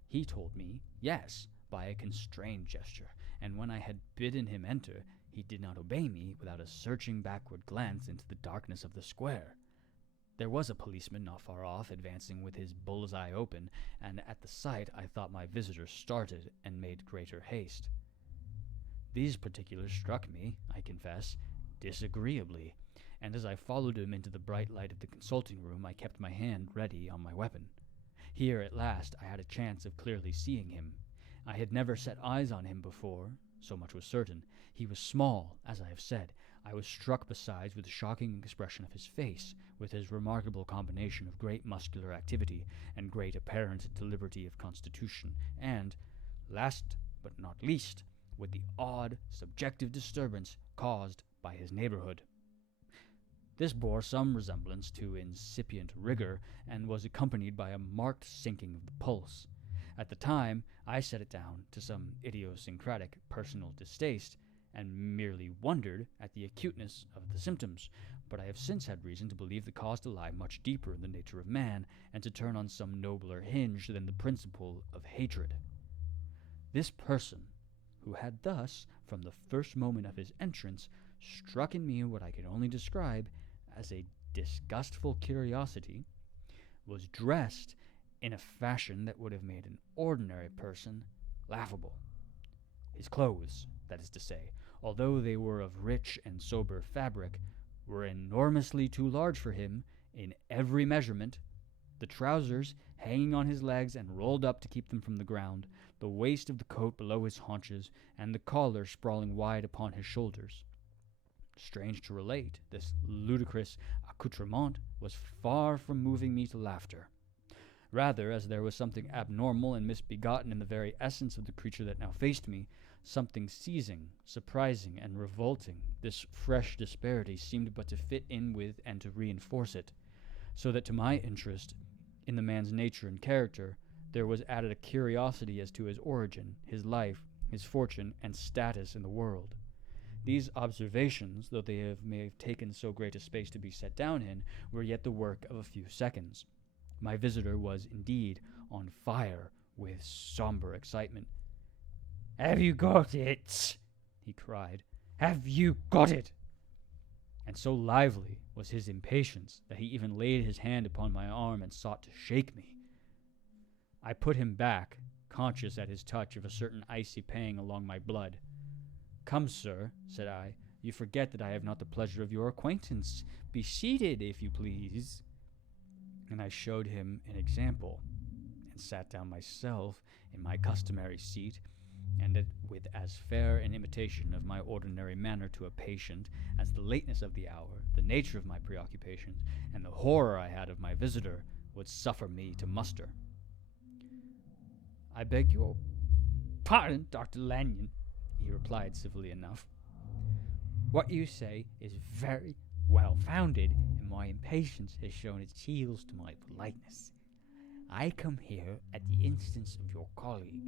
He told me yes, by a constrained gesture, and when I had bidden him enter, he did not obey me without a searching backward glance into the darkness of the square. There was a policeman not far off, advancing with his bull's eye open, and at the sight I thought my visitor started and made greater haste. These particulars struck me, I confess, disagreeably, and as I followed him into the bright light of the consulting room, I kept my hand ready on my weapon. Here, at last, I had a chance of clearly seeing him. I had never set eyes on him before, so much was certain. He was small, as I have said. I was struck besides with the shocking expression of his face, with his remarkable combination of great muscular activity and great apparent deliberty of constitution, and, last but not least, with the odd, subjective disturbance caused by his neighborhood. This bore some resemblance to incipient rigor, and was accompanied by a marked sinking of the pulse. At the time, I set it down to some idiosyncratic personal distaste, and merely wondered at the acuteness of the symptoms, but I have since had reason to believe the cause to lie much deeper in the nature of man, and to turn on some nobler hinge than the principle of hatred. This person, who had thus, from the first moment of his entrance, struck in me what I could only describe as a disgustful curiosity, was dressed in a fashion that would have made an ordinary person laughable. His clothes, that is to say, although they were of rich and sober fabric, were enormously too large for him in every measurement, the trousers hanging on his legs and rolled up to keep them from the ground, the waist of the coat below his haunches, and the collar sprawling wide upon his shoulders. Strange to relate, this ludicrous accoutrement was far from moving me to laughter. Rather, as there was something abnormal and misbegotten in the very essence of the creature that now faced me, something seizing, surprising, and revolting, this fresh disparity seemed but to fit in with and to reinforce it, so that to my interest in the man's nature and character there was added a curiosity as to his origin, his life, his fortune, and status in the world. These observations, though they may have taken so great a space to be set down in, were yet the work of a few seconds. My visitor was indeed on fire with somber excitement. "Have you got it?" he cried. "Have you got it?" And so lively was his impatience that he even laid his hand upon my arm and sought to shake me. I put him back, conscious at his touch of a certain icy pang along my blood. "Come, sir," said I, "you forget that I have not the pleasure of your acquaintance. Be seated, if you please." And I showed him an example, and sat down myself in my customary seat, and with as fair an imitation of my ordinary manner to a patient as the lateness of the hour, the nature of my preoccupations, and the horror I had of my visitor would suffer me to muster. "I beg your pardon, Dr. Lanyon," he replied civilly enough. "What you say is very well founded, and my impatience has shown its heels to my politeness. I come here at the instance of your colleague,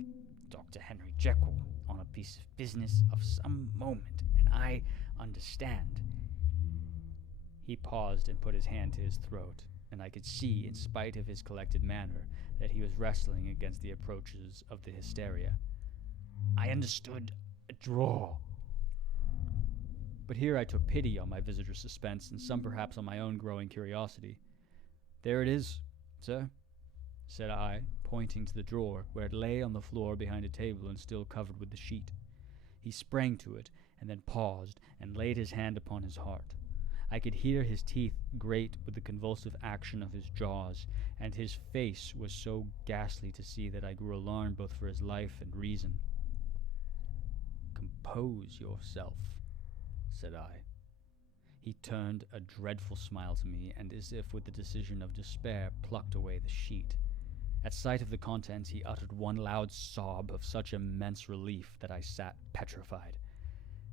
Dr. Henry Jekyll, on a piece of business of some moment, and I understand." He paused and put his hand to his throat, and I could see, in spite of his collected manner, that he was wrestling against the approaches of the hysteria. "I understood a draw." But here I took pity on my visitor's suspense, and some perhaps on my own growing curiosity. "There it is, sir," said I, pointing to the drawer, where it lay on the floor behind a table and still covered with the sheet. He sprang to it, and then paused, and laid his hand upon his heart. I could hear his teeth grate with the convulsive action of his jaws, and his face was so ghastly to see that I grew alarmed both for his life and reason. "Compose yourself," said I. He turned a dreadful smile to me, and as if with the decision of despair plucked away the sheet. At sight of the contents he uttered one loud sob of such immense relief that I sat petrified,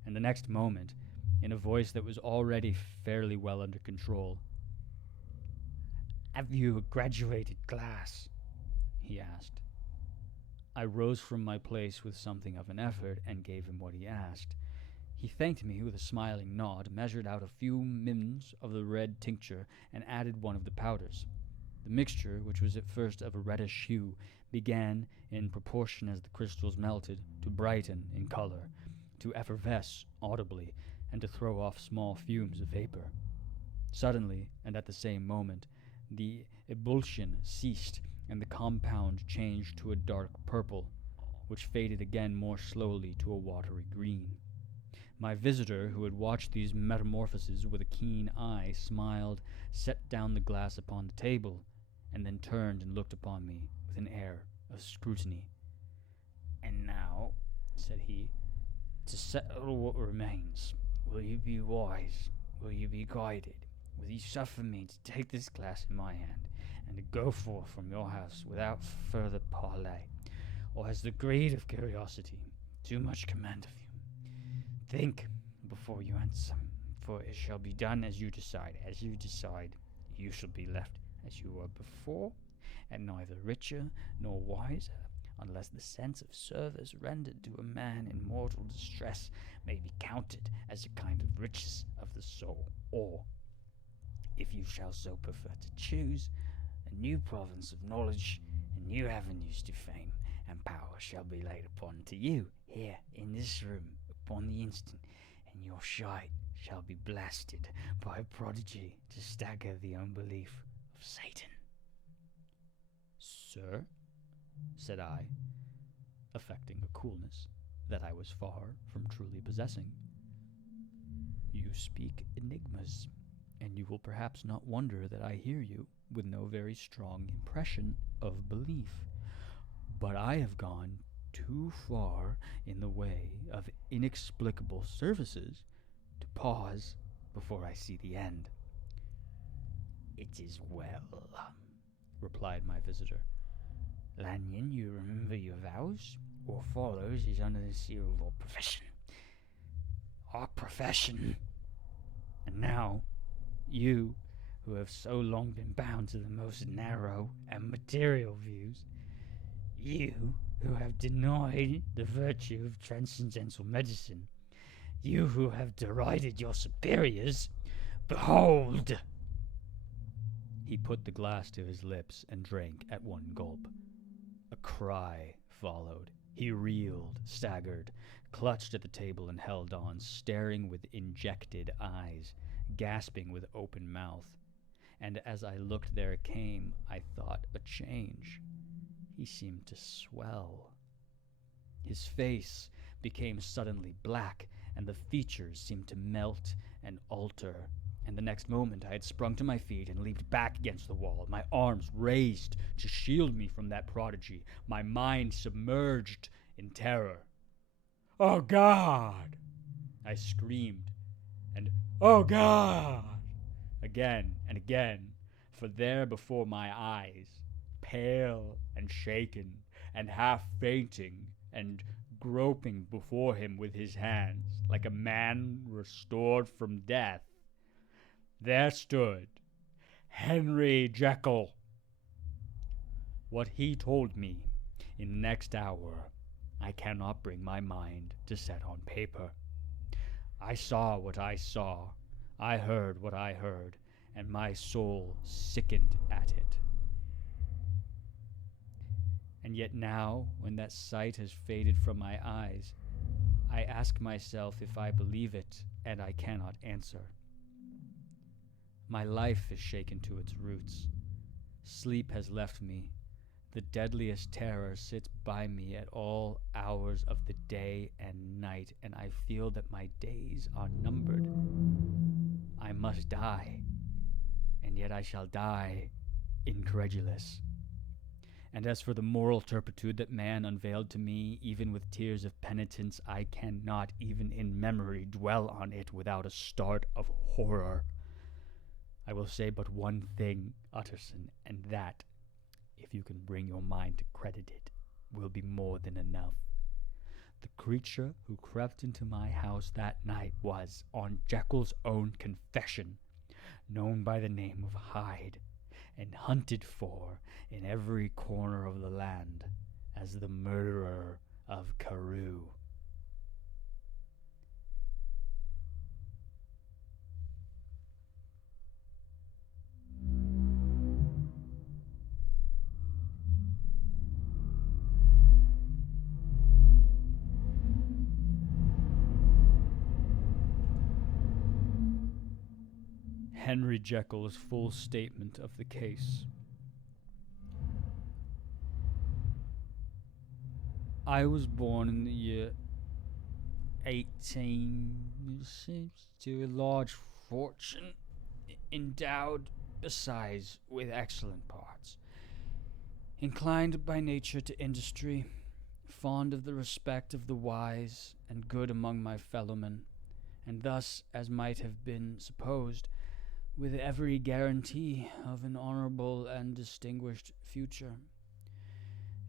and the next moment in a voice that was already fairly well under control. "Have you a graduated glass?" he asked. I rose from my place with something of an effort and gave him what he asked. He thanked me with a smiling nod, measured out a few minims of the red tincture, and added one of the powders. The mixture, which was at first of a reddish hue, began, in proportion as the crystals melted, to brighten in color, to effervesce audibly, and to throw off small fumes of vapor. Suddenly, and at the same moment, the ebullition ceased, and the compound changed to a dark purple, which faded again more slowly to a watery green. My visitor, who had watched these metamorphoses with a keen eye, smiled, set down the glass upon the table, and then turned and looked upon me with an air of scrutiny. "And now," said he, "to settle what remains, will you be wise? Will you be guided? Will you suffer me to take this glass in my hand, and to go forth from your house without further parley? Or has the greed of curiosity too much command of you? Think before you answer, for it shall be done as you decide. As you decide, you shall be left as you were before, and neither richer nor wiser, unless the sense of service rendered to a man in mortal distress may be counted as a kind of riches of the soul, or, if you shall so prefer to choose, a new province of knowledge and new avenues to fame and power shall be laid upon to you, here in this room, upon the instant, and your sight shall be blasted by a prodigy to stagger the unbelief of Satan." "Sir," said I, affecting a coolness that I was far from truly possessing, "you speak enigmas, and you will perhaps not wonder that I hear you with no very strong impression of belief. But I have gone too far in the way of inexplicable services to pause before I see the end." "It is well," replied my visitor. "Lanyon, you remember your vows? What follows is under the seal of our profession. Our profession! And now, you, who have so long been bound to the most narrow and material views, you who have denied the virtue of transcendental medicine, you who have derided your superiors, behold!" He put the glass to his lips and drank at one gulp. A cry followed. He reeled, staggered, clutched at the table and held on, staring with injected eyes, gasping with open mouth. And as I looked there came, I thought, a change. He seemed to swell. His face became suddenly black, and the features seemed to melt and alter. And the next moment I had sprung to my feet and leaped back against the wall, my arms raised to shield me from that prodigy, my mind submerged in terror. "Oh, God!" I screamed, and "Oh, God!" again and again, for there before my eyes, pale and shaken and half fainting and groping before him with his hands, like a man restored from death, there stood Henry Jekyll. What he told me in the next hour I cannot bring my mind to set on paper. I saw what I saw, I heard what I heard, and my soul sickened at it. And yet now, when that sight has faded from my eyes, I ask myself if I believe it, and I cannot answer. My life is shaken to its roots. Sleep has left me. The deadliest terror sits by me at all hours of the day and night, and I feel that my days are numbered. I must die, and yet I shall die incredulous. And as for the moral turpitude that man unveiled to me, even with tears of penitence, I cannot, even in memory, dwell on it without a start of horror. I will say but one thing, Utterson, and that, if you can bring your mind to credit it, will be more than enough. The creature who crept into my house that night was, on Jekyll's own confession, known by the name of Hyde, and hunted for in every corner of the land as the murderer of Carew. Henry Jekyll's full statement of the case. I was born in the year 18 to a large fortune, endowed besides with excellent parts, inclined by nature to industry, fond of the respect of the wise and good among my fellowmen, and thus, as might have been supposed, with every guarantee of an honorable and distinguished future.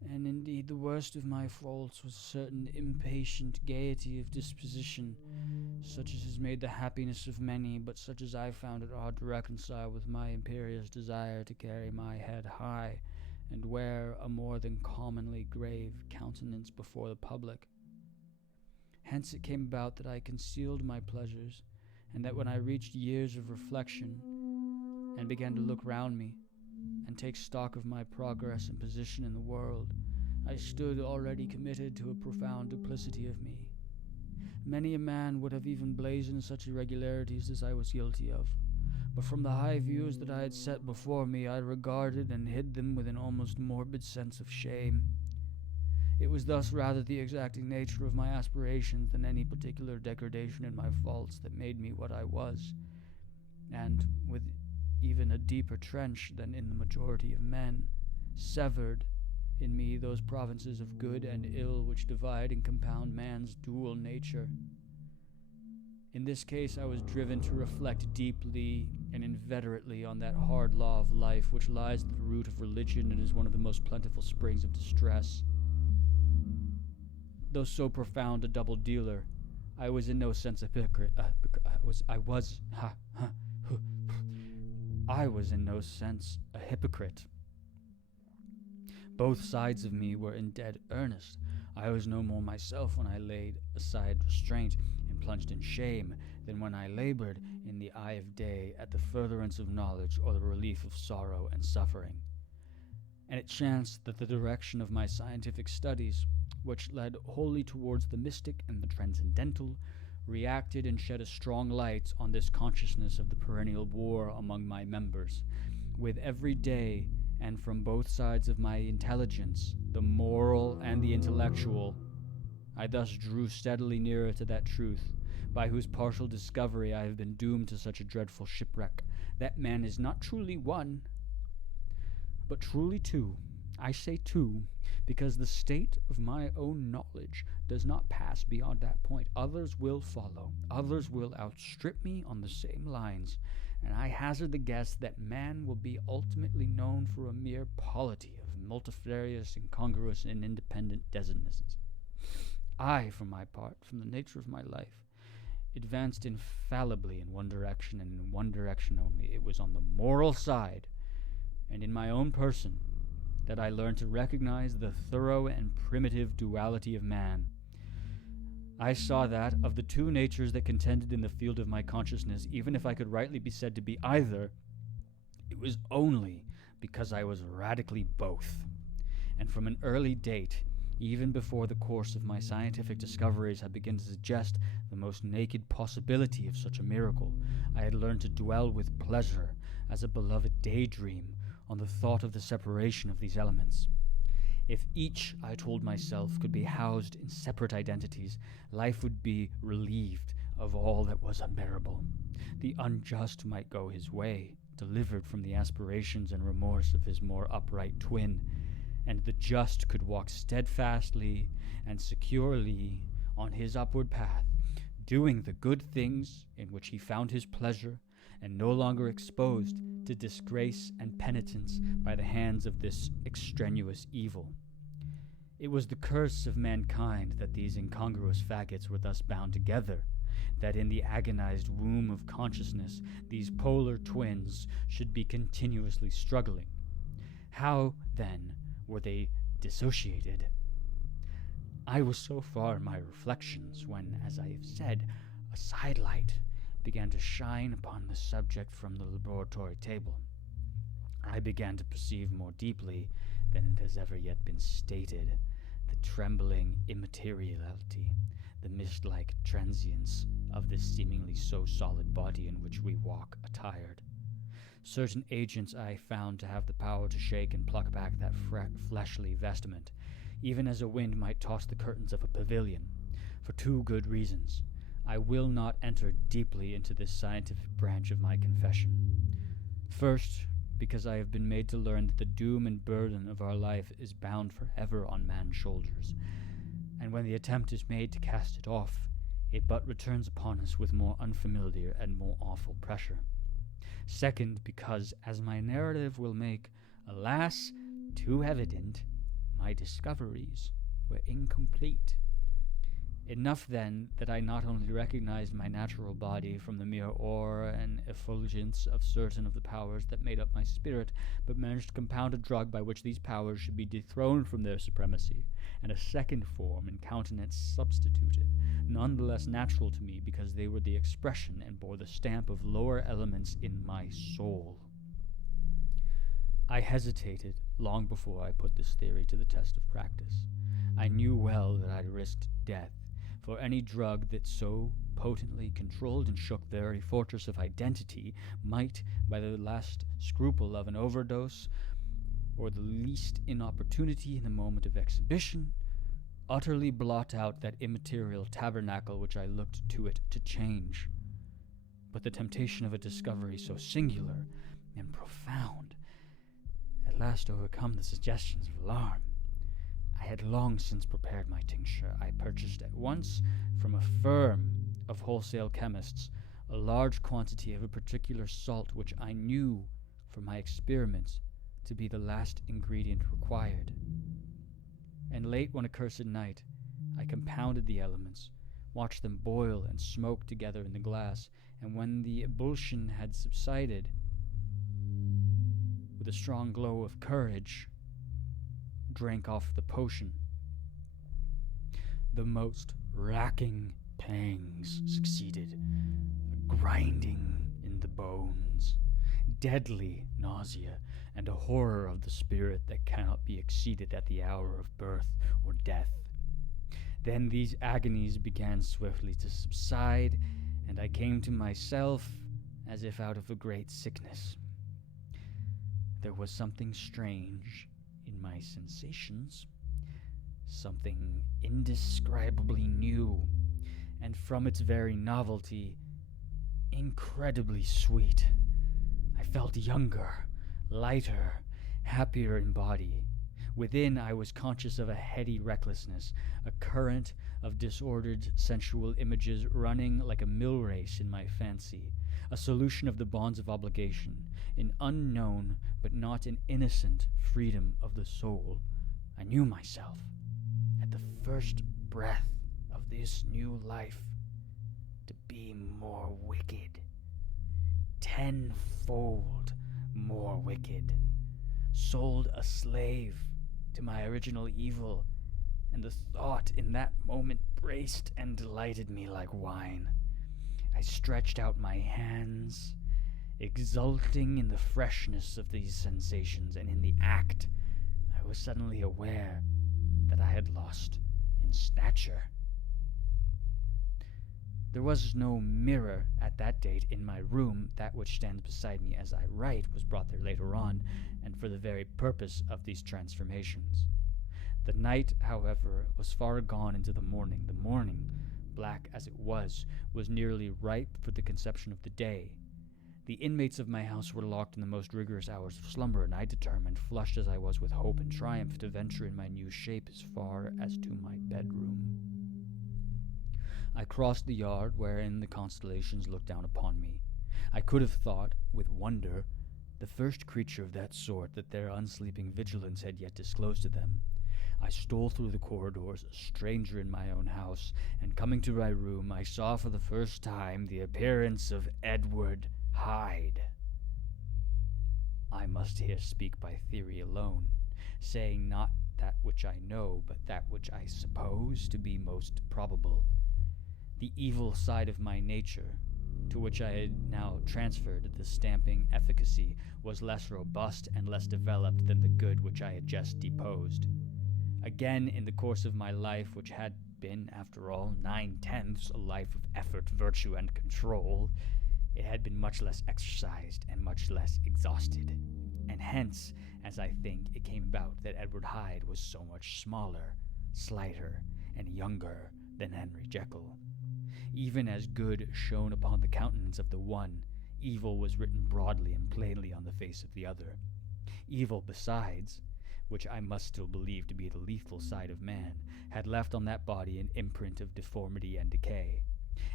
And indeed the worst of my faults was a certain impatient gaiety of disposition, such as has made the happiness of many, but such as I found it hard to reconcile with my imperious desire to carry my head high, and wear a more than commonly grave countenance before the public. Hence it came about that I concealed my pleasures, and that when I reached years of reflection, and began to look round me, and take stock of my progress and position in the world, I stood already committed to a profound duplicity of me. Many a man would have even blazoned such irregularities as I was guilty of, but from the high views that I had set before me, I regarded and hid them with an almost morbid sense of shame. It was thus rather the exacting nature of my aspirations than any particular degradation in my faults that made me what I was, and, with even a deeper trench than in the majority of men, severed in me those provinces of good and ill which divide and compound man's dual nature. In this case I was driven to reflect deeply and inveterately on that hard law of life which lies at the root of religion and is one of the most plentiful springs of distress. Though so profound a double dealer, I was in no sense a hypocrite. I was in no sense a hypocrite. Both sides of me were in dead earnest. I was no more myself when I laid aside restraint and plunged in shame than when I labored in the eye of day at the furtherance of knowledge or the relief of sorrow and suffering. And it chanced that the direction of my scientific studies, which led wholly towards the mystic and the transcendental, reacted and shed a strong light on this consciousness of the perennial war among my members. With every day, and from both sides of my intelligence, the moral and the intellectual, I thus drew steadily nearer to that truth, by whose partial discovery I have been doomed to such a dreadful shipwreck, that man is not truly one, but truly two. I say two, because the state of my own knowledge does not pass beyond that point. Others will follow. Others will outstrip me on the same lines, and I hazard the guess that man will be ultimately known for a mere polity of multifarious, incongruous, and independent designations. I, for my part, from the nature of my life, advanced infallibly in one direction, and in one direction only. It was on the moral side, and in my own person, that I learned to recognize the thorough and primitive duality of man. I saw that, of the two natures that contended in the field of my consciousness, even if I could rightly be said to be either, it was only because I was radically both. And from an early date, even before the course of my scientific discoveries had begun to suggest the most naked possibility of such a miracle, I had learned to dwell with pleasure, as a beloved daydream, on the thought of the separation of these elements. If each, I told myself, could be housed in separate identities, life would be relieved of all that was unbearable. The unjust might go his way, delivered from the aspirations and remorse of his more upright twin, and the just could walk steadfastly and securely on his upward path, doing the good things in which he found his pleasure, and no longer exposed to disgrace and penitence by the hands of this extraneous evil. It was the curse of mankind that these incongruous faggots were thus bound together, that in the agonized womb of consciousness these polar twins should be continuously struggling. How, then, were they dissociated? I was so far in my reflections when, as I have said, a sidelight began to shine upon the subject from the laboratory table. I began to perceive more deeply than it has ever yet been stated the trembling immateriality, the mist-like transience of this seemingly so solid body in which we walk attired. Certain agents I found to have the power to shake and pluck back that fleshly vestment, even as a wind might toss the curtains of a pavilion, for two good reasons. I will not enter deeply into this scientific branch of my confession. First, because I have been made to learn that the doom and burden of our life is bound forever on man's shoulders, and when the attempt is made to cast it off, it but returns upon us with more unfamiliar and more awful pressure. Second, because, as my narrative will make, alas, too evident, my discoveries were incomplete. Enough, then, that I not only recognized my natural body from the mere aura and effulgence of certain of the powers that made up my spirit, but managed to compound a drug by which these powers should be dethroned from their supremacy, and a second form and countenance substituted, none the less natural to me because they were the expression and bore the stamp of lower elements in my soul. I hesitated long before I put this theory to the test of practice. I knew well that I risked death, for any drug that so potently controlled and shook the very fortress of identity might, by the last scruple of an overdose, or the least inopportunity in the moment of exhibition, utterly blot out that immaterial tabernacle which I looked to it to change. But the temptation of a discovery so singular and profound at last overcome the suggestions of alarm. I had long since prepared my tincture. I purchased at once from a firm of wholesale chemists a large quantity of a particular salt which I knew from my experiments to be the last ingredient required. And late one accursed night, I compounded the elements, watched them boil and smoke together in the glass, and when the ebullition had subsided, with a strong glow of courage, drank off the potion. The most racking pangs succeeded, a grinding in the bones, deadly nausea, and a horror of the spirit that cannot be exceeded at the hour of birth or death. Then these agonies began swiftly to subside, and I came to myself as if out of a great sickness. There was something strange in my sensations, something indescribably new, and from its very novelty, incredibly sweet. I felt younger, lighter, happier in body. Within, I was conscious of a heady recklessness, a current of disordered sensual images running like a mill race in my fancy, a solution of the bonds of obligation, an unknown but not an innocent freedom of the soul. I knew myself, at the first breath of this new life, to be more wicked, tenfold more wicked, sold a slave to my original evil, and the thought in that moment braced and delighted me like wine. I stretched out my hands, exulting in the freshness of these sensations, and in the act I was suddenly aware that I had lost in stature. There was no mirror at that date in my room. That which stands beside me as I write was brought there later on, and for the very purpose of these transformations. The night, however, was far gone into the morning. The morning, black as it was nearly ripe for the conception of the day. The inmates of my house were locked in the most rigorous hours of slumber, and I determined, flushed as I was with hope and triumph, to venture in my new shape as far as to my bedroom. I crossed the yard wherein the constellations looked down upon me. I could have thought, with wonder, the first creature of that sort that their unsleeping vigilance had yet disclosed to them. I stole through the corridors, a stranger in my own house, and coming to my room, I saw for the first time the appearance of Edward Hyde. I must here speak by theory alone, saying not that which I know, but that which I suppose to be most probable. The evil side of my nature, to which I had now transferred the stamping efficacy, was less robust and less developed than the good which I had just deposed. Again, in the course of my life, which had been, after all, 9/10 a life of effort, virtue, and control, it had been much less exercised and much less exhausted, and hence, as I think, it came about that Edward Hyde was so much smaller, slighter, and younger than Henry Jekyll. Even as good shone upon the countenance of the one, evil was written broadly and plainly on the face of the other. Evil, besides, which I must still believe to be the lethal side of man, had left on that body an imprint of deformity and decay.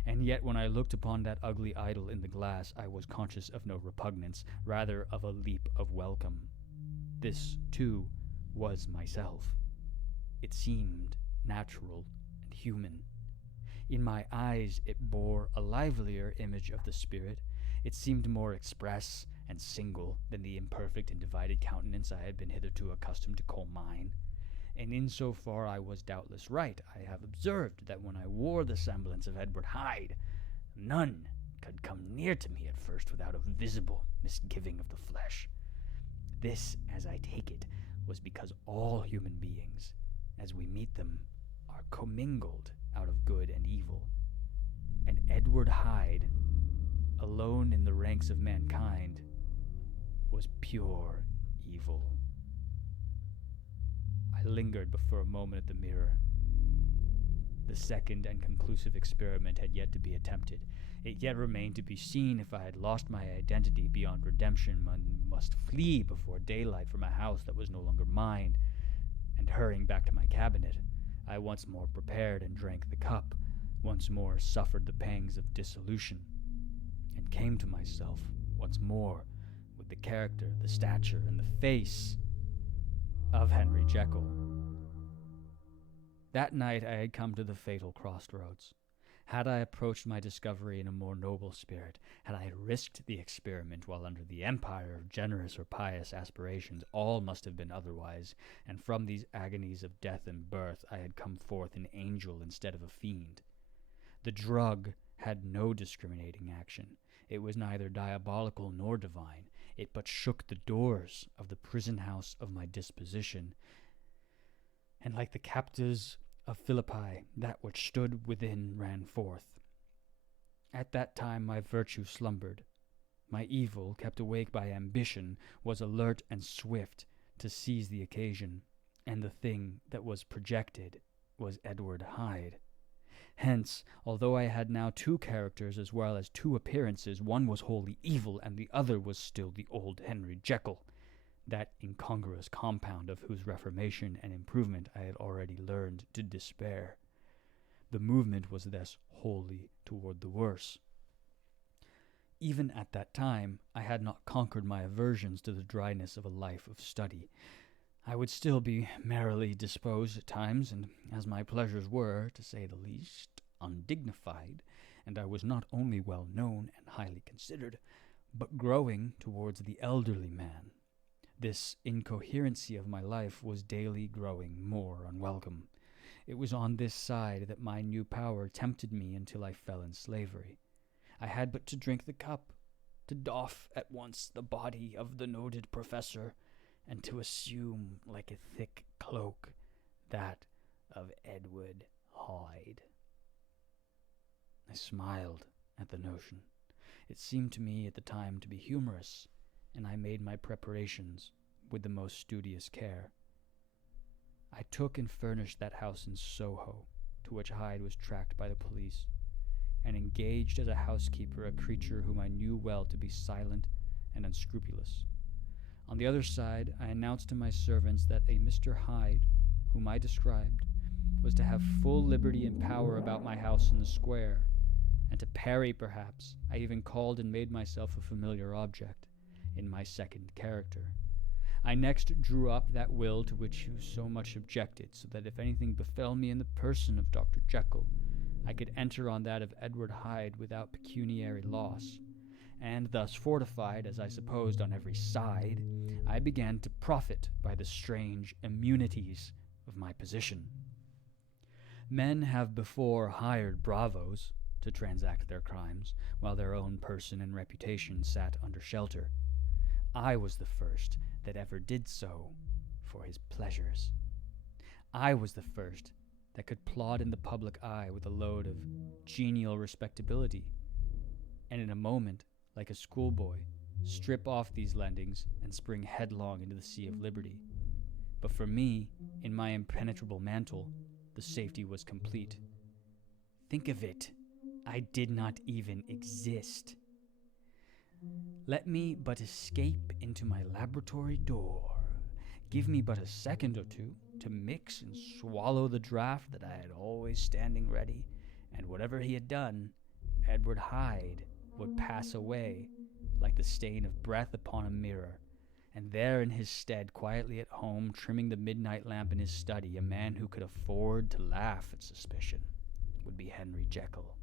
And yet when I looked upon that ugly idol in the glass, I was conscious of no repugnance, rather of a leap of welcome. This, too, was myself. It seemed natural and human. In my eyes it bore a livelier image of the spirit. It seemed more express and single than the imperfect and divided countenance I had been hitherto accustomed to call mine. And in so far I was doubtless right. I have observed that when I wore the semblance of Edward Hyde, none could come near to me at first without a visible misgiving of the flesh. This, as I take it, was because all human beings, as we meet them, are commingled out of good and evil. And Edward Hyde, alone in the ranks of mankind, was pure evil. I lingered for a moment at the mirror. The second and conclusive experiment had yet to be attempted. It yet remained to be seen if I had lost my identity beyond redemption, one must flee before daylight from a house that was no longer mine, and hurrying back to my cabinet, I once more prepared and drank the cup, once more suffered the pangs of dissolution, and came to myself once more with the character, the stature, and the face of Henry Jekyll. That night I had come to the fatal crossroads. Had I approached my discovery in a more noble spirit, had I risked the experiment while under the empire of generous or pious aspirations, all must have been otherwise, and from these agonies of death and birth I had come forth an angel instead of a fiend. The drug had no discriminating action. It was neither diabolical nor divine. It but shook the doors of the prison house of my disposition, and like the captives of Philippi, that which stood within ran forth. At that time my virtue slumbered. My evil, kept awake by ambition, was alert and swift to seize the occasion, and the thing that was projected was Edward Hyde. Hence, although I had now two characters as well as two appearances, one was wholly evil, and the other was still the old Henry Jekyll, that incongruous compound of whose reformation and improvement I had already learned to despair. The movement was thus wholly toward the worse. Even at that time, I had not conquered my aversions to the dryness of a life of study. I would still be merrily disposed at times, and as my pleasures were, to say the least, undignified, and I was not only well known and highly considered, but growing towards the elderly man, this incoherency of my life was daily growing more unwelcome. It was on this side that my new power tempted me until I fell in slavery. I had but to drink the cup, to doff at once the body of the noted professor, and to assume, like a thick cloak, that of Edward Hyde. I smiled at the notion. It seemed to me at the time to be humorous, and I made my preparations with the most studious care. I took and furnished that house in Soho, to which Hyde was tracked by the police, and engaged as a housekeeper a creature whom I knew well to be silent and unscrupulous. On the other side, I announced to my servants that a Mr. Hyde, whom I described, was to have full liberty and power about my house in the square, and to parry, perhaps, I even called and made myself a familiar object in my second character. I next drew up that will to which you so much objected, so that if anything befell me in the person of Dr. Jekyll, I could enter on that of Edward Hyde without pecuniary loss. And thus fortified, as I supposed, on every side, I began to profit by the strange immunities of my position. Men have before hired bravos to transact their crimes, while their own person and reputation sat under shelter. I was the first that ever did so for his pleasures. I was the first that could plod in the public eye with a load of genial respectability, and in a moment, like a schoolboy, strip off these lendings and spring headlong into the sea of liberty. But for me, in my impenetrable mantle, the safety was complete. Think of it, I did not even exist. Let me but escape into my laboratory door. Give me but a second or two to mix and swallow the draught that I had always standing ready, and whatever he had done, Edward Hyde would pass away like the stain of breath upon a mirror, and there in his stead, quietly at home, trimming the midnight lamp in his study, a man who could afford to laugh at suspicion would be Henry Jekyll.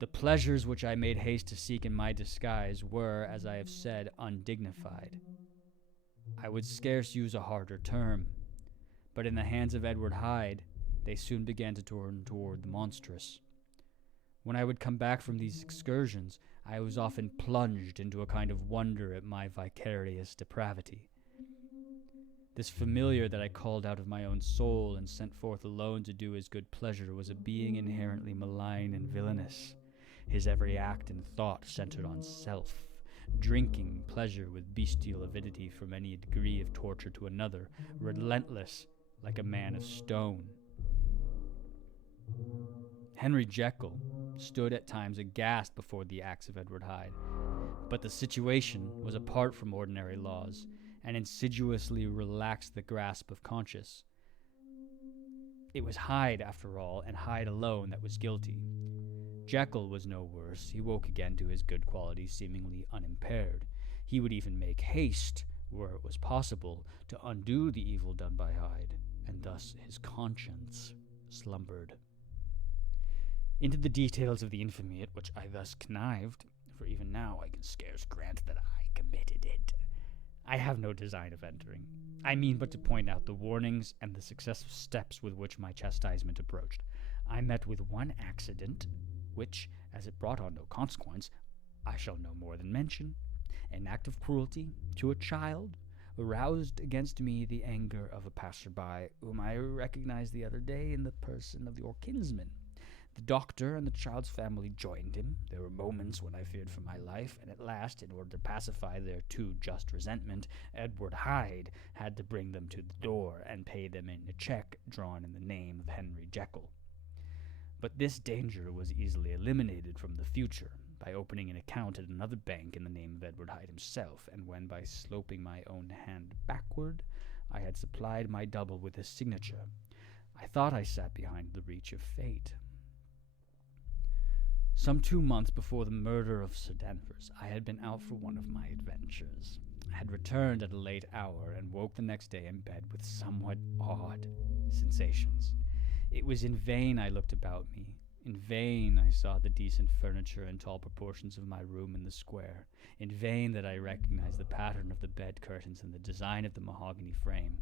The pleasures which I made haste to seek in my disguise were, as I have said, undignified. I would scarce use a harder term, but in the hands of Edward Hyde, they soon began to turn toward the monstrous. When I would come back from these excursions, I was often plunged into a kind of wonder at my vicarious depravity. This familiar that I called out of my own soul and sent forth alone to do his good pleasure was a being inherently malign and villainous. His every act and thought centered on self, drinking pleasure with bestial avidity from any degree of torture to another, relentless like a man of stone. Henry Jekyll stood at times aghast before the acts of Edward Hyde, but the situation was apart from ordinary laws, and insidiously relaxed the grasp of conscience. It was Hyde, after all, and Hyde alone, that was guilty. Jekyll was no worse. He woke again to his good qualities, seemingly unimpaired. He would even make haste, where it was possible, to undo the evil done by Hyde, and thus his conscience slumbered. Into the details of the infamy at which I thus connived, for even now I can scarce grant that I committed it, I have no design of entering. I mean but to point out the warnings and the successive steps with which my chastisement approached. I met with one accident, which, as it brought on no consequence, I shall no more than mention. An act of cruelty to a child aroused against me the anger of a passer-by, whom I recognized the other day in the person of your kinsman. The doctor and the child's family joined him. There were moments when I feared for my life, and at last, in order to pacify their too just resentment, Edward Hyde had to bring them to the door and pay them in a check drawn in the name of Henry Jekyll. But this danger was easily eliminated from the future by opening an account at another bank in the name of Edward Hyde himself, and when, by sloping my own hand backward, I had supplied my double with his signature, I thought I sat behind the reach of fate. Some 2 months before the murder of Sir Danvers, I had been out for one of my adventures. I had returned at a late hour and woke the next day in bed with somewhat odd sensations. It was in vain I looked about me. In vain I saw the decent furniture and tall proportions of my room in the square. In vain that I recognized the pattern of the bed curtains and the design of the mahogany frame.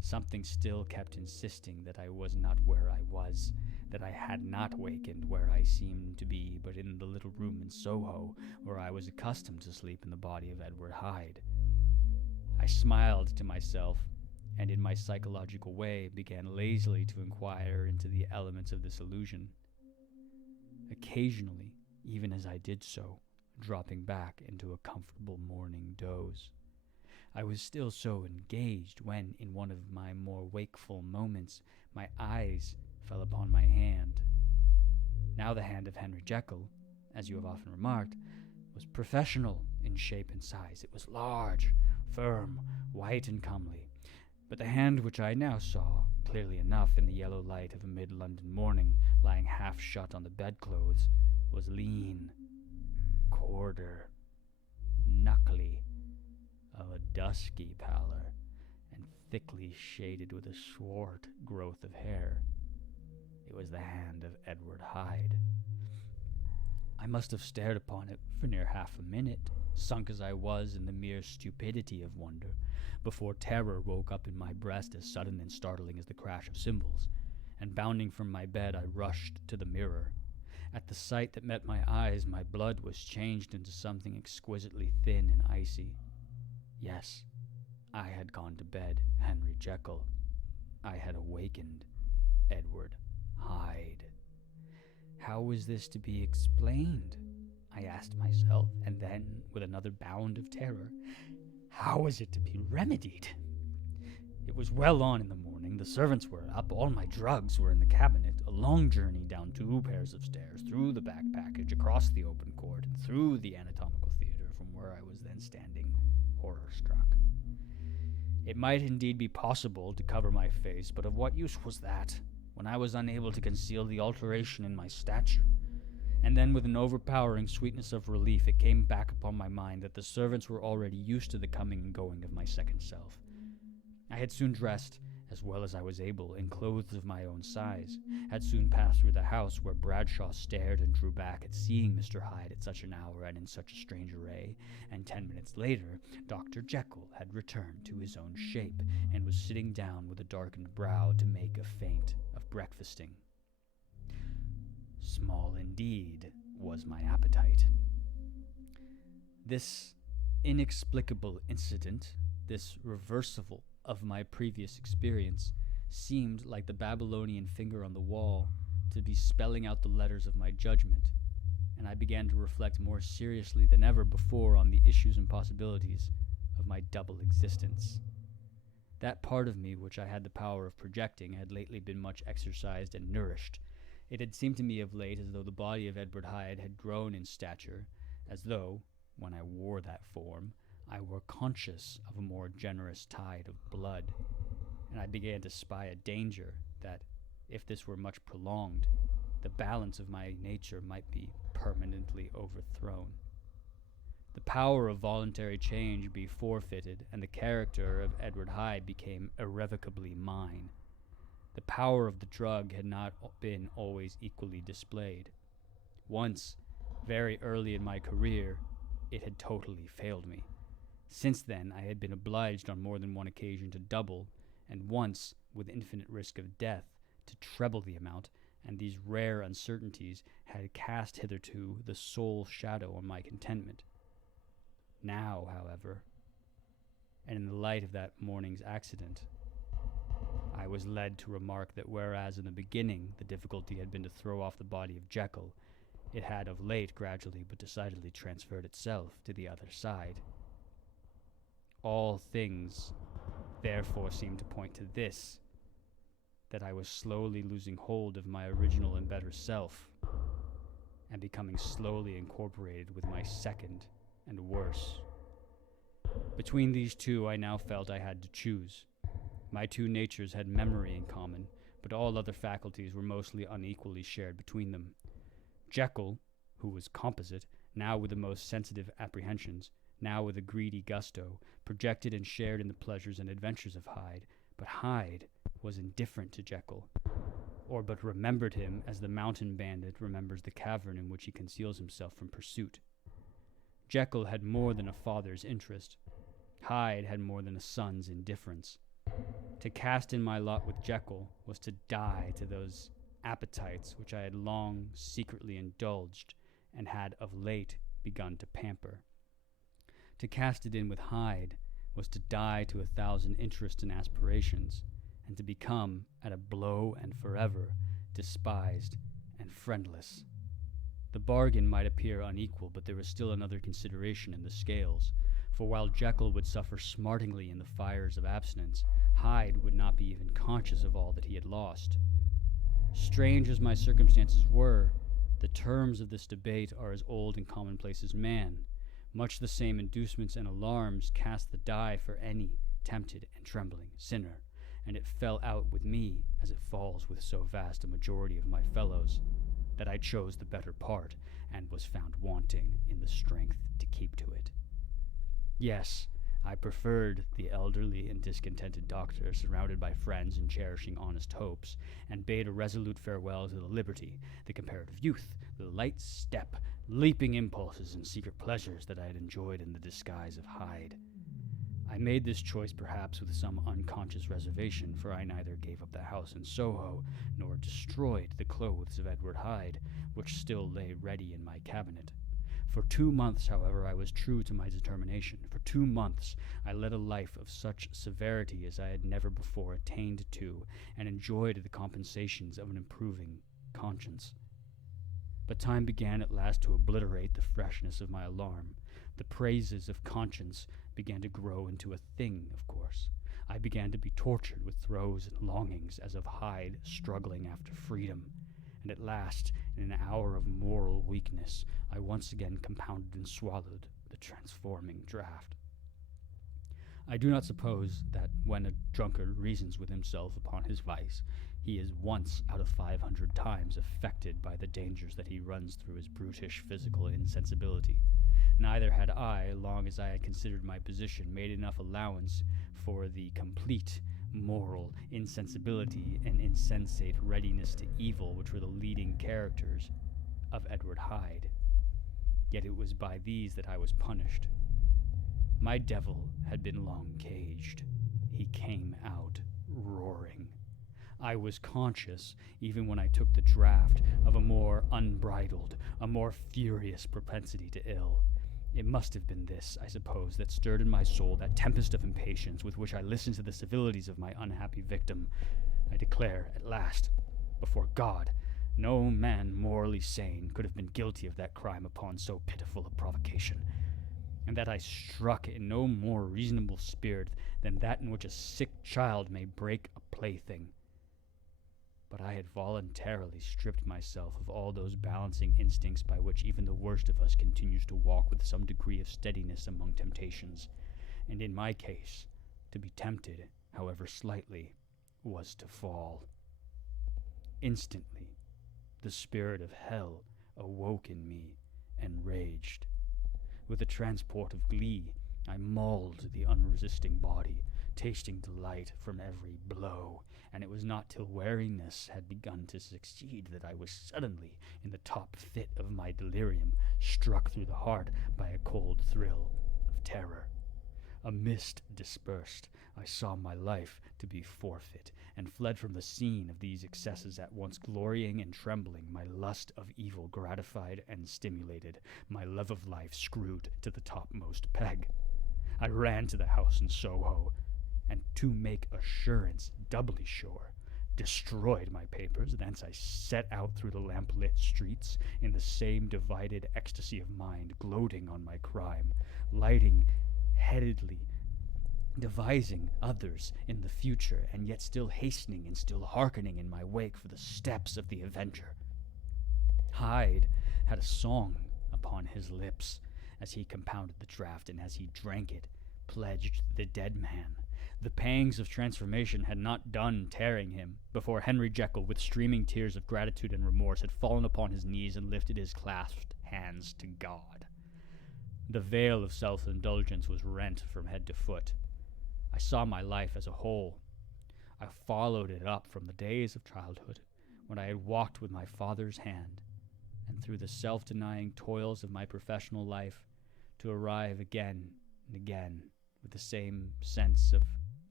Something still kept insisting that I was not where I was, that I had not wakened where I seemed to be, but in the little room in Soho, where I was accustomed to sleep in the body of Edward Hyde. I smiled to myself, and in my psychological way began lazily to inquire into the elements of this illusion. Occasionally, even as I did so, dropping back into a comfortable morning doze. I was still so engaged when, in one of my more wakeful moments, my eyes fell upon my hand. Now the hand of Henry Jekyll, as you have often remarked, was professional in shape and size. It was large, firm, white and comely. But the hand which I now saw, clearly enough in the yellow light of a mid-London morning, lying half shut on the bedclothes, was lean, coarder, knuckly, of a dusky pallor, and thickly shaded with a swart growth of hair. It was the hand of Edward Hyde. I must have stared upon it for near half a minute, sunk as I was in the mere stupidity of wonder, before terror woke up in my breast as sudden and startling as the crash of cymbals, and bounding from my bed I rushed to the mirror. At the sight that met my eyes, my blood was changed into something exquisitely thin and icy. Yes, I had gone to bed Henry Jekyll. I had awakened Edward Hyde. How was this to be explained? I asked myself, and then, with another bound of terror, how was it to be remedied? It was well on in the morning, the servants were up, all my drugs were in the cabinet, a long journey down 2 pairs of stairs, through the back passage, across the open court, and through the anatomical theater, from where I was then standing, horror-struck. It might indeed be possible to cover my face, but of what use was that, when I was unable to conceal the alteration in my stature? And then, with an overpowering sweetness of relief, it came back upon my mind that the servants were already used to the coming and going of my second self. I had soon dressed, as well as I was able, in clothes of my own size, had soon passed through the house where Bradshaw stared and drew back at seeing Mr. Hyde at such an hour and in such a strange array, and 10 minutes later Dr. Jekyll had returned to his own shape, and was sitting down with a darkened brow to make a feint of breakfasting. Small indeed was my appetite. This inexplicable incident, this reversible of my previous experience, seemed, like the Babylonian finger on the wall, to be spelling out the letters of my judgment, and I began to reflect more seriously than ever before on the issues and possibilities of my double existence. That part of me which I had the power of projecting had lately been much exercised and nourished. It had seemed to me of late as though the body of Edward Hyde had grown in stature, as though, when I wore that form, I were conscious of a more generous tide of blood, and I began to spy a danger that, if this were much prolonged, the balance of my nature might be permanently overthrown. The power of voluntary change be forfeited, and the character of Edward Hyde became irrevocably mine. The power of the drug had not been always equally displayed. Once, very early in my career, it had totally failed me. Since then, I had been obliged on more than one occasion to double, and once, with infinite risk of death, to treble the amount, and these rare uncertainties had cast hitherto the sole shadow on my contentment. Now, however, and in the light of that morning's accident, I was led to remark that whereas in the beginning the difficulty had been to throw off the body of Jekyll, it had of late gradually but decidedly transferred itself to the other side. All things therefore seemed to point to this, that I was slowly losing hold of my original and better self, and becoming slowly incorporated with my second and worse. Between these two I now felt I had to choose. My two natures had memory in common, but all other faculties were mostly unequally shared between them. Jekyll, who was composite, now with the most sensitive apprehensions, now with a greedy gusto, projected and shared in the pleasures and adventures of Hyde, but Hyde was indifferent to Jekyll, or but remembered him as the mountain bandit remembers the cavern in which he conceals himself from pursuit. Jekyll had more than a father's interest. Hyde had more than a son's indifference. To cast in my lot with Jekyll was to die to those appetites which I had long secretly indulged and had of late begun to pamper. To cast it in with Hyde was to die to 1,000 interests and aspirations, and to become, at a blow and forever, despised and friendless. The bargain might appear unequal, but there was still another consideration in the scales, for while Jekyll would suffer smartingly in the fires of abstinence, Hyde would not be even conscious of all that he had lost. Strange as my circumstances were, the terms of this debate are as old and commonplace as man. Much the same inducements and alarms cast the die for any tempted and trembling sinner, and it fell out with me, as it falls with so vast a majority of my fellows, that I chose the better part, and was found wanting in the strength to keep to it. Yes, I preferred the elderly and discontented doctor, surrounded by friends and cherishing honest hopes, and bade a resolute farewell to the liberty, the comparative youth, the light step, leaping impulses, and secret pleasures that I had enjoyed in the disguise of Hyde. I made this choice perhaps with some unconscious reservation, for I neither gave up the house in Soho, nor destroyed the clothes of Edward Hyde, which still lay ready in my cabinet. For 2 months, however, I was true to my determination. For 2 months I led a life of such severity as I had never before attained to, and enjoyed the compensations of an improving conscience. But time began at last to obliterate the freshness of my alarm. The praises of conscience began to grow into a thing, of course. I began to be tortured with throes and longings as of Hyde struggling after freedom, and at last, in an hour of moral weakness, I once again compounded and swallowed the transforming draught. I do not suppose that when a drunkard reasons with himself upon his vice, he is once out of 500 times affected by the dangers that he runs through his brutish physical insensibility. Neither had I, long as I had considered my position, made enough allowance for the complete moral insensibility and insensate readiness to evil which were the leading characters of Edward Hyde. Yet it was by these that I was punished. My devil had been long caged. He came out roaring. I was conscious, even when I took the draught, of a more unbridled, a more furious propensity to ill. It must have been this, I suppose, that stirred in my soul that tempest of impatience with which I listened to the civilities of my unhappy victim. I declare, at last, before God, no man morally sane could have been guilty of that crime upon so pitiful a provocation, and that I struck in no more reasonable spirit than that in which a sick child may break a plaything. But I had voluntarily stripped myself of all those balancing instincts by which even the worst of us continues to walk with some degree of steadiness among temptations, and in my case, to be tempted, however slightly, was to fall. Instantly, the spirit of hell awoke in me and raged. With a transport of glee, I mauled the unresisting body, tasting delight from every blow, and it was not till weariness had begun to succeed that I was suddenly, in the top fit of my delirium, struck through the heart by a cold thrill of terror. A mist dispersed. I saw my life to be forfeit, and fled from the scene of these excesses, at once glorying and trembling, my lust of evil gratified and stimulated, my love of life screwed to the topmost peg. I ran to the house in Soho, and to make assurance doubly sure, destroyed my papers. Thence I set out through the lamp-lit streets in the same divided ecstasy of mind, gloating on my crime, lighting-headedly, devising others in the future, and yet still hastening and still hearkening in my wake for the steps of the avenger. Hyde had a song upon his lips as he compounded the draught, and as he drank it, pledged the dead man. The pangs of transformation had not done tearing him before Henry Jekyll, with streaming tears of gratitude and remorse, had fallen upon his knees and lifted his clasped hands to God. The veil of self-indulgence was rent from head to foot. I saw my life as a whole. I followed it up from the days of childhood, when I had walked with my father's hand, and through the self-denying toils of my professional life, to arrive again and again with the same sense of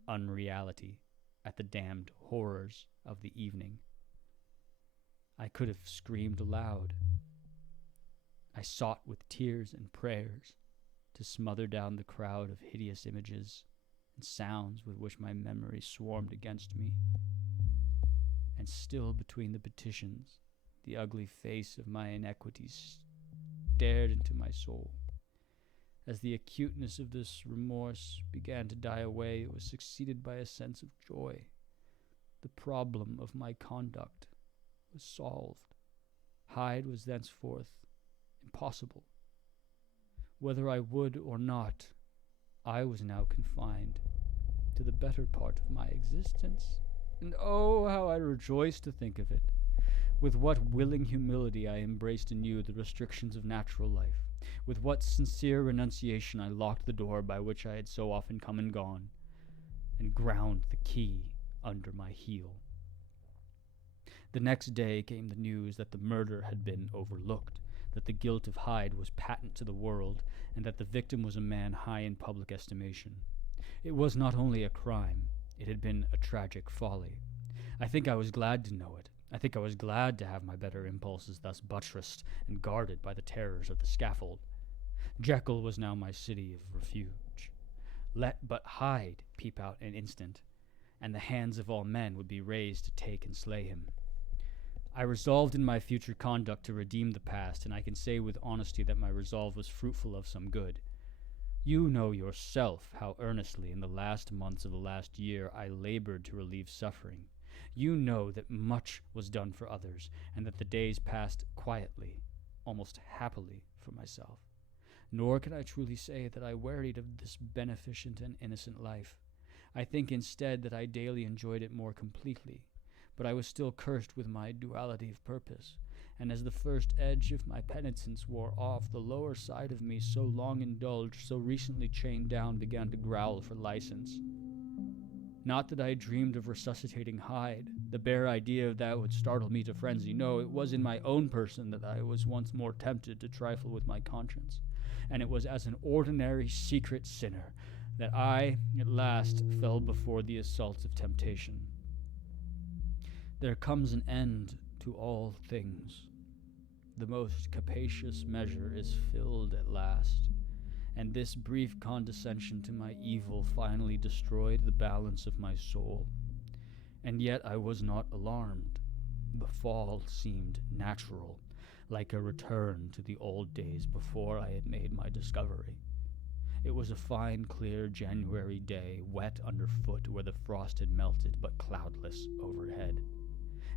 unreality at the damned horrors of the evening. I could have screamed aloud. I sought with tears and prayers to smother down the crowd of hideous images and sounds with which my memory swarmed against me. And still between the petitions, the ugly face of my iniquities stared into my soul. As the acuteness of this remorse began to die away, it was succeeded by a sense of joy. The problem of my conduct was solved. Hyde was thenceforth impossible. Whether I would or not, I was now confined to the better part of my existence, and oh, how I rejoiced to think of it! With what willing humility I embraced anew the restrictions of natural life, With what sincere renunciation I locked the door by which I had so often come and gone, and ground the key under my heel. The next day came the news that the murder had been overlooked, that the guilt of Hyde was patent to the world, and that the victim was a man high in public estimation. It was not only a crime, it had been a tragic folly. I think I was glad to know it. I think I was glad to have my better impulses thus buttressed and guarded by the terrors of the scaffold. Jekyll was now my city of refuge. Let but Hyde peep out an instant, and the hands of all men would be raised to take and slay him. I resolved in my future conduct to redeem the past, and I can say with honesty that my resolve was fruitful of some good. You know yourself how earnestly in the last months of the last year I labored to relieve suffering. You know that much was done for others, and that the days passed quietly, almost happily, for myself. Nor can I truly say that I wearied of this beneficent and innocent life. I think instead that I daily enjoyed it more completely, but I was still cursed with my duality of purpose, and as the first edge of my penitence wore off, the lower side of me, so long indulged, so recently chained down, began to growl for license. Not that I dreamed of resuscitating Hyde. The bare idea of that would startle me to frenzy. No, it was in my own person that I was once more tempted to trifle with my conscience, and it was as an ordinary secret sinner that I, at last, fell before the assaults of temptation. There comes an end to all things. The most capacious measure is filled at last, and this brief condescension to my evil finally destroyed the balance of my soul. And yet I was not alarmed. The fall seemed natural, like a return to the old days before I had made my discovery. It was a fine, clear January day, wet underfoot where the frost had melted, but cloudless overhead.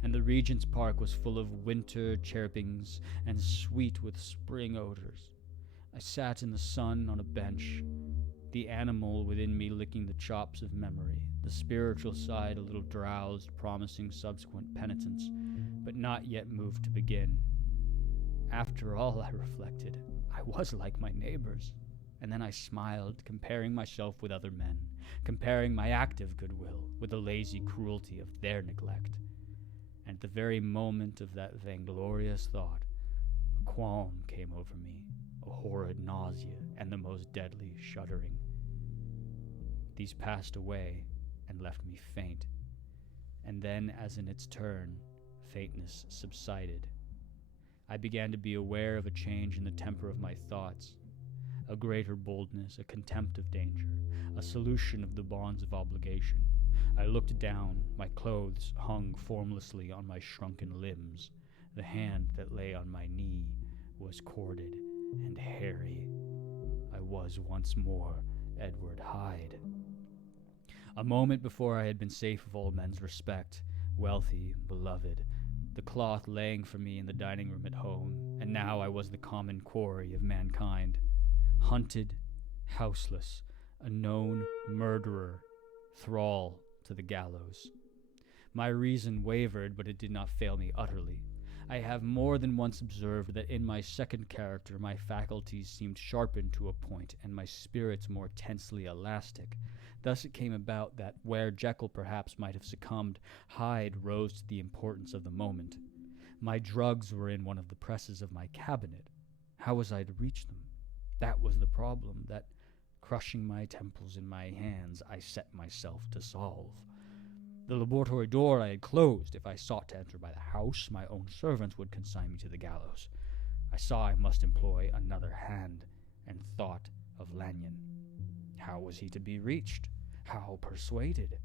And the Regent's Park was full of winter chirpings and sweet with spring odors. I sat in the sun on a bench, the animal within me licking the chops of memory, the spiritual side a little drowsed, promising subsequent penitence, but not yet moved to begin. After all, I reflected, I was like my neighbors. And then I smiled, comparing myself with other men, comparing my active goodwill with the lazy cruelty of their neglect. And at the very moment of that vainglorious thought, a qualm came over me, a horrid nausea, and the most deadly shuddering. These passed away and left me faint, and then, as in its turn, faintness subsided. I began to be aware of a change in the temper of my thoughts, a greater boldness, a contempt of danger, a solution of the bonds of obligation. I looked down, my clothes hung formlessly on my shrunken limbs. The hand that lay on my knee was corded and hairy. I was once more Edward Hyde. A moment before I had been safe of all men's respect, wealthy, beloved, the cloth laying for me in the dining room at home, and now I was the common quarry of mankind. Hunted, houseless, a known murderer, thrall to the gallows. My reason wavered, but it did not fail me utterly. I have more than once observed that in my second character my faculties seemed sharpened to a point, and my spirits more tensely elastic. Thus it came about that where Jekyll perhaps might have succumbed, Hyde rose to the importance of the moment. My drugs were in one of the presses of my cabinet. How was I to reach them? That was the problem that, crushing my temples in my hands, I set myself to solve. The laboratory door I had closed. If I sought to enter by the house, my own servants would consign me to the gallows. I saw I must employ another hand, and thought of Lanyon. How was he to be reached? How persuaded?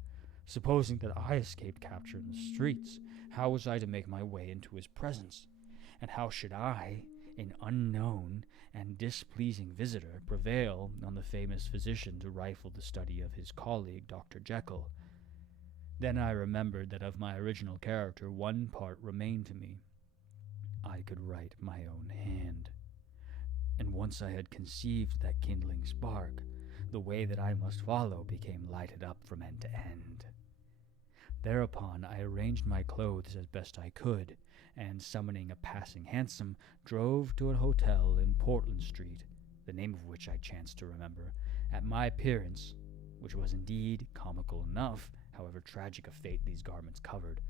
Supposing that I escaped capture in the streets, how was I to make my way into his presence? And how should I, an unknown and displeasing visitor, prevail on the famous physician to rifle the study of his colleague, Dr. Jekyll? Then I remembered that of my original character one part remained to me. I could write my own hand. And once I had conceived that kindling spark, the way that I must follow became lighted up from end to end. Thereupon I arranged my clothes as best I could, and summoning a passing hansom, drove to a hotel in Portland Street, the name of which I chanced to remember. At my appearance, which was indeed comical enough, however tragic a fate these garments covered,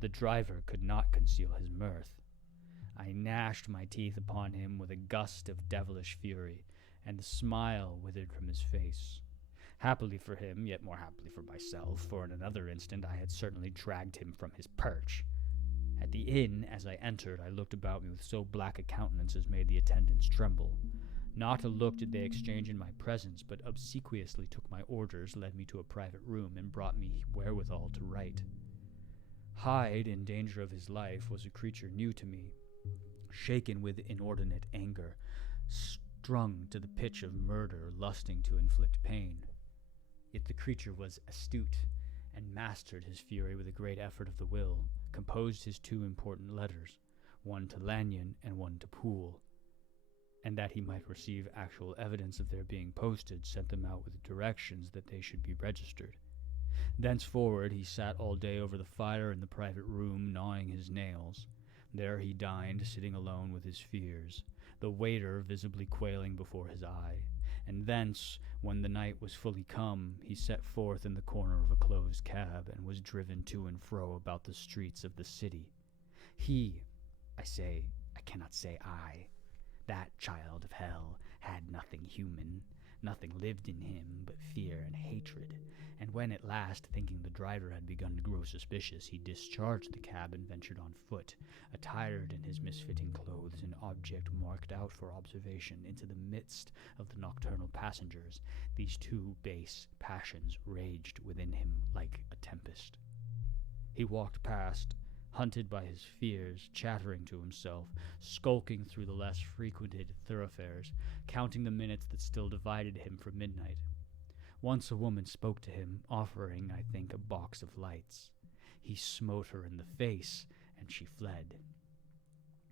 the driver could not conceal his mirth. I gnashed my teeth upon him with a gust of devilish fury, and the smile withered from his face. Happily for him, yet more happily for myself, for in another instant I had certainly dragged him from his perch. At the inn, as I entered, I looked about me with so black a countenance as made the attendants tremble. Not a look did they exchange in my presence, but obsequiously took my orders, led me to a private room, and brought me wherewithal to write. Hyde, in danger of his life, was a creature new to me, shaken with inordinate anger, strung to the pitch of murder, lusting to inflict pain. Yet the creature was astute, and mastered his fury with a great effort of the will, composed his two important letters, one to Lanyon and one to Poole, and that he might receive actual evidence of their being posted, sent them out with directions that they should be registered. Thenceforward he sat all day over the fire in the private room, gnawing his nails. There he dined, sitting alone with his fears, the waiter visibly quailing before his eye. And thence, when the night was fully come, he set forth in the corner of a closed cab, and was driven to and fro about the streets of the city. He, I cannot say I, that child of hell, had nothing human, nothing lived in him but fear and hatred, and when at last, thinking the driver had begun to grow suspicious, he discharged the cab and ventured on foot, attired in his misfitting clothes, an object marked out for observation, into the midst of the nocturnal passengers, these two base passions raged within him like a tempest. He walked past, hunted by his fears, chattering to himself, skulking through the less frequented thoroughfares, counting the minutes that still divided him from midnight. Once a woman spoke to him, offering, I think, a box of lights. He smote her in the face, and she fled.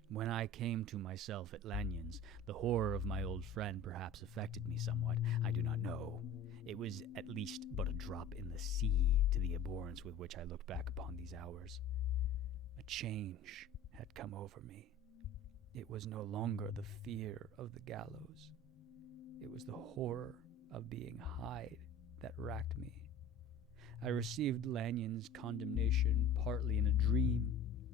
When I came to myself at Lanyon's, the horror of my old friend perhaps affected me somewhat. I do not know. It was at least but a drop in the sea to the abhorrence with which I looked back upon these hours. A change had come over me. It was no longer the fear of the gallows. It was the horror of being Hyde that racked me. I received Lanyon's condemnation partly in a dream.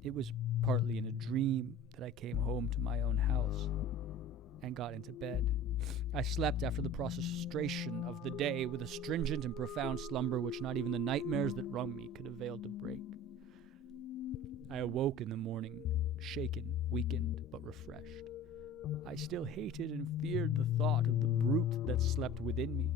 It was partly in a dream that I came home to my own house and got into bed. I slept after the prostration of the day with a stringent and profound slumber which not even the nightmares that wrung me could avail to break. I awoke in the morning, shaken, weakened, but refreshed. I still hated and feared the thought of the brute that slept within me,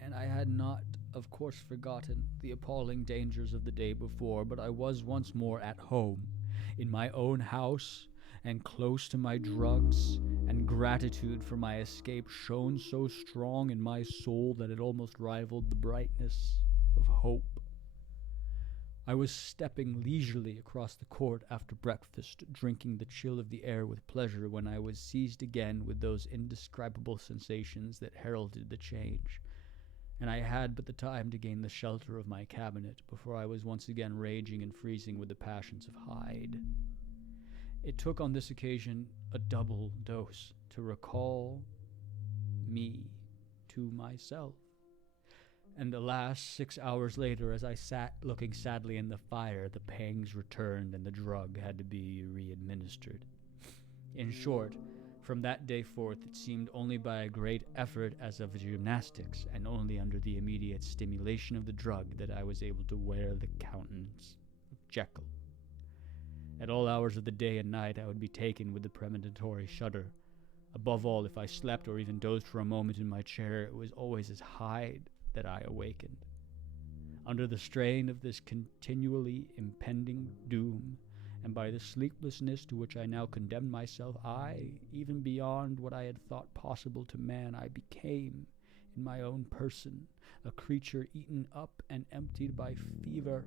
and I had not, of course, forgotten the appalling dangers of the day before, but I was once more at home, in my own house, and close to my drugs, and gratitude for my escape shone so strong in my soul that it almost rivaled the brightness of hope. I was stepping leisurely across the court after breakfast, drinking the chill of the air with pleasure, when I was seized again with those indescribable sensations that heralded the change, and I had but the time to gain the shelter of my cabinet before I was once again raging and freezing with the passions of Hyde. It took on this occasion a double dose to recall me to myself. And alas, 6 hours later, as I sat looking sadly in the fire, the pangs returned and the drug had to be re-administered. In short, from that day forth, it seemed only by a great effort as of gymnastics, and only under the immediate stimulation of the drug, that I was able to wear the countenance of Jekyll. At all hours of the day and night I would be taken with the premonitory shudder. Above all, if I slept or even dozed for a moment in my chair, it was always as Hyde that I awakened. Under the strain of this continually impending doom, and by the sleeplessness to which I now condemned myself, even beyond what I had thought possible to man, I became, in my own person, a creature eaten up and emptied by fever,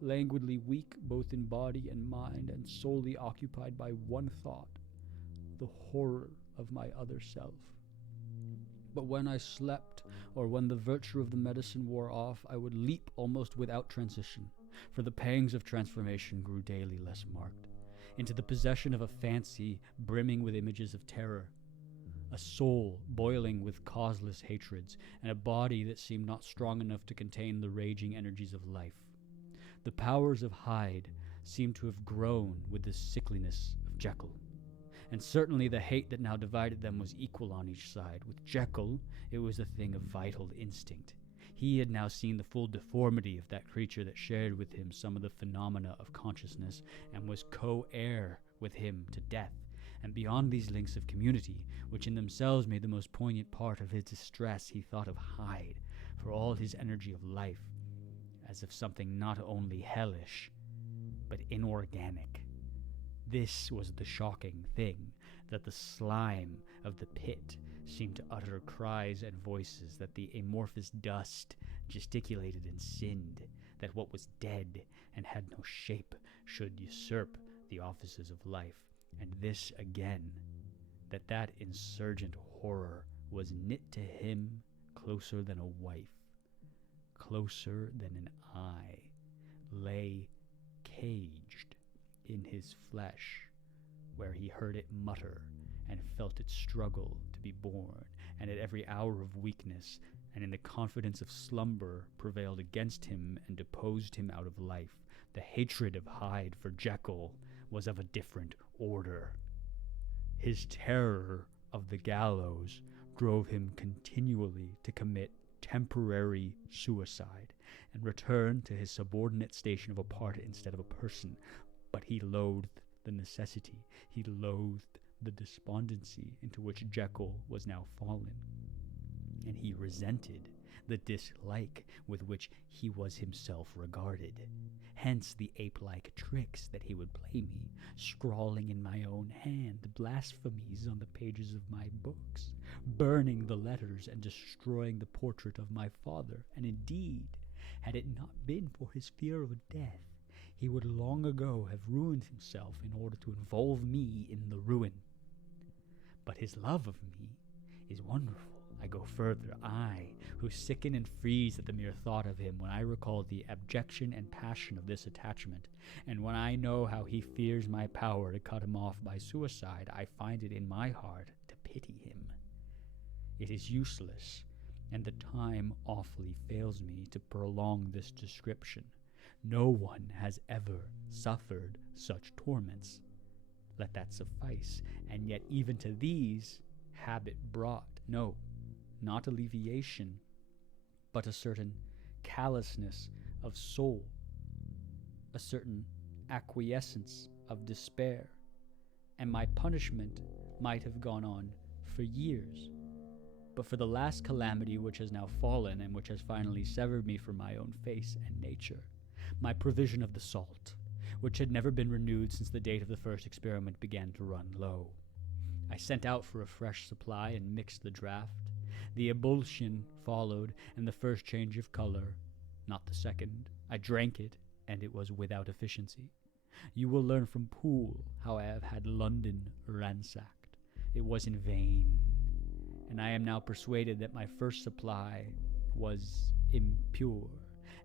languidly weak both in body and mind, and solely occupied by one thought, the horror of my other self. But when I slept, or when the virtue of the medicine wore off, I would leap almost without transition, for the pangs of transformation grew daily less marked, into the possession of a fancy brimming with images of terror, a soul boiling with causeless hatreds, and a body that seemed not strong enough to contain the raging energies of life. The powers of Hyde seemed to have grown with the sickliness of Jekyll, and certainly the hate that now divided them was equal on each side. With Jekyll, it was a thing of vital instinct. He had now seen the full deformity of that creature that shared with him some of the phenomena of consciousness and was co-heir with him to death. And beyond these links of community, which in themselves made the most poignant part of his distress, he thought of Hyde, for all his energy of life, as of something not only hellish, but inorganic. This was the shocking thing, that the slime of the pit seemed to utter cries and voices, that the amorphous dust gesticulated and sinned, that what was dead and had no shape should usurp the offices of life, and this again, that insurgent horror was knit to him closer than a wife, closer than an eye, lay caged in his flesh, where he heard it mutter and felt it struggle to be born, and at every hour of weakness and in the confidence of slumber prevailed against him and deposed him out of life. The hatred of Hyde for Jekyll was of a different order. His terror of the gallows drove him continually to commit temporary suicide and return to his subordinate station of a part instead of a person. But he loathed the necessity, he loathed the despondency into which Jekyll was now fallen, and he resented the dislike with which he was himself regarded. Hence the ape-like tricks that he would play me, scrawling in my own hand blasphemies on the pages of my books, burning the letters and destroying the portrait of my father. And indeed, had it not been for his fear of death, he would long ago have ruined himself in order to involve me in the ruin. But his love of me is wonderful. I go further, I, who sicken and freeze at the mere thought of him when I recall the abjection and passion of this attachment, and when I know how he fears my power to cut him off by suicide, I find it in my heart to pity him. It is useless, and the time awfully fails me to prolong this description. No one has ever suffered such torments. Let that suffice, and yet even to these habit brought, no, not alleviation, but a certain callousness of soul, a certain acquiescence of despair, and my punishment might have gone on for years. But for the last calamity which has now fallen and which has finally severed me from my own face and nature, my provision of the salt, which had never been renewed since the date of the first experiment, began to run low. I sent out for a fresh supply and mixed the draught. The ebullition followed, and the first change of color, not the second. I drank it, and it was without efficiency. You will learn from Poole how I have had London ransacked. It was in vain, and I am now persuaded that my first supply was impure,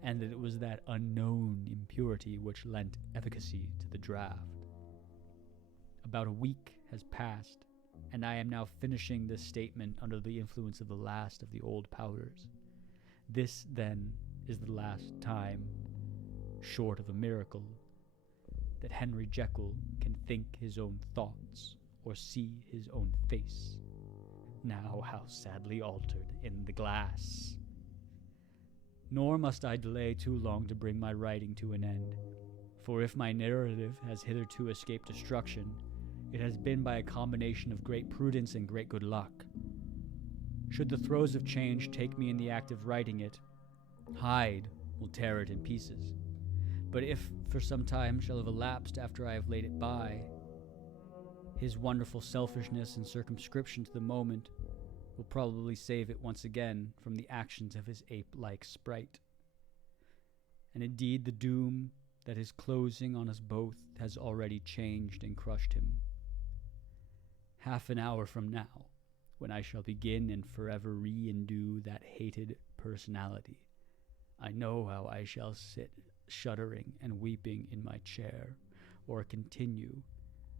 and that it was that unknown impurity which lent efficacy to the draught. About a week has passed, and I am now finishing this statement under the influence of the last of the old powders. This, then, is the last time, short of a miracle, that Henry Jekyll can think his own thoughts or see his own face, now how sadly altered in the glass. Nor must I delay too long to bring my writing to an end, for if my narrative has hitherto escaped destruction, it has been by a combination of great prudence and great good luck. Should the throes of change take me in the act of writing it, Hyde will tear it in pieces. But if for some time shall have elapsed after I have laid it by, his wonderful selfishness and circumscription to the moment will probably save it once again from the actions of his ape-like sprite. And indeed the doom that is closing on us both has already changed and crushed him. Half an hour from now, when I shall begin and forever re-endue that hated personality, I know how I shall sit shuddering and weeping in my chair, or continue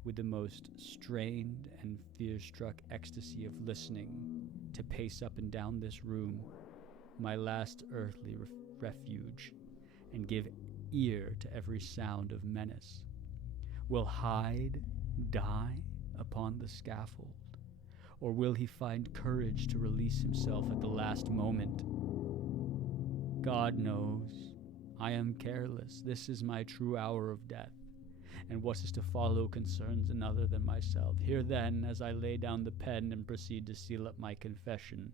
with the most strained and fear-struck ecstasy of listening to pace up and down this room, my last earthly refuge, and give ear to every sound of menace? Will Hyde die upon the scaffold, or will he find courage to release himself at the last moment? God knows. I am careless. This is my true hour of death, and what is to follow concerns another than myself. Here then, as I lay down the pen and proceed to seal up my confession,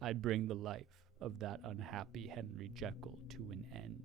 I bring the life of that unhappy Henry Jekyll to an end.